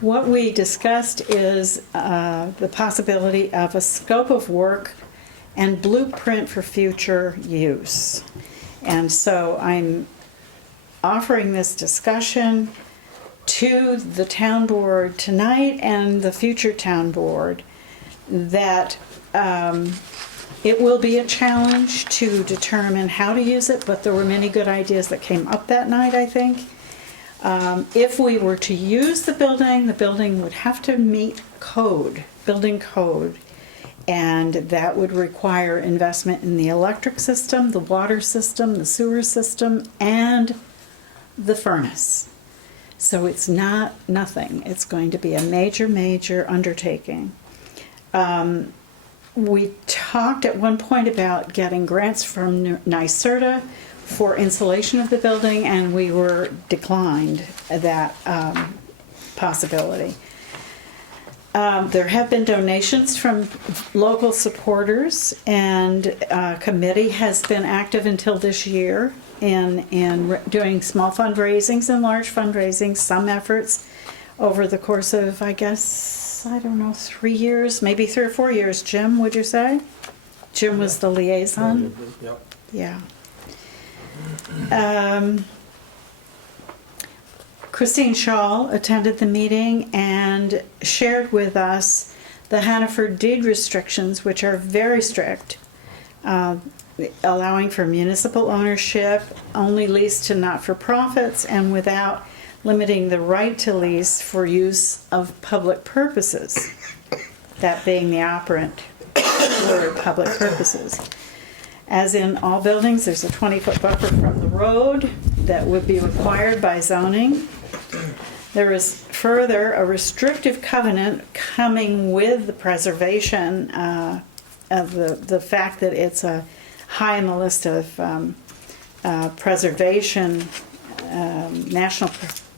What we discussed is the possibility of a scope of work and blueprint for future use. And so I'm offering this discussion to the town board tonight and the future town board that it will be a challenge to determine how to use it, but there were many good ideas that came up that night, I think. If we were to use the building would have to meet building code, and that would require investment in the electric system, the water system, the sewer system, and the furnace. So it's not nothing. It's going to be a major, major undertaking. We talked at one point about getting grants from NYSERDA for insulation of the building, and we were declined that possibility. There have been donations from local supporters, and a committee has been active until this year in doing small fundraisings and large fundraisings, some efforts over the course of, I guess, I don't know, 3 years, maybe 3 or 4 years. Jim, would you say? Jim was the liaison? Yep. Yeah. Christine Shaw attended the meeting and shared with us the Hannaford deed restrictions, which are very strict, allowing for municipal ownership, only leased to not-for-profits, and without limiting the right to lease for use of public purposes, that being the operant word, public purposes. As in all buildings, there's a 20-foot buffer from the road that would be required by zoning. There is further a restrictive covenant coming with the preservation of the fact that it's high on the list of preservation,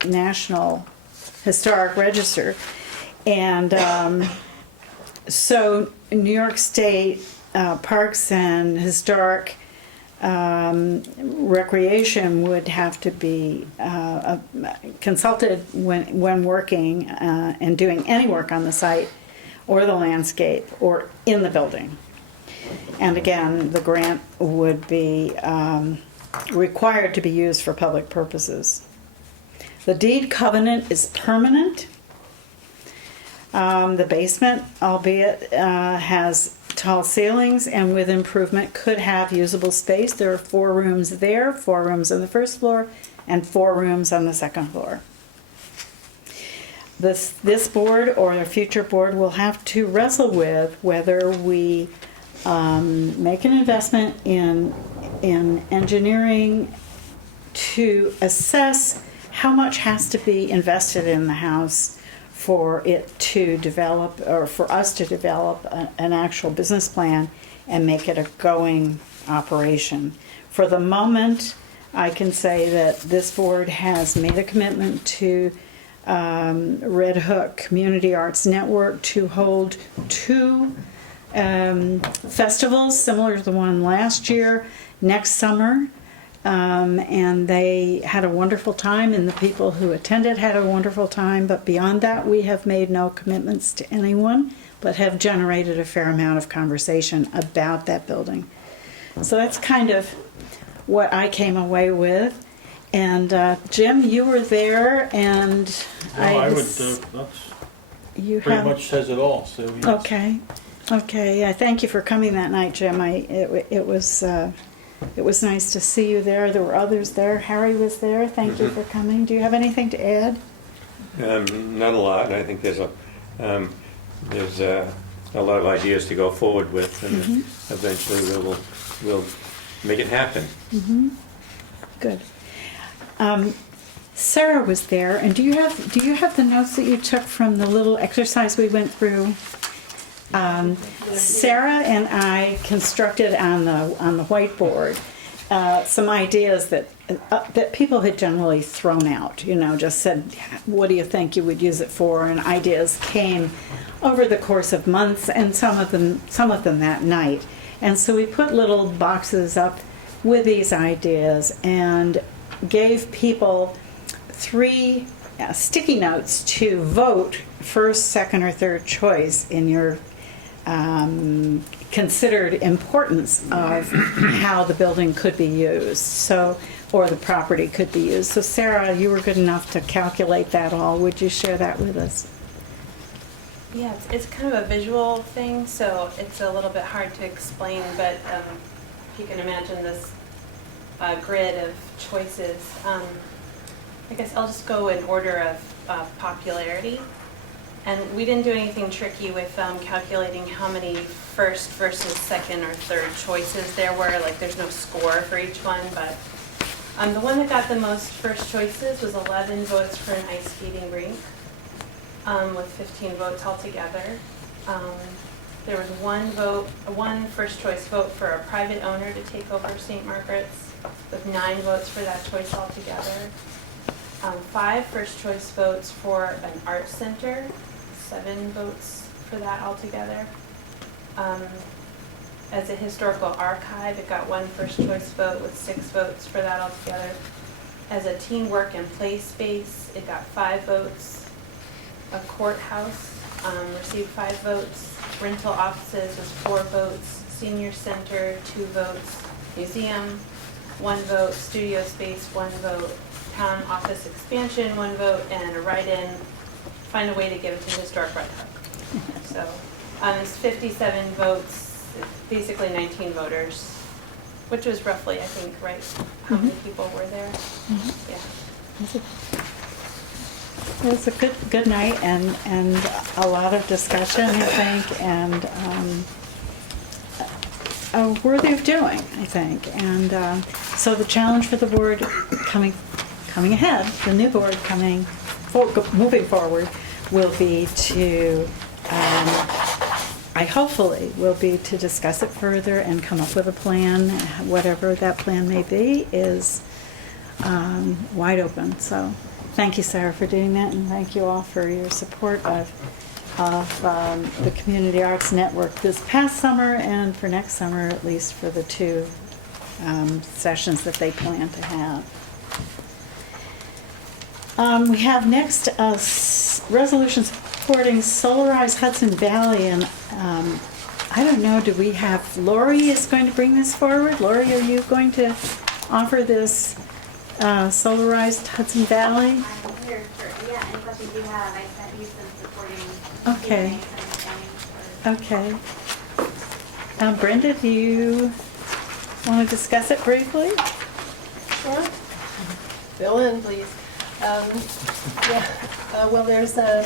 National Historic Register. And so New York State Parks and Historic Recreation would have to be consulted when working and doing any work on the site or the landscape or in the building. And again, the grant would be required to be used for public purposes. The deed covenant is permanent. The basement, albeit has tall ceilings and with improvement could have usable space. There are 4 rooms there, 4 rooms on the first floor, and 4 rooms on the second floor. This board or a future board will have to wrestle with whether we make an investment in engineering to assess how much has to be invested in the house for it to develop, or for us to develop an actual business plan and make it a going operation. For the moment, I can say that this board has made a commitment to Red Hook Community Arts Network to hold 2 festivals similar to the one last year next summer. And they had a wonderful time, and the people who attended had a wonderful time. But beyond that, we have made no commitments to anyone, but have generated a fair amount of conversation about that building. So that's kind of what I came away with. And Jim, you were there, and No, I would, was- that's you pretty have much says it all, so yes. Okay. I thank you for coming that night, Jim. It was nice to see you there. There were others there. Harry was there. Thank you for coming. Do you have anything to add? Not a lot. I think there's a lot of ideas to go forward with, and eventually we'll make it happen. Good. Sarah was there, and do you have the notes that you took from the little exercise we went through? Sarah and I constructed on the whiteboard some ideas that people had generally thrown out. Just said, "What do you think you would use it for?" And ideas came over the course of months, and some of them that night. And so we put little boxes up with these ideas and gave people 3 sticky notes to vote first, second, or third choice in your considered importance of how the building could be used, or the property could be used. So Sarah, you were good enough to calculate that all. Would you share that with us? Yeah, it's kind of a visual thing, so it's a little bit hard to explain, but if you can imagine this grid of choices, I guess I'll just go in order of popularity. And we didn't do anything tricky with calculating how many first versus second or third choices there were. Like, there's no score for each one, but the one that got the most first choices was 11 votes for an ice skating rink, with 15 votes altogether. There was one first choice vote for a private owner to take over St. Margaret's, with 9 votes for that choice altogether. 5 first choice votes for an art center, 7 votes for that altogether. As a historical archive, it got 1 first choice vote with 6 votes for that altogether. As a teen work and play space, it got 5 votes. A courthouse received 5 votes. Rental offices was 4 votes. Senior center, 2 votes. Museum, 1 vote. Studio space, 1 vote. Town office expansion, 1 vote. And a write-in, find a way to give it to Historic Red Hook. So it's 57 votes, basically 19 voters, which was roughly, I think, right, how many people were there. Yeah. It was a good night and a lot of discussion, I think, and worthy of doing, I think. And so the challenge for the board coming ahead, the new board moving forward, will be to, hopefully, will be to discuss it further and come up with a plan. Whatever that plan may be is wide open. So thank you, Sarah, for doing that, and thank you all for your support of the Community Arts Network this past summer and for next summer, at least for the 2 sessions that they plan to have. We have next a resolution supporting Solarize Hudson Valley, and I don't know, do we have, Lori is going to bring this forward? Lori, are you going to offer this Solarized Hudson Valley? I'm here for, any questions you have, I sent you some supporting. Okay. Okay. Brenda, do you want to discuss it briefly? Sure. Fill in, please. Well, there's a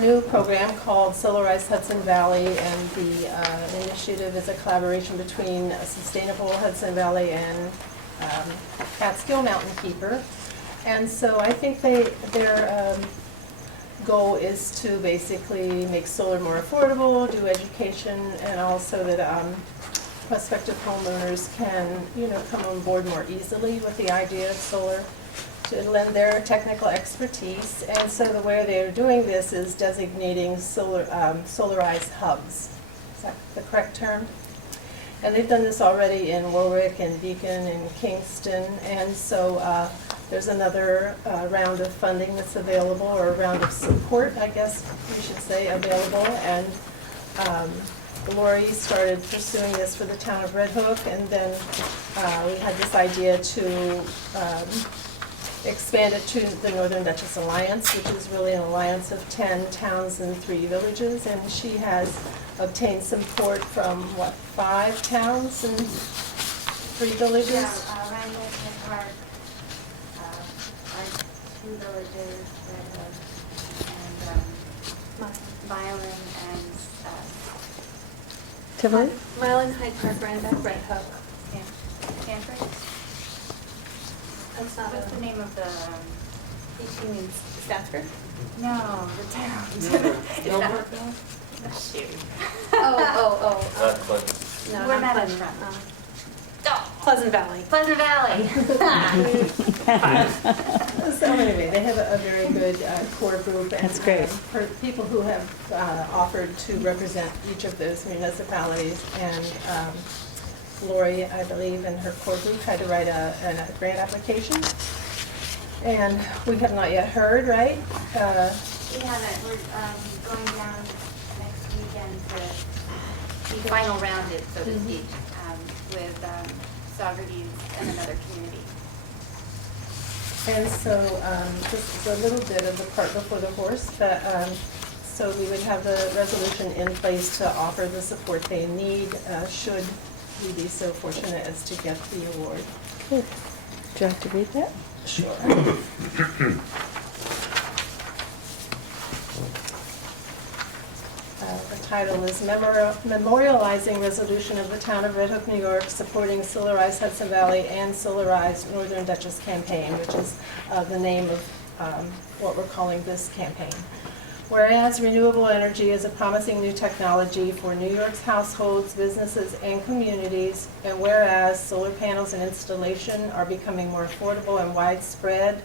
new program called Solarize Hudson Valley, and the initiative is a collaboration between Sustainable Hudson Valley and Catskill Mountain Keeper. And so I think their goal is to basically make solar more affordable, do education, and also that prospective homeowners can, come on board more easily with the idea of solar, to lend their technical expertise. And so the way they're doing this is designating solarized hubs. Is that the correct term? And they've done this already in Warwick and Beacon and Kingston. And so there's another round of funding that's available, or a round of support, I guess we should say, available. And Lori started pursuing this for the town of Red Hook, and then we had this idea to expand it to the Northern Dutchess Alliance, which is really an alliance of 10 towns and 3 villages, and she has obtained support from, 5 towns and 3 villages? Yeah, Randall, Park, our 2 villages, Red Hook, and Milan and Tivoli? Milan, Hyde Park, Randolph, Red Hook. Stanford. That's not What's the name of the? You mean Stafford? No, the town. Shoot. Not Clinton. No, Where not Madeline Pleasant. from? Pleasant Valley. Pleasant Valley. So anyway, they have a very good core group. And, That's great. For people who have offered to represent each of those municipalities, and Lori, I believe, and her core group had to write a grant application. And we have not yet heard, right? We haven't, we're going down next weekend to the final round, it, so to speak, with Socrates and another community. And so, this is a little bit of the cart before the horse, but, so we would have the resolution in place to offer the support they need, should we be so fortunate as to get the award. Good. Do you have to read that? Sure. The title is Memorializing Resolution of the Town of Red Hook, New York, supporting Solarize Hudson Valley and Solarize Northern Dutchess campaign, which is the name of what we're calling this campaign. Whereas renewable energy is a promising new technology for New York's households, businesses, and communities, and whereas solar panels and installation are becoming more affordable and widespread,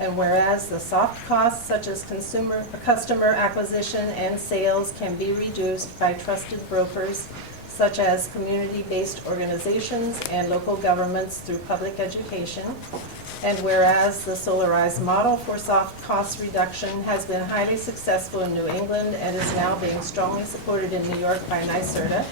and whereas the soft costs such as customer acquisition and sales can be reduced by trusted brokers such as community-based organizations and local governments through public education, and whereas the Solarize model for soft cost reduction has been highly successful in New England and is now being strongly supported in New York by NYSERDA,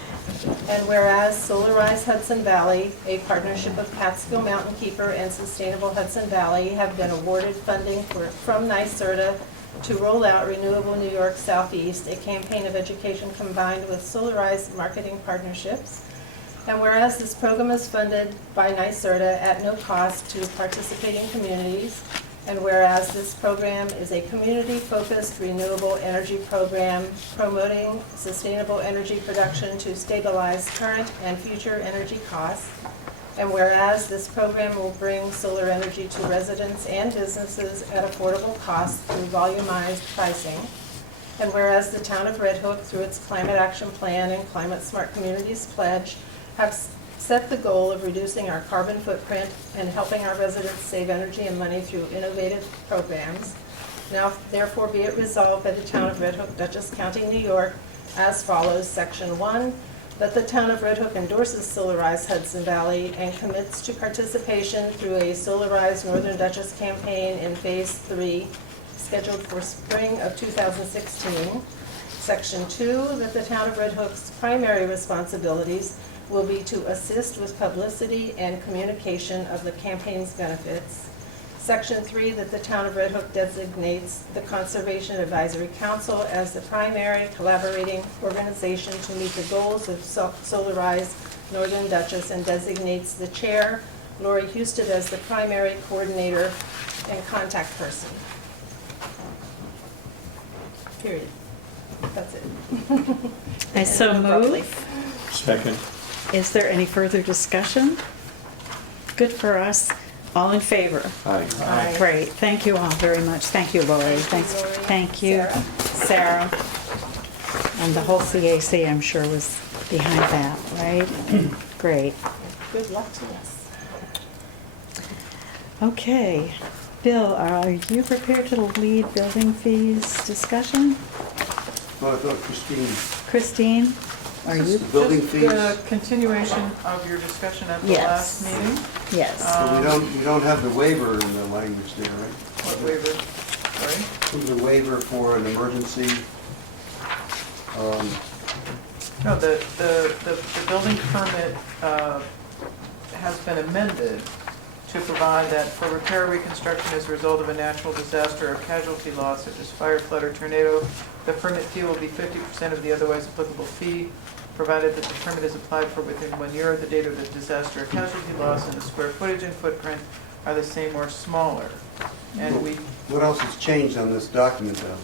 and whereas Solarize Hudson Valley, a partnership of Catskill Mountain Keeper and Sustainable Hudson Valley, have been awarded funding from NYSERDA to roll out Renewable New York Southeast, a campaign of education combined with Solarize marketing partnerships. And whereas this program is funded by NYSERDA at no cost to participating communities, and whereas this program is a community-focused renewable energy program promoting sustainable energy production to stabilize current and future energy costs, and whereas this program will bring solar energy to residents and businesses at affordable costs through volumized pricing, and whereas the town of Red Hook, through its Climate Action Plan and Climate Smart Communities Pledge, have set the goal of reducing our carbon footprint and helping our residents save energy and money through innovative programs. Now, therefore, be it resolved by the town of Red Hook, Dutchess County, New York, as follows. Section 1, that the town of Red Hook endorses Solarize Hudson Valley and commits to participation through a Solarize Northern Dutchess campaign in Phase 3, scheduled for spring of 2016. Section 2, that the town of Red Hook's primary responsibilities will be to assist with publicity and communication of the campaign's benefits. Section 3, that the town of Red Hook designates the Conservation Advisory Council as the primary collaborating organization to meet the goals of Solarize Northern Dutchess and designates the chair, Lori Houston, as the primary coordinator and contact person. Period. That's it. I so move. Second. Is there any further discussion? Good for us. All in favor? Aye. Aye. Great. Thank you all very much. Thank you, Lori. Thanks. Lori. Thank you, Sarah. And the whole CAC, I'm sure, was behind that, right? Great. Good luck to us. Okay. Bill, are you prepared to lead building fees discussion? Well, I thought Christine, are you? The building fees. The continuation of your discussion at the Yes. last meeting. Yes. So we don't have the waiver in the language there, right? What waiver? Sorry? The waiver for an emergency. No, the building permit has been amended to provide that for repair or reconstruction as a result of a natural disaster or casualty loss such as fire, flood, or tornado, the permit fee will be 50% of the otherwise applicable fee, provided that the permit is applied for within 1 year of the date of the disaster or casualty loss, and the square footage and footprint are the same or smaller. And we... What else has changed on this document, though?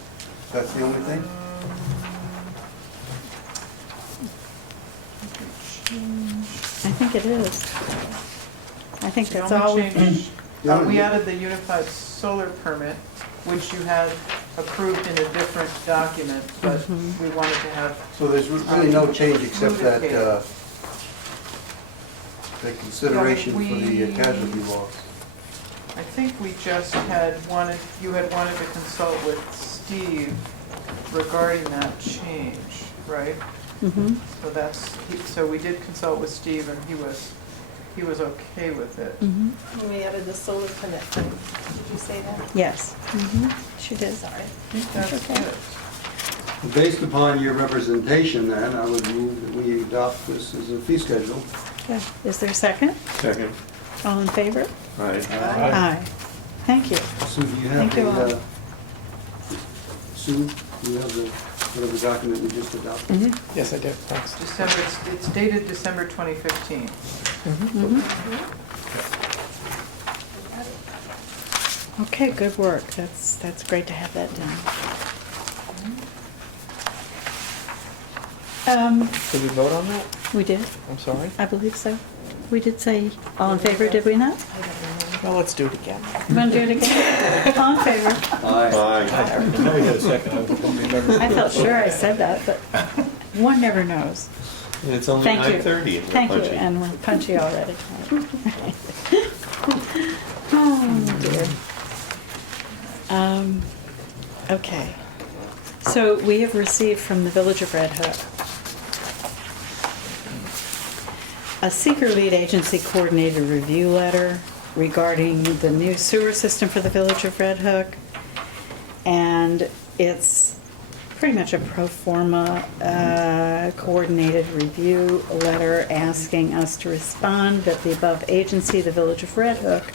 That's the only thing? I think it is. I think The that's only all. change, we added the unified solar permit, which you had approved in a different document, but we wanted to have. So there's really no change except that, the consideration for the casualty loss. I think we just you had wanted to consult with Steve regarding that change, right? Mm-hmm. So we did consult with Steve, and he was okay with it. Mm-hmm. And we added the solar permit thing. Did you say that? Yes. Mm-hmm. She did. Sorry. That's okay. good. Based upon your representation then, I would move that we adopt this as a fee schedule. Okay. Is there a second? Second. All in favor? Right. Aye. Thank you. Sue, do you have Thank you all. Sue, do you have whatever document we just adopted? Yes, I did. Thanks. It's dated December 2015. Okay, good work. That's great to have that done. Did we vote on that? We did. I'm sorry. I believe so. We did say all in favor, did we not? Well, let's do it again. You want to do it again? All in favor? Aye. Now we got a second. I don't remember. I felt sure I said that, but one never knows. And it's only Thank you. 9:30 and we're Thank you, punchy. and we're punchy already. Oh, dear. Okay. So we have received from the Village of Red Hook a seeker lead agency coordinated review letter regarding the new sewer system for the Village of Red Hook. And it's pretty much a pro forma coordinated review letter asking us to respond that the above agency, the Village of Red Hook,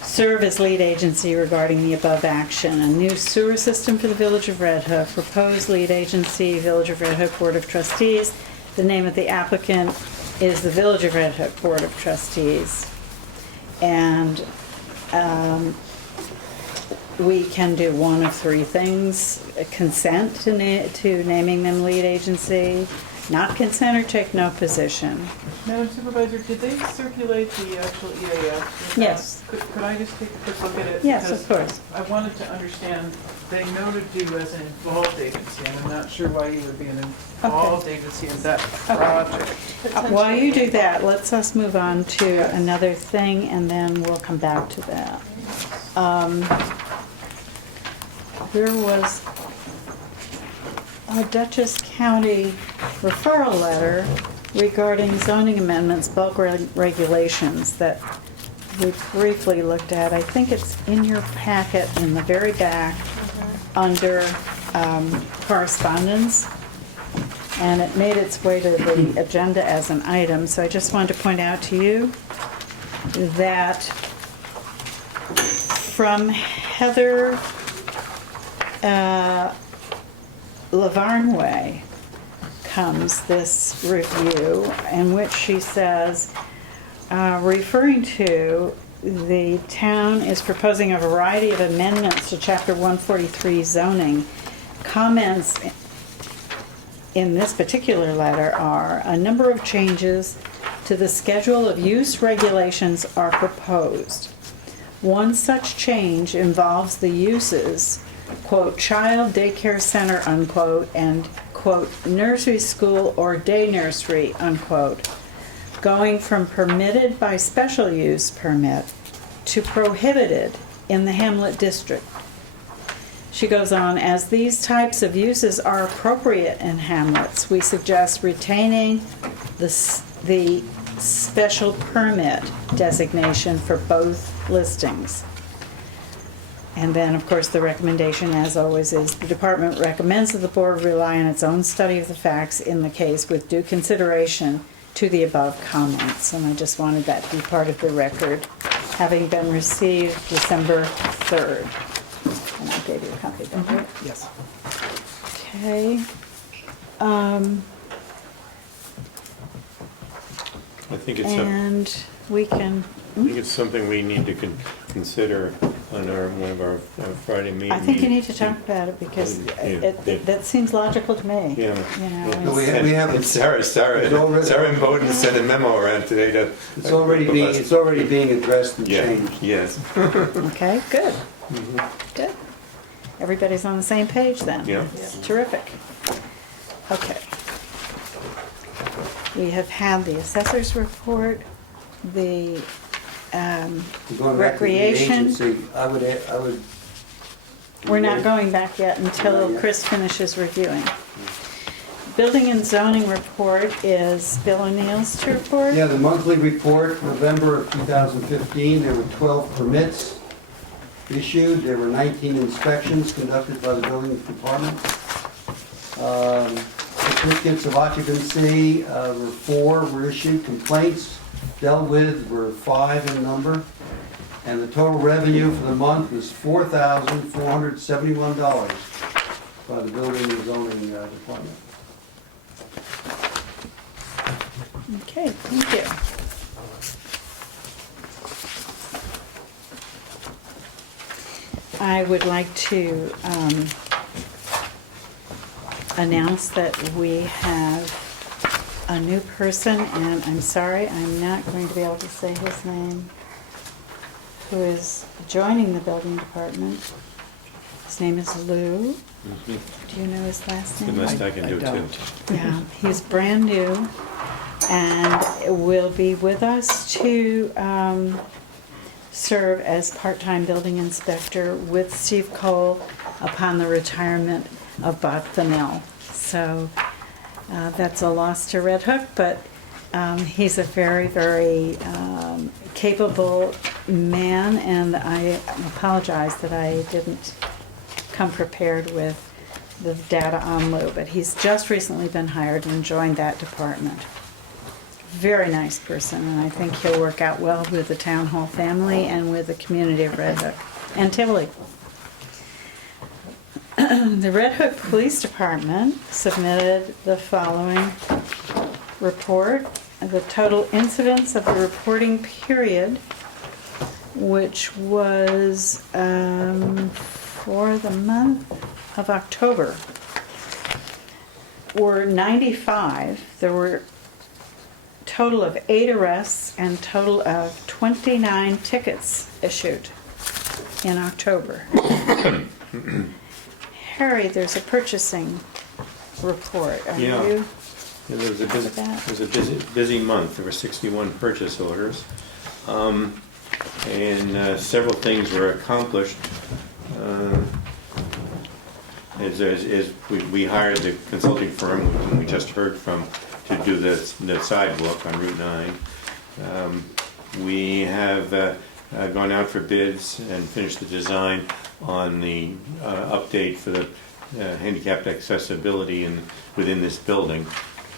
serve as lead agency regarding the above action. A new sewer system for the Village of Red Hook, proposed lead agency, Village of Red Hook Board of Trustees. The name of the applicant is the Village of Red Hook Board of Trustees. And we can do one of three things: consent to naming them lead agency, not consent, or take no position. Madam Supervisor, did they circulate the actual EAF? Yes. Could I just take a quick look at it? Yes, Because of course. I wanted to understand, they noted you as an involved agency, and I'm not sure why you would be an involved agency in that project. While you do that, let's us move on to another thing, and then we'll come back to that. There was a Dutchess County referral letter regarding zoning amendments, bulk regulations that we briefly looked at. I think it's in your packet in the very back under correspondence. And it made its way to the agenda as an item. So I just wanted to point out to you that from Heather Lavarnway comes this review in which she says, referring to the town is proposing a variety of amendments to Chapter 143 zoning. Comments in this particular letter are a number of changes to the schedule of use regulations are proposed. One such change involves the uses, quote, child daycare center, unquote, and, quote, nursery school or day nursery, unquote, going from permitted by special use permit to prohibited in the Hamlet district. She goes on, as these types of uses are appropriate in hamlets, we suggest retaining the special permit designation for both listings. And then, of course, the recommendation, as always, is the department recommends that the board rely on its own study of the facts in the case with due consideration to the above comments. And I just wanted that to be part of the record, having been received December 3rd. And I gave you a copy of that, right? Yes. Okay. I think it's And we can, I think it's something we need to consider on one of our Friday meetings. I think you need to talk about it because that seems logical to me. Yeah. You know, No, we have And Sarah Bowden sent a memo around today to. It's already being addressed and Yeah, changed. yes. Okay, good. Mhm. Good. Everybody's on the same page then. Yeah. Terrific. Okay. We have had the assessor's report, the Going back to the recreation. agency, I would. We're not going back yet until Not yet. Chris finishes reviewing. Building and zoning report is Bill O'Neill's to report. Yeah, the monthly report, November of 2015, there were 12 permits issued. There were 19 inspections conducted by the building department. Certificates of occupancy were 4 were issued. Complaints dealt with were 5 in number. And the total revenue for the month was $4,471 by the building and zoning department. Okay, thank you. I would like to announce that we have a new person, and I'm sorry, I'm not going to be able to say his name, who is joining the building department. His name is Lou. Mhm. Do you know his last name? The best I can do too. Yeah, he's brand new and will be with us to serve as part-time building inspector with Steve Cole upon the retirement of Bob Fennell. So that's a loss to Red Hook, but he's a very, very capable man, and I apologize that I didn't come prepared with the data on Lou, but he's just recently been hired and joined that department. Very nice person, and I think he'll work out well with the town hall family and with the community of Red Hook and Tivoli. The Red Hook Police Department submitted the following report. The total incidents of the reporting period, which was for the month of October, were 95. There were total of 8 arrests and total of 29 tickets issued in October. Harry, there's a purchasing report. Are Yeah. you It was a with that? busy month. There were 61 purchase orders. And several things were accomplished. We hired the consulting firm whom we just heard from to do the sidewalk on Route 9. We have gone out for bids and finished the design on the update for the handicapped accessibility within this building.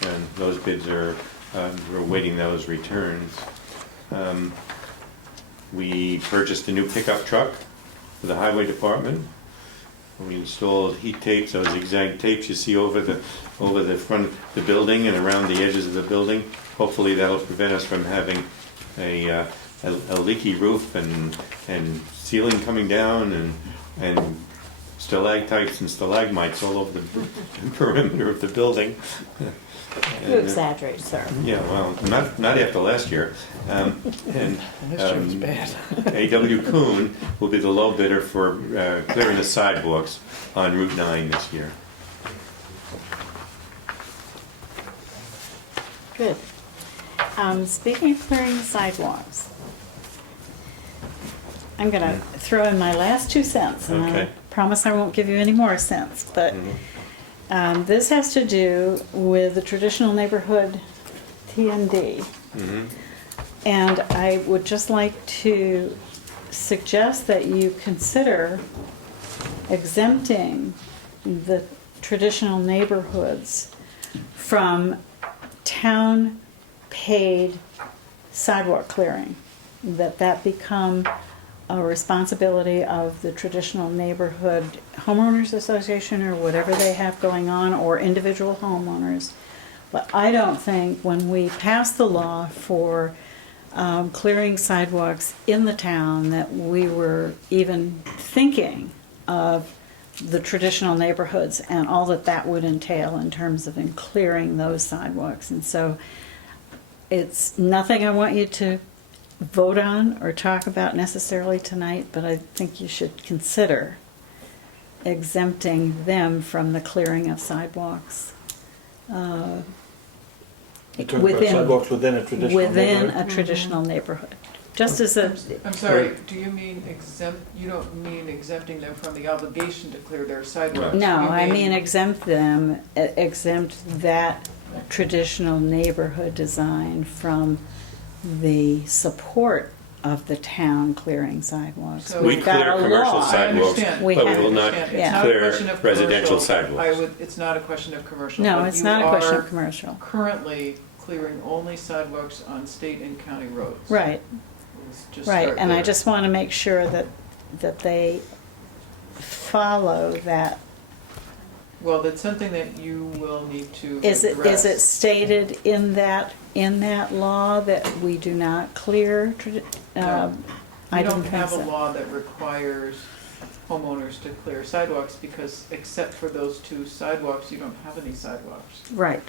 And those bids we're awaiting those returns. We purchased a new pickup truck for the highway department. We installed heat tapes, those zigzag tapes you see over the front of the building and around the edges of the building. Hopefully that'll prevent us from having a leaky roof and ceiling coming down and stalactites and stalagmites all over the perimeter of the building. You exaggerate, sir. Yeah, well, not after last year. This year was bad. A.W. Kuhn will be the low bidder for clearing the sidewalks on Route 9 this year. Good. Speaking of clearing the sidewalks, I'm going to throw in my last 2 cents, and Okay. I promise I won't give you any more cents, but this has to do with the traditional neighborhood TND. Mhm. And I would just like to suggest that you consider exempting the traditional neighborhoods from town-paid sidewalk clearing, that become a responsibility of the traditional neighborhood homeowners association or whatever they have going on, or individual homeowners. But I don't think when we pass the law for clearing sidewalks in the town that we were even thinking of the traditional neighborhoods and all that that would entail in terms of clearing those sidewalks. And so it's nothing I want you to vote on or talk about necessarily tonight, but I think you should consider exempting them from the clearing of sidewalks. You're talking about sidewalks within a traditional neighborhood? A traditional neighborhood. Just as a... I'm sorry, do you mean you don't mean exempting them from the obligation to clear their sidewalks? No, You I mean exempt that traditional neighborhood design from the support of the town clearing sidewalks. So We We've got clear a commercial law. sidewalks, but we will not It's not a clear question of residential commercial. sidewalks. It's not a question of commercial. No, but it's you not a question are of commercial. currently clearing only sidewalks on state and county roads. Right, Let's just right, start and I there. just want to make sure that they follow that. Well, that's something that you will need to Is address. it stated in that law that we do not clear? No. I You don't don't think have a so. law that requires homeowners to clear sidewalks, because except for those 2 sidewalks, you don't have any sidewalks. Right,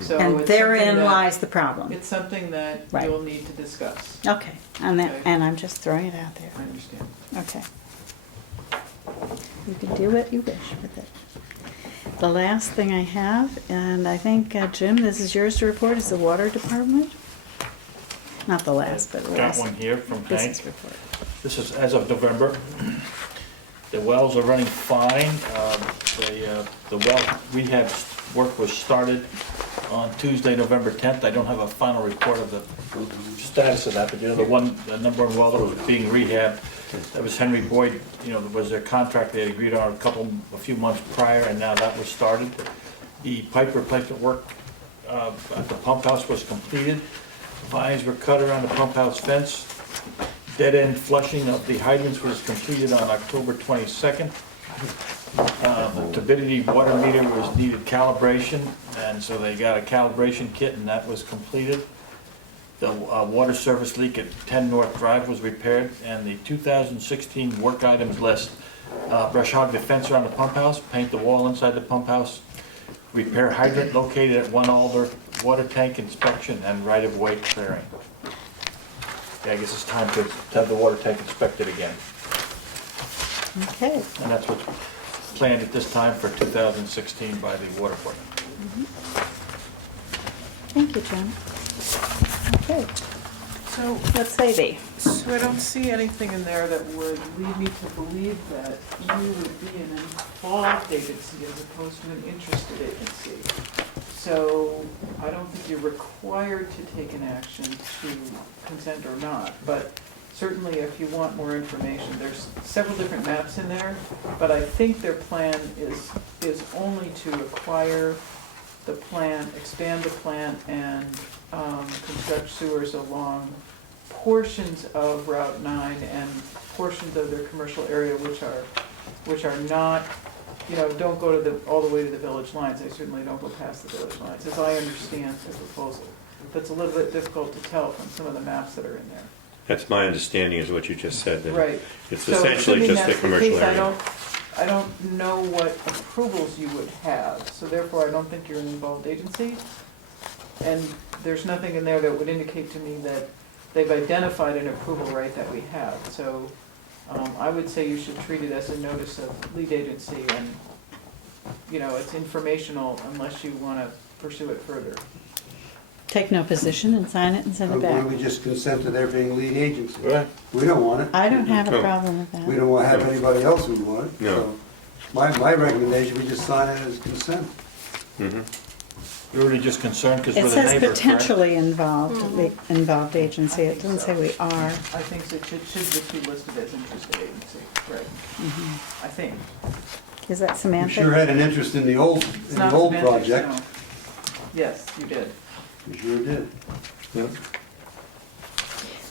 So and it's therein something that- lies the problem. It's something that Right. you'll need to discuss. Okay, and Okay. I'm just throwing it out there. I understand. Okay. You can do what you wish with it. The last thing I have, and I think, Jim, this is yours to report, is the water department? Not the last, but the Got last. one here from Hank. Business report. This is as of November. The wells are running fine. The well rehab work was started on Tuesday, November 10th. I don't have a final report of the status of that, but the number 1 well that was being rehabbed, that was Henry Boyd, was their contract they had agreed on a few months prior, and now that was started. The pipe replacement work at the pump house was completed. Vines were cut around the pump house fence. Dead end flushing of the hydrants was completed on October 22nd. The turbidity water meter needed calibration, and so they got a calibration kit, and that was completed. The water service leak at 10 North Drive was repaired, and the 2016 work items list: brush hog the fence around the pump house, paint the wall inside the pump house, repair hydrant located at 1 Alder, water tank inspection, and right-of-way clearing. Yeah, I guess it's time to have the water tank inspected again. Okay. And that's what's planned at this time for 2016 by the water department. Thank you, Jim. Okay, So, let's say thee. so I don't see anything in there that would lead me to believe that you would be an involved agency as opposed to an interested agency. So I don't think you're required to take an action to consent or not, but certainly if you want more information, there's several different maps in there, but I think their plan is only to acquire the plant, expand the plant, and construct sewers along portions of Route 9 and portions of their commercial area which are not, don't go to all the way to the village lines. They certainly don't go past the village lines, as I understand the proposal. That's a little bit difficult to tell from some of the maps that are in there. That's my understanding, is what you just said, that Right. it's So essentially assuming just a that's the commercial case, area. I don't know what approvals you would have, so therefore I don't think you're an involved agency. And there's nothing in there that would indicate to me that they've identified an approval right that we have. So I would say you should treat it as a notice of lead agency, and, it's informational unless you want to pursue it further. Take no position and sign it and send it Why back. don't we just consent to their being lead agency? Right. We don't want it. I don't have a No. problem with that. We don't want to have anybody else who want it. No. So my recommendation, we just sign it as consent. Mhm. You're really just concerned because It we're the says neighbor, correct? potentially involved, the involved agency. It doesn't say we are. I think it should just be listed as interested agency, right, Mhm. I think. Is that You semantic? sure had an interest in the old, It's in the not old semantics, project. no. Yes, you did. You sure did. Yep.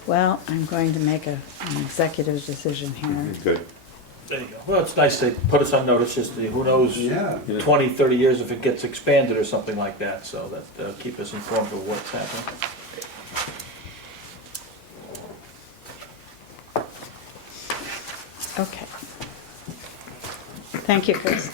Well, I'm going to make an executive decision here. Good. There you go. Well, it's nice they put us on notice, just who knows, Yeah. 20, 30 years if it gets expanded or something like that, so that keep us informed of what's happening. Okay. Thank you, Chris.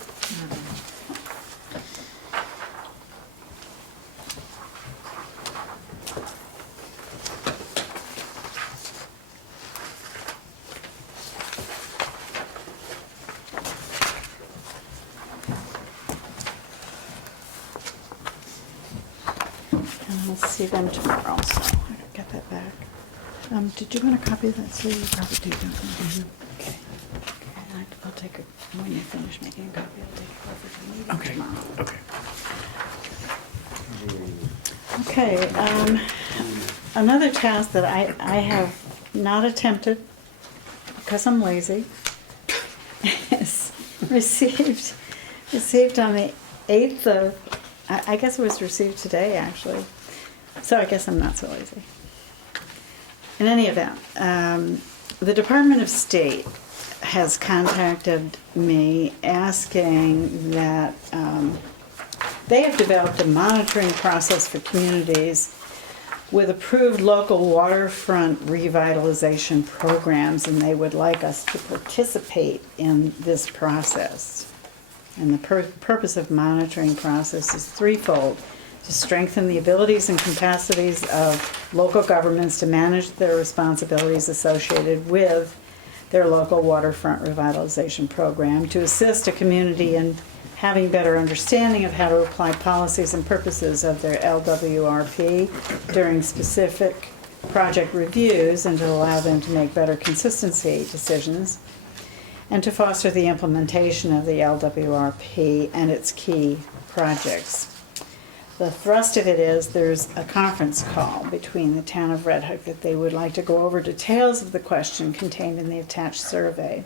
And I'll see them tomorrow, so I'll get that back. Did you want a copy of that, Sue? You probably do, don't you? Okay. Okay, I'll take it, when you finish making a copy, I'll take it over to the meeting tomorrow. Okay. Okay, another task that I have not attempted, because I'm lazy, is received on the 8th of, I guess it was received today, actually. So I guess I'm not so lazy. In any event, the Department of State has contacted me asking that they have developed a monitoring process for communities with approved local waterfront revitalization programs, and they would like us to participate in this process. And the purpose of monitoring process is threefold: to strengthen the abilities and capacities of local governments to manage their responsibilities associated with their local waterfront revitalization program, to assist a community in having better understanding of how to apply policies and purposes of their LWRP during specific project reviews and to allow them to make better consistency decisions, and to foster the implementation of the LWRP and its key projects. The thrust of it is there's a conference call between the town of Red Hook that they would like to go over details of the question contained in the attached survey.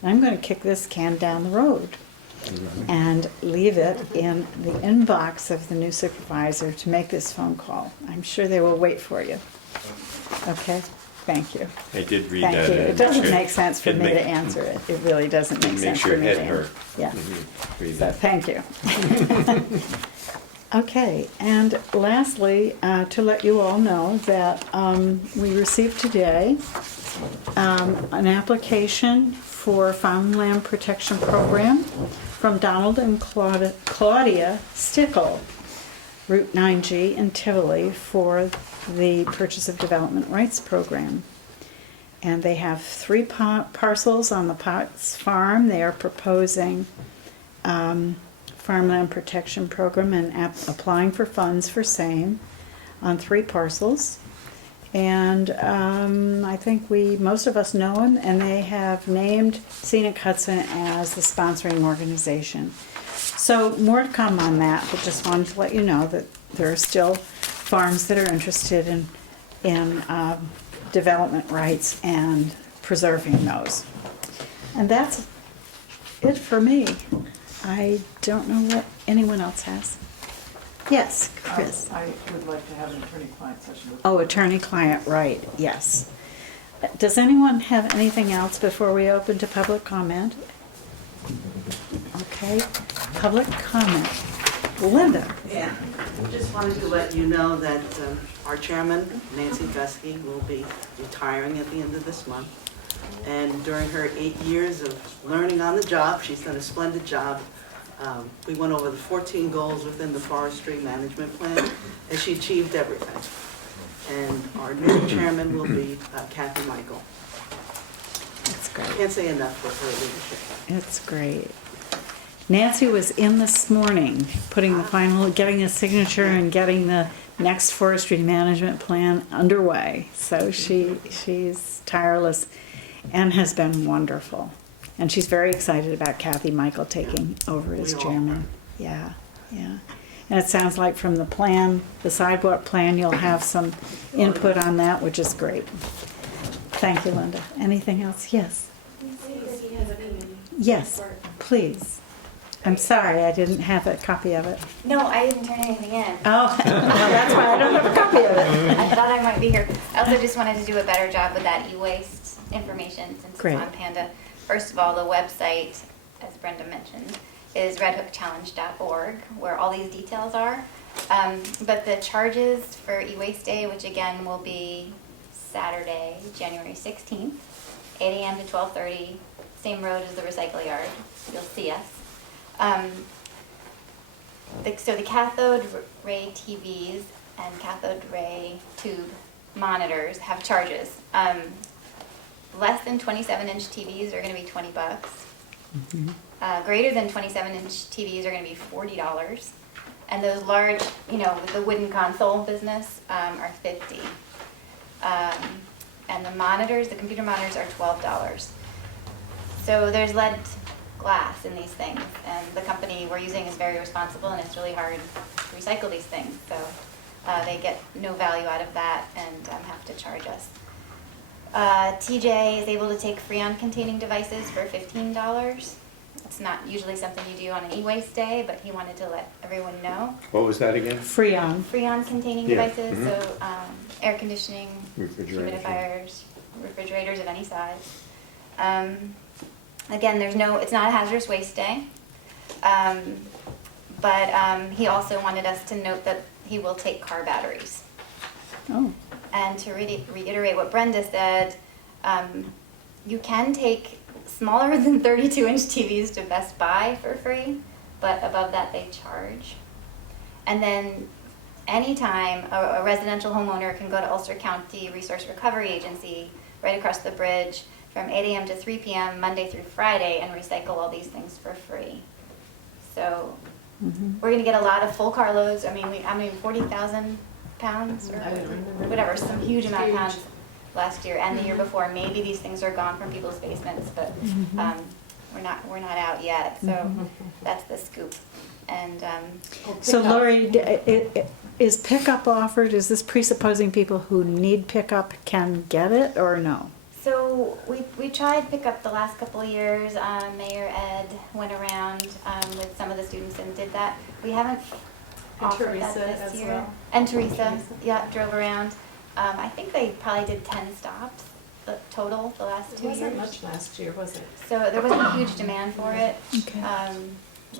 And I'm going to kick this can down the road and leave it in the inbox of the new supervisor to make this phone call. I'm sure they will wait for you. Okay? Thank you. I did read Thank that. you. and It doesn't sure- make sense for it me make- to answer it. It really doesn't make It sense makes for your me head to hurt. answer. Yeah. Read So, that. thank you. Okay, and lastly, to let you all know that we received today an application for Farmland Protection Program from Donald and Claudia Stickle, Route 9G in Tivoli, for the Purchase of Development Rights Program. And they have 3 parcels on the Potts Farm. They are proposing Farmland Protection Program and applying for funds for same on 3 parcels. And I think most of us know them, and they have named Scenic Hudson as the sponsoring organization. So more to come on that, but just wanted to let you know that there are still farms that are interested in development rights and preserving those. And that's it for me. I don't know what anyone else has. Yes, Chris. I would like to have an attorney-client session with. Oh, attorney-client, right, yes. Does anyone have anything else before we open to public comment? Okay, public comment. Linda? Yeah, just wanted to let you know that our chairman, Nancy Gusky, will be retiring at the end of this month. And during her 8 years of learning on the job, she's done a splendid job. We went over the 14 goals within the forestry management plan, and she achieved everything. And our new chairman will be Kathy Michael. That's great. Can't say enough for her leadership. It's great. Nancy was in this morning, putting the final, getting a signature and getting the next forestry management plan underway. So she's tireless and has been wonderful. And she's very excited about Kathy Michael taking over as chairman. Yeah, yeah. And it sounds like from the plan, the sidewalk plan, you'll have some input on that, which is great. Thank you, Linda. Anything else? Yes. Yes, please. I'm sorry, I didn't have a copy of it. No, I didn't turn anything in. Oh, well, that's why I don't have a copy of it. I thought I might be here. I also just wanted to do a better job with that e-waste information since Great. it's on Panda. First of all, the website, as Brenda mentioned, is redhookchallenge.org, where all these details are. But the charges for e-waste day, which again will be Saturday, January 16th, 8 a.m. to 12:30, same road as the recycle yard. You'll see us. So the cathode ray TVs and cathode ray tube monitors have charges. Less than 27-inch TVs are going to be $20. Greater than 27-inch TVs are going to be $40. And those large, with the wooden console business, are $50. And the monitors, the computer monitors, are $12. So there's lead glass in these things, and the company we're using is very responsible, and it's really hard to recycle these things. So they get no value out of that and have to charge us. TJ is able to take Freon containing devices for $15. It's not usually something you do on an e-waste day, but he wanted to let everyone know. What was that again? Freon. Freon containing Yeah. devices, so air conditioning, Refrigerators. humidifiers, refrigerators of any size. Again, it's not a hazardous waste day, but he also wanted us to note that he will take car batteries. Oh. And to reiterate what Brenda said, you can take smaller than 32-inch TVs to Best Buy for free, but above that they charge. And then anytime a residential homeowner can go to Ulster County Resource Recovery Agency right across the bridge from 8 a.m. to 3 p.m. Monday through Friday and recycle all these things for free. So we're going to get a lot of full carloads. I mean 40,000 pounds or whatever, some huge amount of pounds last year and the year before. Maybe these things are gone from people's basements, but we're not out yet. So that's the scoop. And So Lori, is pickup offered? Is this presupposing people who need pickup can get it or no? So we tried pickup the last couple of years. Mayor Ed went around with some of the students and did that. We haven't offered that this year. Well. And Teresa, yeah, drove around. I think they probably did 10 stops total the last 2 years. It wasn't much last year, was it? So there wasn't a huge demand for it. Okay.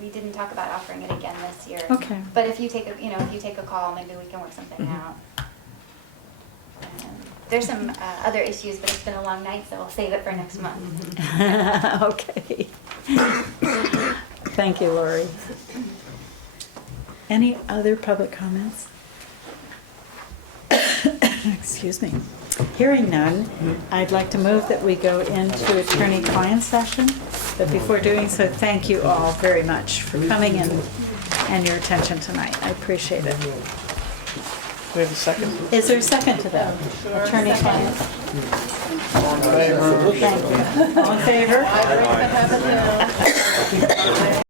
We didn't talk about offering it again this year. Okay. But if you take a call, maybe we can work something out. There's some other issues, but it's been a long night, so I'll save it for next month. Okay. Thank you, Lori. Any other public comments? Excuse me. Hearing none, I'd like to move that we go into attorney-client session. But before doing so, thank you all very much for coming in and your attention tonight. I appreciate it. Do we have a second? Is there a second to that? Attorney-client? All in favor? Thank you. All in favor? I bring the habit now.